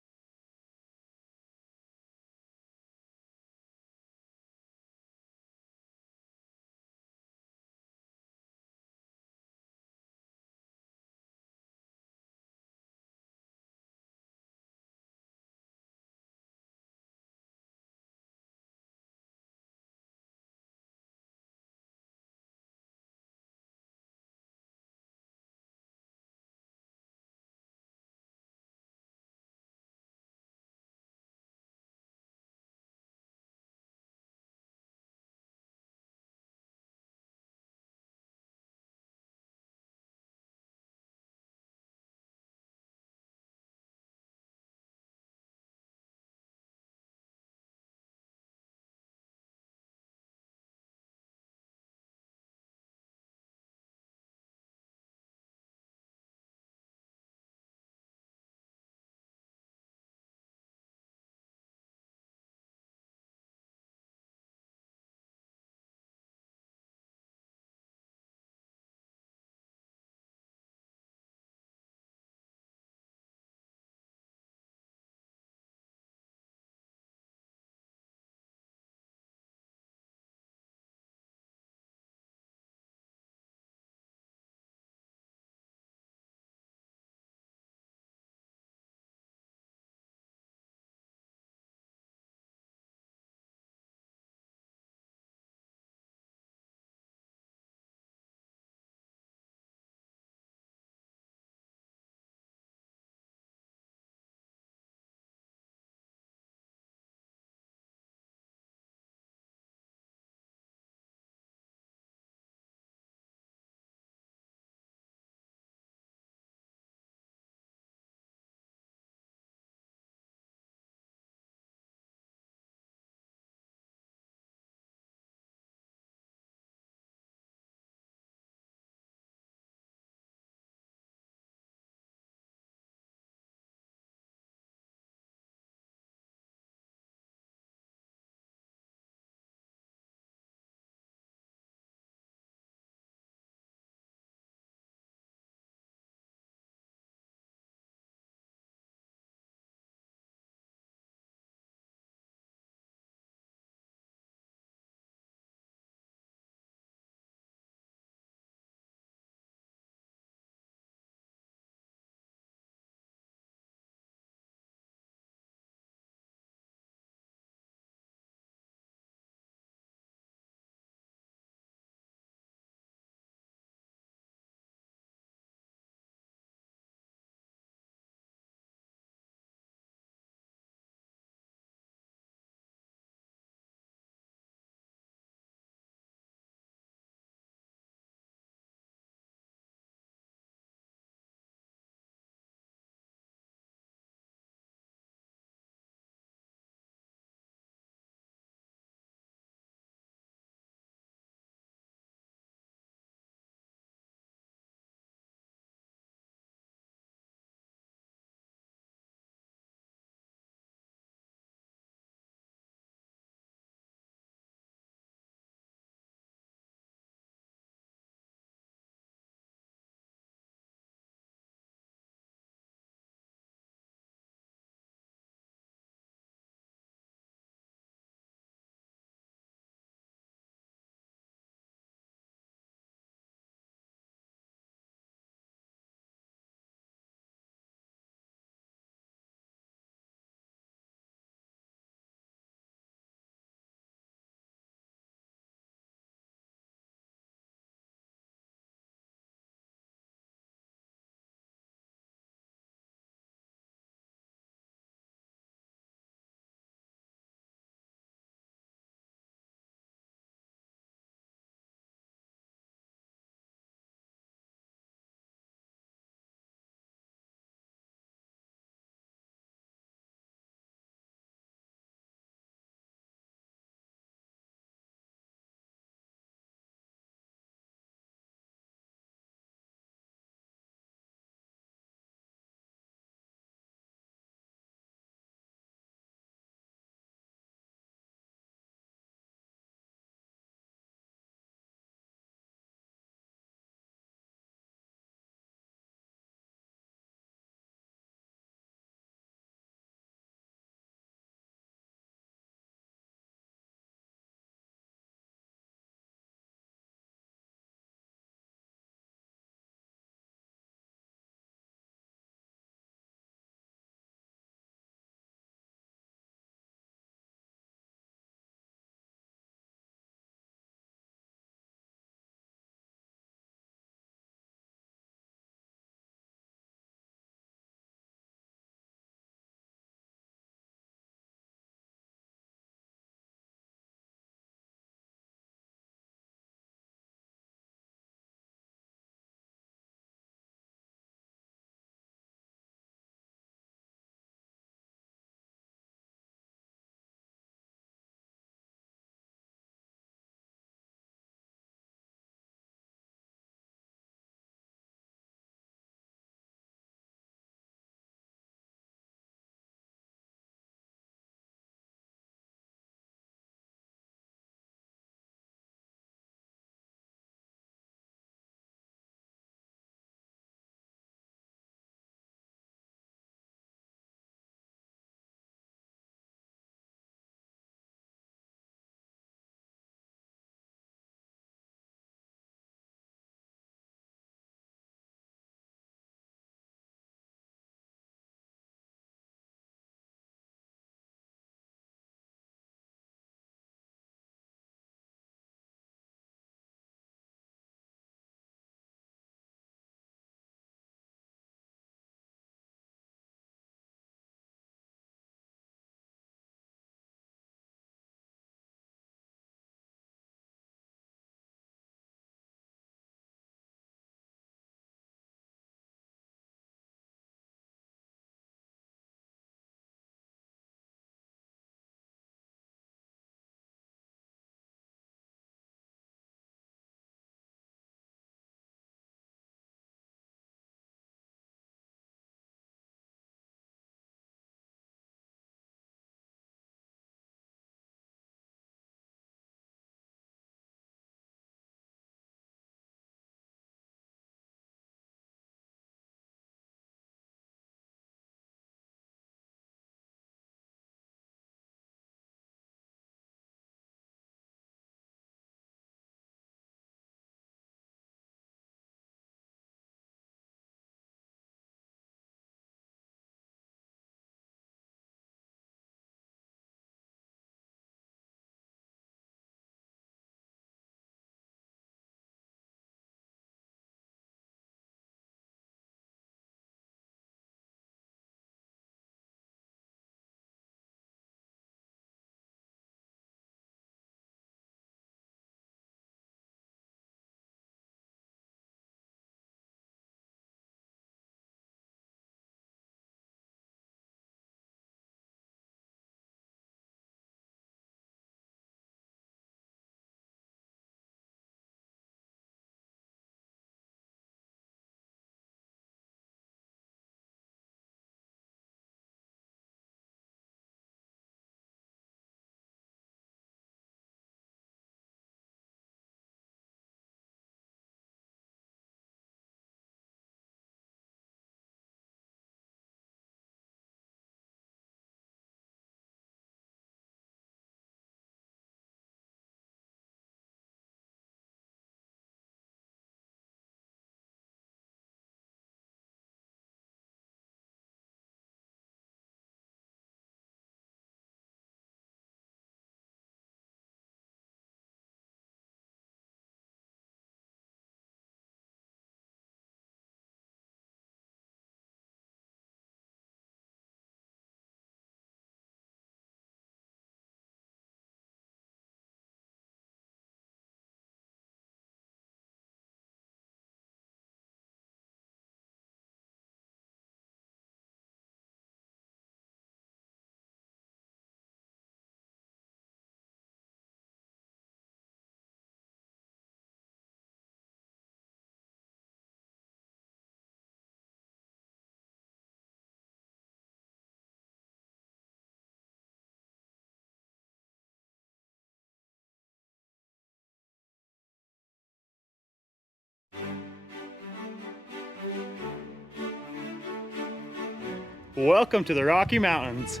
Welcome to the Rocky Mountains.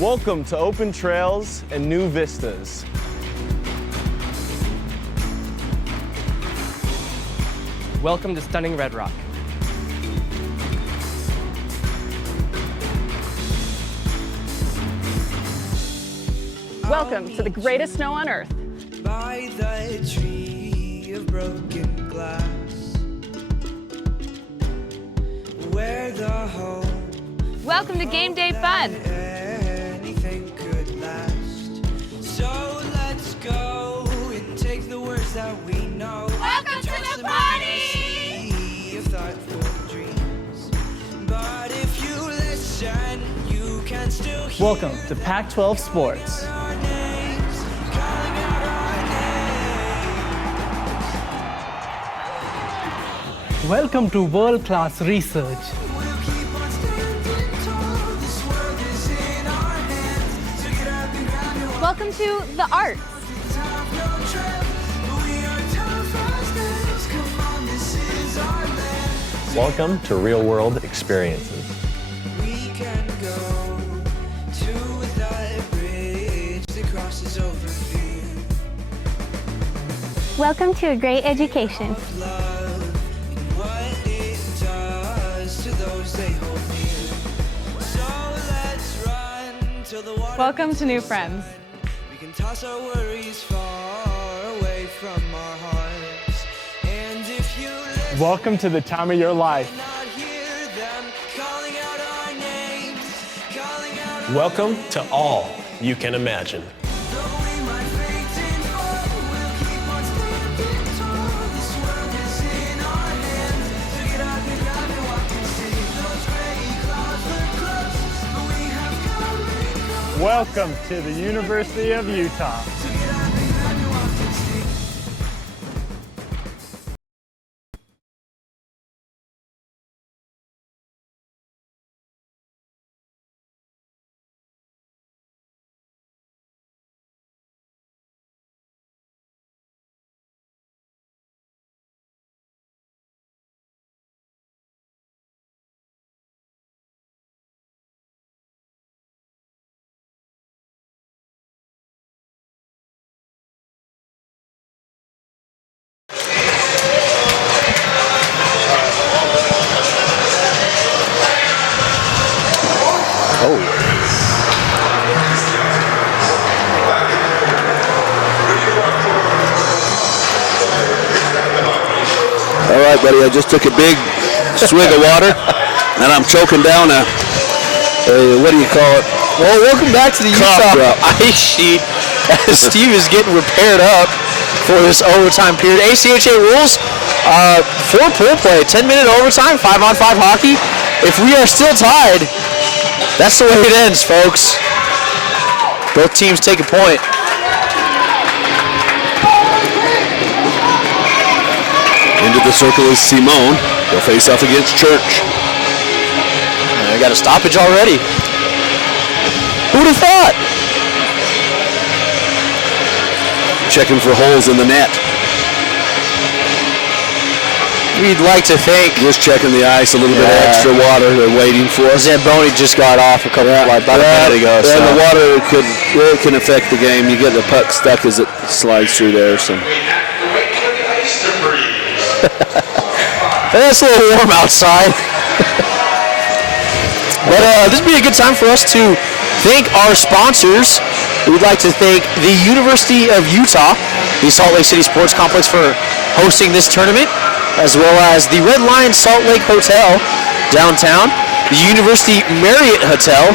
Welcome to open trails and new vistas. Welcome to stunning Red Rock. Welcome to the greatest snow on earth. By the tree of broken glass, where the home Welcome to Game Day Fun. anything could last. So let's go and take the words that we know. Welcome to the party! Of thoughtful dreams. But if you listen, you can still hear Welcome to Pac-12 Sports. our names, calling out our names. Welcome to world-class research. We'll keep on standing tall. This world is in our hands. So get up and grab your Welcome to the arts. have no trip. We are tough as nails. Come on, this is our land. Welcome to real world experiences. We can go to that bridge that crosses over fear. Welcome to a great education. Love and what it does to those they hold near. So let's run till the water. Welcome to new friends. We can toss our worries far away from our hearts. And if you listen, Welcome to the time of your life. not hear them calling out our names, calling out our Welcome to all you can imagine. Though we might faint and fall, we'll keep on standing tall. This world is in our hands. So get up and grab and walk and see. Those gray clouds look close, but we have come and gone. Welcome to the University of Utah. So get up and grab and walk and see. All right, buddy, I just took a big swig of water, and I'm choking down a what do you call it? Well, welcome back to the Cough Utah drop. ice sheet as Steve is getting repaired up for this overtime period. ACHA rules for pool play, 10-minute overtime, 5-on-5 hockey. If we are still tied, that's the way it ends, folks. Both teams take a point. Into the circle is Simone. They'll face off against Church. I got a stoppage already. Who'd have thought? Checking for holes in the net. We'd like to thank Just checking the ice, a little bit of extra water they're waiting for. Zamboni just got off about a minute ago. And So. the water can affect the game. You get the puck stuck as it slides through there. So It's a little warm outside. But this would be a good time for us to thank our sponsors. We'd like to thank the University of Utah, the Salt Lake City Sports Complex, for hosting this tournament, as well as the Red Lion Salt Lake Hotel downtown, the University Marriott Hotel,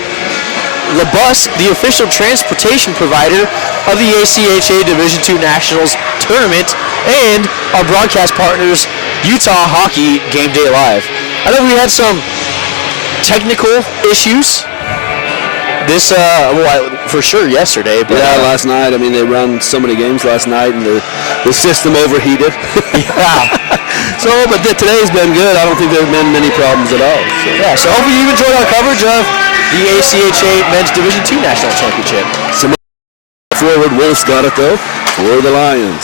Le Bus, the official transportation provider of the ACHA Division II Nationals Tournament, and our broadcast partners, Utah Hockey Game Day Live. I know we had some technical issues for sure yesterday, but yeah, last night. I mean, they run so many games last night, and the system overheated. yeah. So, but today's been good. I don't think there have been many problems at all. So. Yeah, so hopefully you enjoyed our coverage of the ACHA Men's Division II National Championship. Forward, Wolf's got it though for the Lions.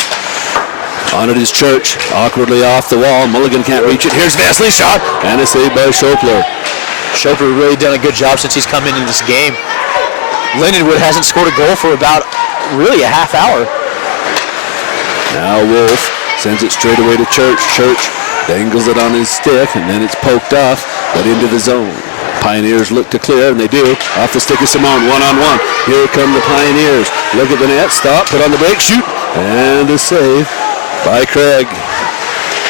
On it is Church, awkwardly off the wall. Mulligan can't reach it. Here's Vesley's shot, and a save by Schopler. Schopler really done a good job since he's come into this game. Lindenwood hasn't scored a goal for about really a half hour. Now Wolf sends it straight away to Church. Church dangles it on his stick, and then it's poked off, but into the zone. Pioneers look to clear, and they do. Off the stick of Simone, one-on-one. Here come the Pioneers. Look at the net, stop, put on the brake, shoot, and a save by Craig.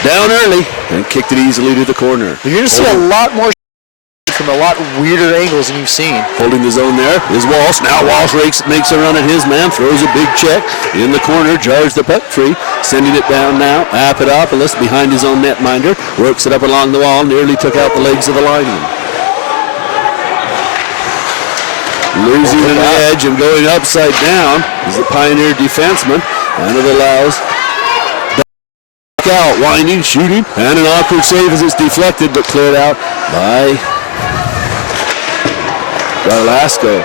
Down early, and kicked it easily to the corner. You're going to see a lot more from a lot weirder angles than you've seen. Holding the zone there is Walsh. Now Walsh makes a run at his man, throws a big check in the corner, jars the puck free, sending it down now. Papadopoulos behind his own netminder, works it up along the wall, nearly took out the legs of the lineman. Losing an edge and going upside down is the Pioneer defenseman, and it allows out, winding, shooting, and an awkward save as it's deflected, but cleared out by Garlasco.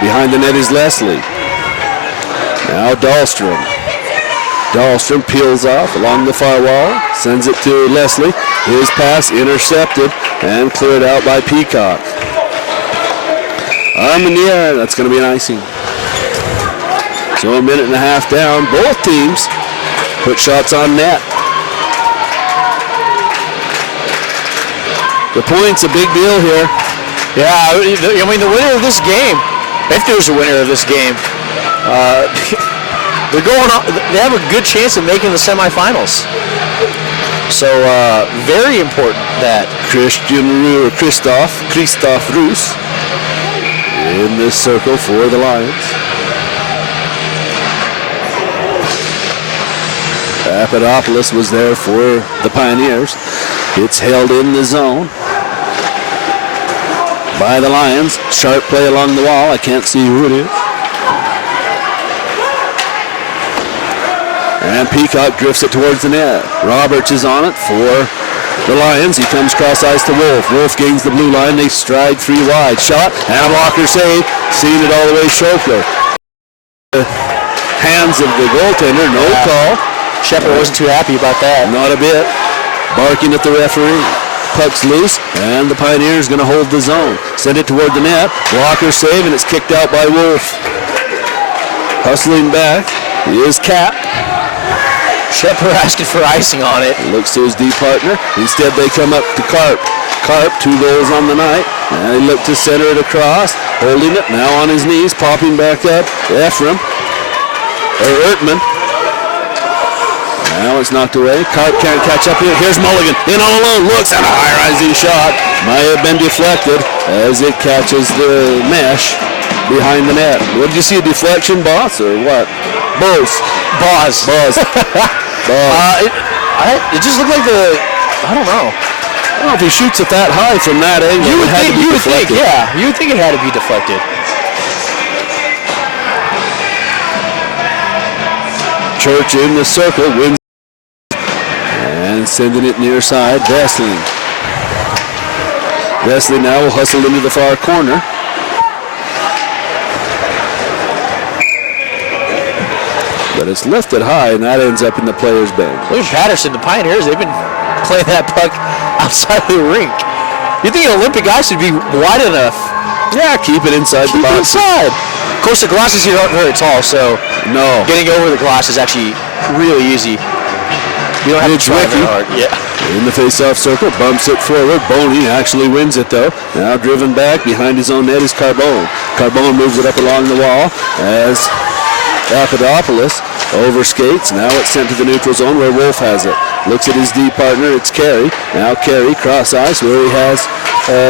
Behind the net is Leslie. Now Dahlstrom. Dahlstrom peels off along the far wall, sends it to Leslie. His pass intercepted and cleared out by Peacock. Arm in the air, that's going to be an icing. So a minute and a half down. Both teams put shots on net. The point's a big deal here. Yeah, I mean, the winner of this game, if there's a winner of this game, they're going on, they have a good chance of making the semifinals. So very important that Christoph Roos in this circle for the Lions. Papadopoulos was there for the Pioneers. It's held in the zone by the Lions. Sharp play along the wall. I can't see who it is. And Peacock drifts it towards the net. Roberts is on it for the Lions. He comes cross ice to Wolf. Wolf gains the blue line. They stride 3 wide. Shot and a blocker save. Seeing it all the way, Schopler. Hands of the goaltender. No call. Shepard wasn't too happy about that. Not a bit. Barking at the referee. Puck's loose, and the Pioneers going to hold the zone. Send it toward the net. Blocker save, and it's kicked out by Wolf. Hustling back is Cap. Shepard asking for icing on it. Looks to his D partner. Instead, they come up to Karp. Karp, 2 goals on the night. And they look to center it across. Holding it, now on his knees, popping back up. Ertman. Now it's knocked away. Karp can't catch up here. Here's Mulligan. In all alone. Looks at a high-rising shot. Might have been deflected as it catches the mesh behind the net. What did you see? A deflection, boss, or what? Boss. It just looked like I don't know. I don't know if he shoots it that high from that angle. You would think, yeah. You would think it had to be deflected. Church in the circle, wins and sending it near side. Vesley now will hustle into the far corner. But it's lifted high, and that ends up in the player's bench. Look at Paterson, the Pioneers, they've been playing that puck outside of the rink. You think an Olympic ice would be wide enough? Yeah, keep it inside the box. Inside. Of course, the glasses here aren't very tall, so no, getting over the glass is actually really easy. You don't have to try very hard. Yeah. In the face-off circle, bumps it forward. Boney actually wins it, though. Now driven back behind his own net is Carbone. Carbone moves it up along the wall as Papadopoulos overskates. Now it's sent to the neutral zone where Wolf has it. Looks at his D partner. It's Carey. Now Carey cross ice where he has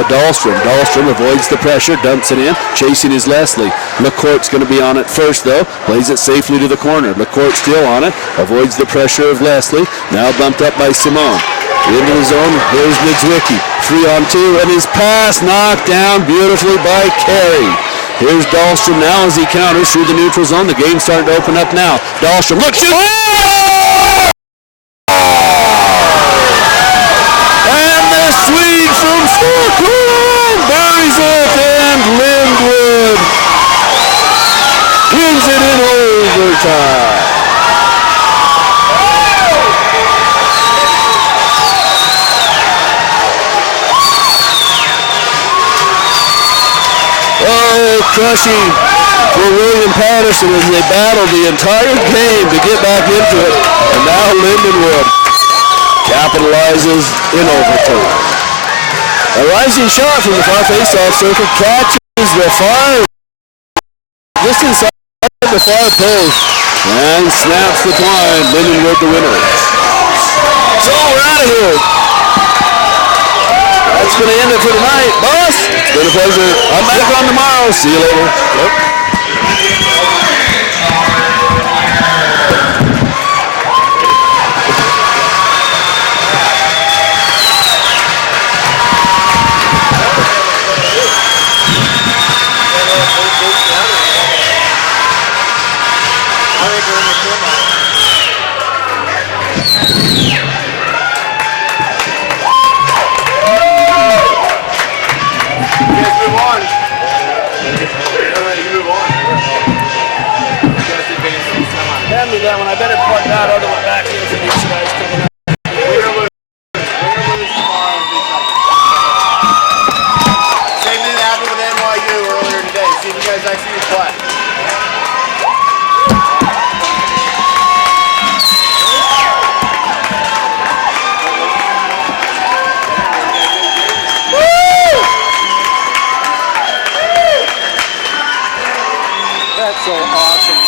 Dahlstrom. Dahlstrom avoids the pressure, dumps it in. Chasing is Leslie. LaCourte's going to be on it first, though. Plays it safely to the corner. LaCourte still on it. Avoids the pressure of Leslie. Now bumped up by Simone. Into the zone. Here's Nidzwicki. 3-on-2, and his pass knocked down beautifully by Carey. Here's Dahlstrom now as he counters through the neutral zone. The game's starting to open up now. Dahlstrom, look, shoot! And the Swede from Stockholm buries it, and Lindenwood wins it in overtime. crushing for William Paterson as they battled the entire game to get back into it. And now Lindenwood capitalizes in overtime. A rising shot from the far face-off circle catches the far, just inside the far post, and snaps the twine. Lindenwood the winner. So we're out of here. That's going to end it for tonight, boss. It's been a pleasure. I'm back on tomorrow. See you later. Yep. Hand me that one. I better plug that other one back here for these guys coming up. Same thing that happened with NYU earlier today. See if you guys actually play. That's so awesome.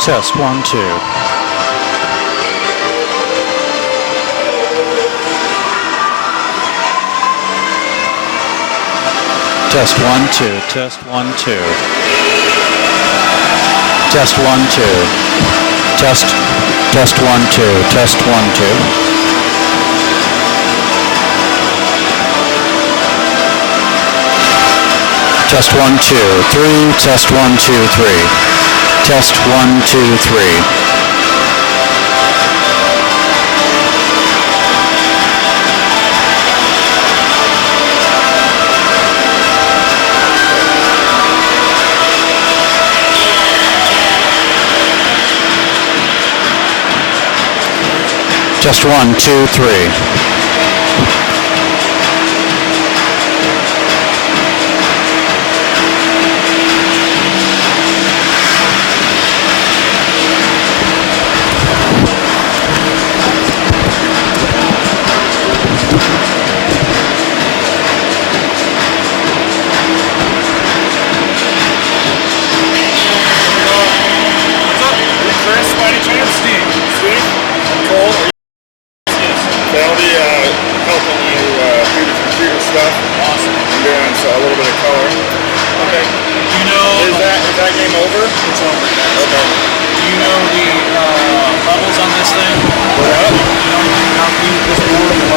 Test, 1, 2. Test 1, 2. Test 1, 2. Test 1, 2. Test 1, 2. Test 1, 2. Test 1, 2, 3. Test 1, 2, 3. Test 1, 2, 3. Test 1, 2, 3. Chris, by any chance? Steve. Steve? Cole? They'll be helping you do the computer stuff. Awesome. I'm doing a little bit of color. Okay. Do you know... Is that game over? It's over. Okay. Do you know the levels on this thing? What? Do you know anything about this board?